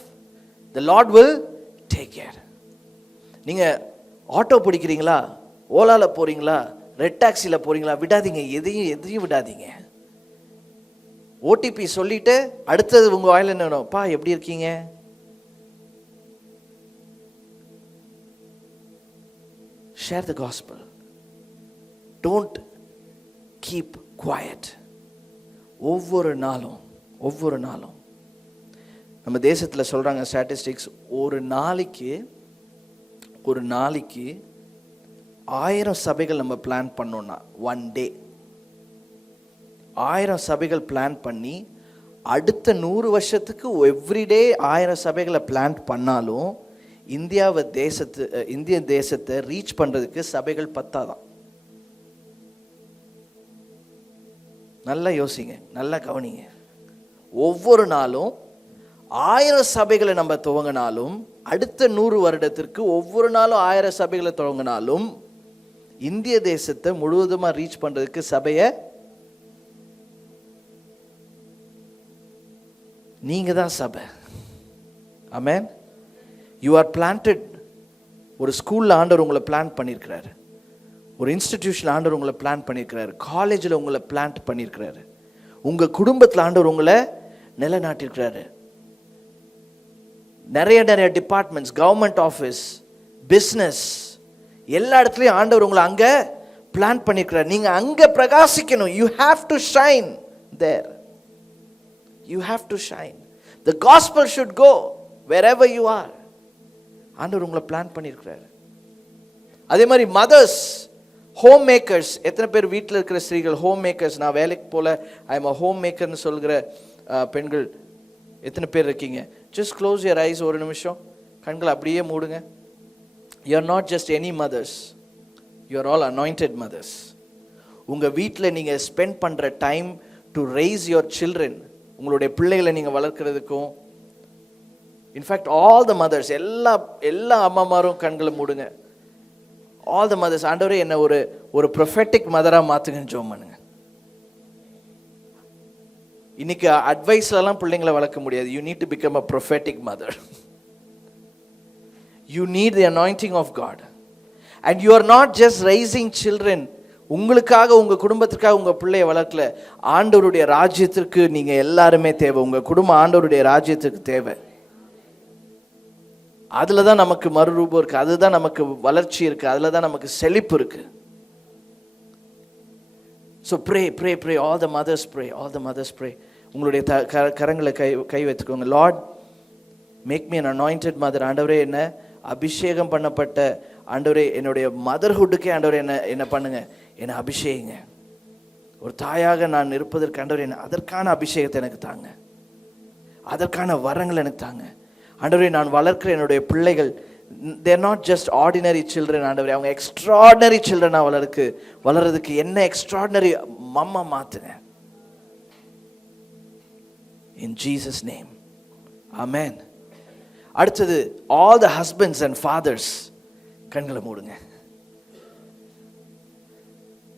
The Lord will take care. நீங்கள் ஆட்டோ பிடிக்கிறீங்களா, ஓலாவில் போகிறீங்களா, ரெட் டாக்ஸியில் போகிறீங்களா, விடாதீங்க, எதையும் விடாதீங்க. ஓடிபி சொல்லிட்டு அடுத்தது உங்கள் வாயில் என்ன வேணும்? பா எப்படி இருக்கீங்க? Share the gospel. Don't keep quiet. ஒவ்வொரு நாளும் நம்ம தேசத்தில் சொல்கிறாங்க ஸ்டாட்டிஸ்டிக்ஸ், ஒரு நாளைக்கு 1000 சபைகள் நம்ம பிளான் பண்ணோம்னா, 1 day 1000 சபைகள் பிளான் பண்ணி அடுத்த 100 வருஷத்துக்கு எவ்ரிடே 1000 சபைகளை பிளான் பண்ணாலும் இந்திய தேசத்தை ரீச் பண்ணுறதுக்கு சபைகள் பத்தாதான். நல்லா யோசிங்க, நல்லா கவனிங்க. ஒவ்வொரு நாளும் 1000 சபைகளை நம்ம துவங்கினாலும், அடுத்த 100 வருடத்திற்கு ஒவ்வொரு நாளும் 1000 சபைகளை துவங்கினாலும், இந்திய தேசத்தை முழுவதுமாக ரீச் பண்ணுறதுக்கு சபையை நீங்கள் தான் சபை. ஆமென். You are planted. ஒரு ஸ்கூலில் ஆண்டவர் உங்களை பிளான் பண்ணியிருக்கிறாரு. ஒரு இன்ஸ்டிடியூஷன் ஆண்டவர் உங்களை பிளான் பண்ணியிருக்கிறாரு, காலேஜில் உங்களை பிளான் பண்ணியிருக்கிறாரு, உங்கள் குடும்பத்தில் ஆண்டவர் உங்களை நிலைநாட்டியிருக்கிறாரு. நிறைய நிறைய டிபார்ட்மெண்ட்ஸ், கவர்மெண்ட் ஆஃபீஸ், பிஸ்னஸ், எல்லா இடத்துலையும் ஆண்டவர் உங்களை அங்கே பிளான் பண்ணியிருக்கிறார். நீங்கள் அங்கே பிரகாசிக்கணும். You have to shine there. You have to shine. The gospel should go wherever you are. ஆண்டவர் உங்களை பிளான் பண்ணியிருக்கிறார். அதே மாதிரி மதர்ஸ், ஹோம் மேக்கர்ஸ். எத்தனை பேர் வீட்டில் இருக்கிற ஸ்திரீகள் ஹோம் மேக்கர்ஸ்? நான் வேலைக்கு போல ஐ எம் அ ஹோம் மேக்கர்னு சொல்கிற பெண்கள் எத்தனை பேர் இருக்கீங்க? Just close your eyes. ஒரு நிமிஷம் கண்களை அப்படியே மூடுங்க. You are not just any mothers, you are all anointed mothers. உங்கள் வீட்டில் நீங்கள் ஸ்பெண்ட் பண்ணுற time to raise your children, உங்களுடைய பிள்ளைகளை நீங்கள் வளர்க்குறதுக்கும். இன்ஃபேக்ட் ஆல் த மதர்ஸ், எல்லா அம்மாமாரும் கண்களை மூடுங்க. ஆல் த மதர்ஸ், ஆண்டவரே என்ன ஒரு ப்ரொஃபெட்டிக் மதராக மாற்றுங்கன்னு ஜெபம் பண்ணுங்க. இன்னைக்கு அட்வைஸ்லாம் பிள்ளைங்களை வளர்க்க முடியாது. You need to become a prophetic mother. You need the anointing of God. And you are not just raising children, உங்களுக்காக உங்கள் குடும்பத்திற்காக உங்கள் பிள்ளைய வளர்க்கல. ஆண்டவருடைய ராஜ்யத்திற்கு நீங்கள் எல்லாருமே தேவை. உங்கள் குடும்பம் ஆண்டவருடைய ராஜ்யத்திற்கு தேவை. அதில் தான் நமக்கு மறுரூபம் இருக்குது, அதுதான் நமக்கு வளர்ச்சி இருக்குது, அதில் தான் நமக்கு செழிப்பு இருக்குது. So pray pray pray. All the mothers pray, all the mothers pray. உங்களுடைய கரங்களை கை வைத்துக்கோங்க. Lord make me an anointed mother. ஆண்டவரே என்ன அபிஷேகம் பண்ணப்பட்ட ஆண்டவரே, என்னுடைய மதர்ஹுட்டுக்கே ஆண்டவரே என்ன பண்ணுங்க, என்னை அபிஷேகிங்க. ஒரு தாயாக நான் இருப்பதற்கு ஆண்டவரே என்ன அதற்கான அபிஷேகத்தை எனக்கு தாங்க, அதற்கான வரங்கள் எனக்கு தாங்க. ஆண்டவரே நான் வளர்க்கிற என்னுடைய பிள்ளைகள், they are not just ordinary children ஆண்டவரே, அவங்க எக்ஸ்ட்ராடினரி சில்ட்ரனாக வளர்றதுக்கு என்ன எக்ஸ்ட்ராடினரி மம்மா மாத்துங்க. in Jesus name, amen. அடுத்தது all the husbands and fathers, கண்களை மூடுங்க.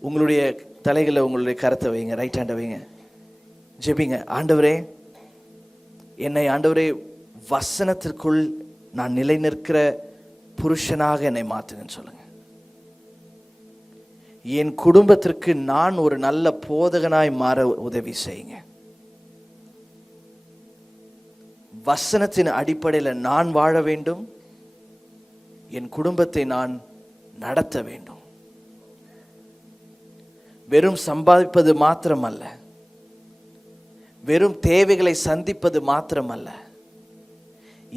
உங்களுடைய தலைகளை உங்களுடைய கரத்தை வைங்க, ரைட் ஹேண்டை வைங்க, ஜெபிங்க. ஆண்டவரே என்னை ஆண்டவரே வசனத்திற்குள் நான் நிலை நிற்கிற புருஷனாக என்னை மாற்றுங்கன்னு சொல்லுங்க. என் குடும்பத்திற்கு நான் ஒரு நல்ல போதகனாய் மாற உதவி செய்யுங்க. வசனத்தின் அடிப்படையில் நான் வாழ வேண்டும், என் குடும்பத்தை நான் நடத்த வேண்டும். வெறும் சம்பாதிப்பது மாத்திரமல்ல, வெறும் தேவைகளை சந்திப்பது மாத்திரமல்ல,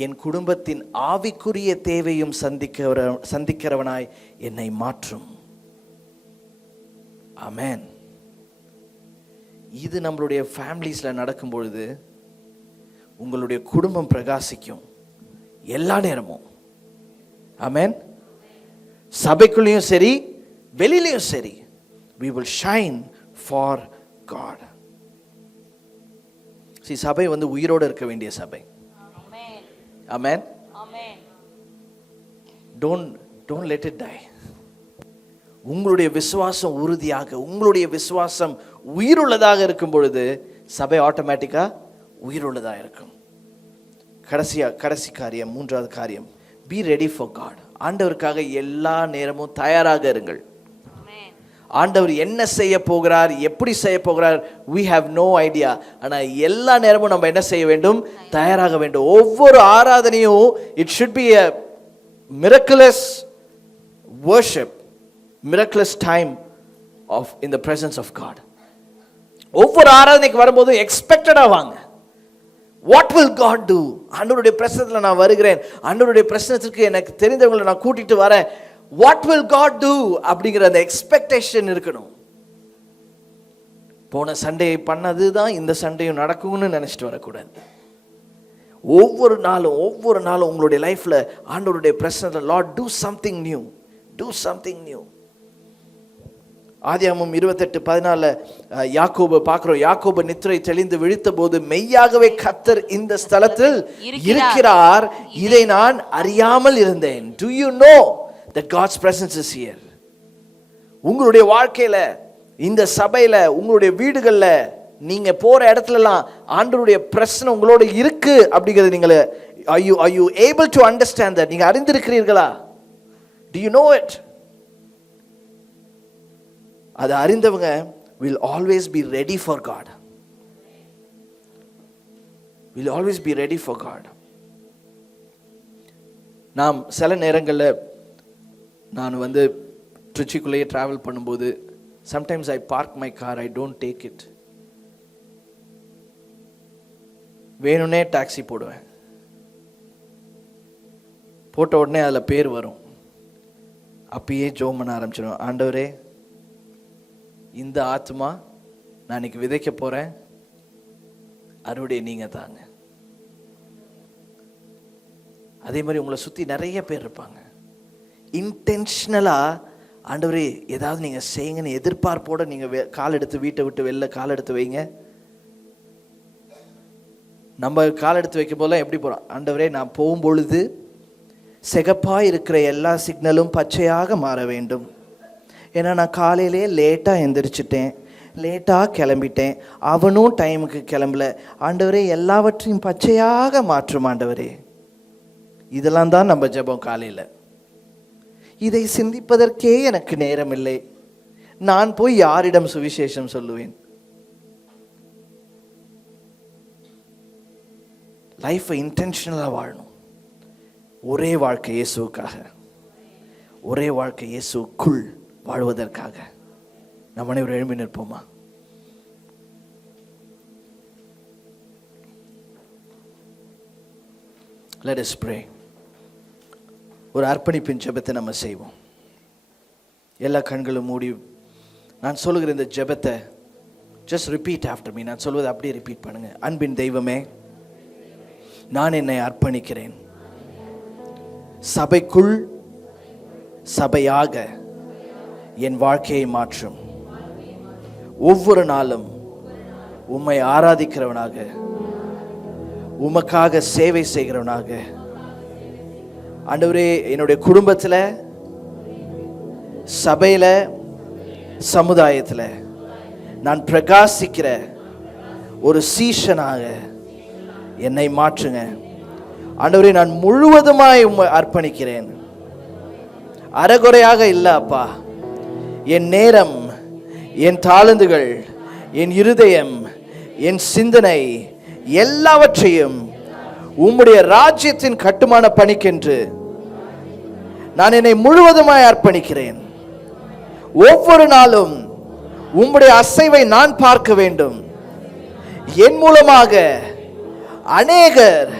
என் குடும்பத்தின் ஆவிக்குரிய தேவையும் சந்திக்கிறவனாய் என்னை மாற்றும். ஆமென். இது நம்மளுடைய ஃபேமிலிஸ்ல நடக்கும் பொழுது உங்களுடைய குடும்பம் பிரகாசிக்கும் எல்லா நேரமும். ஆமென். சபைக்குள்ளேயும் சரி வெளியிலையும் சரி, we will shine for God. சபை உயிரோடு இருக்க வேண்டிய சபை. Amen. Amen. Don't let it die. உங்களுடைய விசுவாசம் உறுதியாக, உங்களுடைய விசுவாசம் உயிருள்ளதாக இருக்கும் பொழுது சபை ஆட்டோமேட்டிக்கா உயிருள்ளதாக இருக்கும். கடைசி காரியம், மூன்றாவது காரியம், be ready for God. ஆண்டவருக்காக எல்லா நேரமும் தயாராக இருங்கள். ஆண்டவர் என்ன செய்ய போகிறார், எப்படி செய்ய போகிறார், we have no idea. ஆனால் எல்லா நேரமும் நம்ம என்ன செய்ய வேண்டும், தயாராக வேண்டும். ஒவ்வொரு ஆராதனையும் it should be a miraculous worship, miraculous time in the presence of God. ஒவ்வொரு ஆராதனைக்கு வரும்போது எக்ஸ்பெக்டடா வாங்க. What will God do? ஆண்டவருடைய பிரசன்னத்தில் நான் வருகிறேன், ஆண்டவருடைய பிரசன்னத்திற்கு எனக்கு தெரிந்தவங்களை நான் கூட்டிட்டு வரேன். What will God do? அப்படிங்கிற அந்த எக்ஸ்பெக்டேஷன் இருக்கணும். போன சண்டே பண்ணது தான் இந்த சண்டையும் நடக்கும்னு நினைச்சிட்டு வரக்கூடாது. ஒவ்வொரு நாளும் உங்களுடைய லைஃப்ல ஆண்டவருடைய பிரசன்னத்தில், Lord do something new, do something new. ஆதியாகமம் 28:14 யாக்கோபு பார்க்கிறோம். யாக்கோபு நித்திரை தெளிந்து விழித்த போது மெய்யாகவே கர்த்தர் இந்த ஸ்தலத்தில் இருக்கிறார், இதை நான் அறியாமல் இருந்தேன். Do you know that God's presence is here? உங்களுடைய வாழ்க்கையில, இந்த சபையில, உங்களுடைய வீடுகள்ல, நீங்க போற இடத்துலலாம் ஆண்டவருடைய பிரசன்னம் உங்களோட இருக்கு அப்படிங்கிறது நீங்க are you able to understand that? நீங்க அறிந்திருக்கிறீர்களா? Do you know it? அதை அறிந்தவங்க will always be ready for God. Will always be ready for God. நாம் சில நேரங்களில் நான் வந்து ட்ரிச்சிக்குள்ளேயே ட்ராவல் பண்ணும்போது sometimes I park my car, I don't take it. வேணும்னே taxi போடுவேன். போட்ட உடனே அதில் பேர் வரும். அப்பயே ஜெபம் பண்ண ஆரம்பிச்சிடுவேன். ஆண்டவரே, இந்த ஆத்மா நான் இன்னைக்கு விதைக்க போகிறேன், அறுவடை நீங்கள் தாங்க. அதே மாதிரி உங்களை சுற்றி நிறைய பேர் இருப்பாங்க. இன்டென்ஷனலாக ஆண்டவரே ஏதாவது நீங்கள் செய்யுங்கன்னு எதிர்பார்ப்போடு நீங்கள் கால் எடுத்து வீட்டை விட்டு வெளில கால் எடுத்து வைங்க. நம்ம கால் எடுத்து வைக்கும் போதெல்லாம் எப்படி போகிறோம்? ஆண்டவரே, நான் போகும்பொழுது சிகப்பாக இருக்கிற எல்லா சிக்னலும் பச்சையாக மாற வேண்டும். ஏன்னா நான் காலையிலே லேட்டாக எந்திரிச்சிட்டேன், லேட்டாக கிளம்பிட்டேன், அவனும் டைமுக்கு கிளம்பல. ஆண்டவரே, எல்லாவற்றையும் பச்சையாக மாற்றும் ஆண்டவரே. இதெல்லாம் தான் நம்ம ஜெபம் காலையில். இதை சிந்திப்பதற்கே எனக்கு நேரம் இல்லை. நான் போய் யாரிடம் சுவிசேஷம் சொல்லுவேன்? லைஃப்பை இன்டென்ஷனலாக வாழணும். ஒரே வாழ்க்கை இயேசுவுக்காக, ஒரே வாழ்க்கை இயேசுக்குள் வாழ்வதற்காக. நம்ம அனைவரும் எழும்பி நிற்போமா? Let us pray. ஒரு அர்ப்பணிப்பின் ஜெபத்தை நம்ம செய்வோம். எல்லா கண்களும் மூடி நான் சொல்லுகிற இந்த ஜெபத்தை ஜஸ்ட் ரிப்பீட் ஆஃப்டர் மீ. நான் சொல்வதை அப்படியே ரிப்பீட் பண்ணுங்க. அன்பின் தெய்வமே, நான் என்னை அர்ப்பணிக்கிறேன். சபைக்குள் சபையாக என் வாழ்க்கையை மாற்றும். ஒவ்வொரு நாளும் உம்மை ஆராதிக்கிறவனாக, உமக்காக சேவை செய்கிறவனாக, ஆண்டவரே, என்னுடைய குடும்பத்தில், சபையில், சமுதாயத்தில் நான் பிரகாசிக்கிற ஒரு சீஷனாக என்னை மாற்றுங்க. ஆண்டவரே, நான் முழுவதுமாய் உம்மை அர்ப்பணிக்கிறேன். அரைகுறையாக இல்லை அப்பா. என் நேரம், என் தாளந்துகள், என் இருதயம், என் சிந்தனை எல்லாவற்றையும் உம்முடைய ராஜ்யத்தின் கட்டுமான பணிக்கென்று நான் என்னை முழுவதுமாய் அர்ப்பணிக்கிறேன். ஒவ்வொரு நாளும் உம்முடைய அசைவை நான் பார்க்க வேண்டும். என் மூலமாக அநேகர்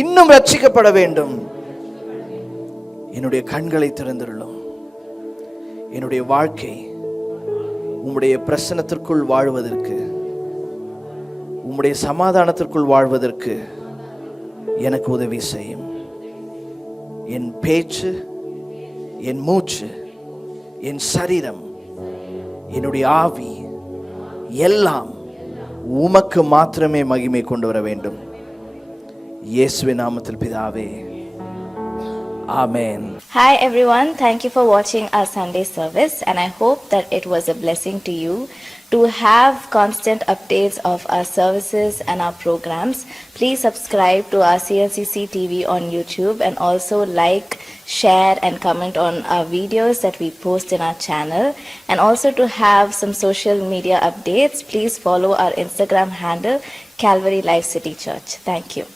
இன்னும் ரட்சிக்கப்பட வேண்டும். என்னுடைய கண்களை திறந்திருளும். என்னுடைய வாழ்க்கை உம்முடைய பிரசன்னத்திற்குள் வாழ்வதற்கு, உம்முடைய சமாதானத்திற்குள் வாழ்வதற்கு எனக்கு உதவி செய்யும். என் பேச்சு, என் மூச்சு, என் சரீரம், என்னுடைய ஆவி எல்லாம் உமக்கு மாத்திரமே மகிமை கொண்டு வர வேண்டும். இயேசுவின் நாமத்தில் பிதாவே, ஆமென். Hi everyone, thank you for watching our Sunday service, and I hope that it was a blessing to you. To have constant updates of our services and our programs, please subscribe to our CLCC TV on YouTube, and also like, share and comment on our videos that we post in our channel. And also to have some social media updates, please follow our Instagram handle, Calvary Life City Church. Thank you.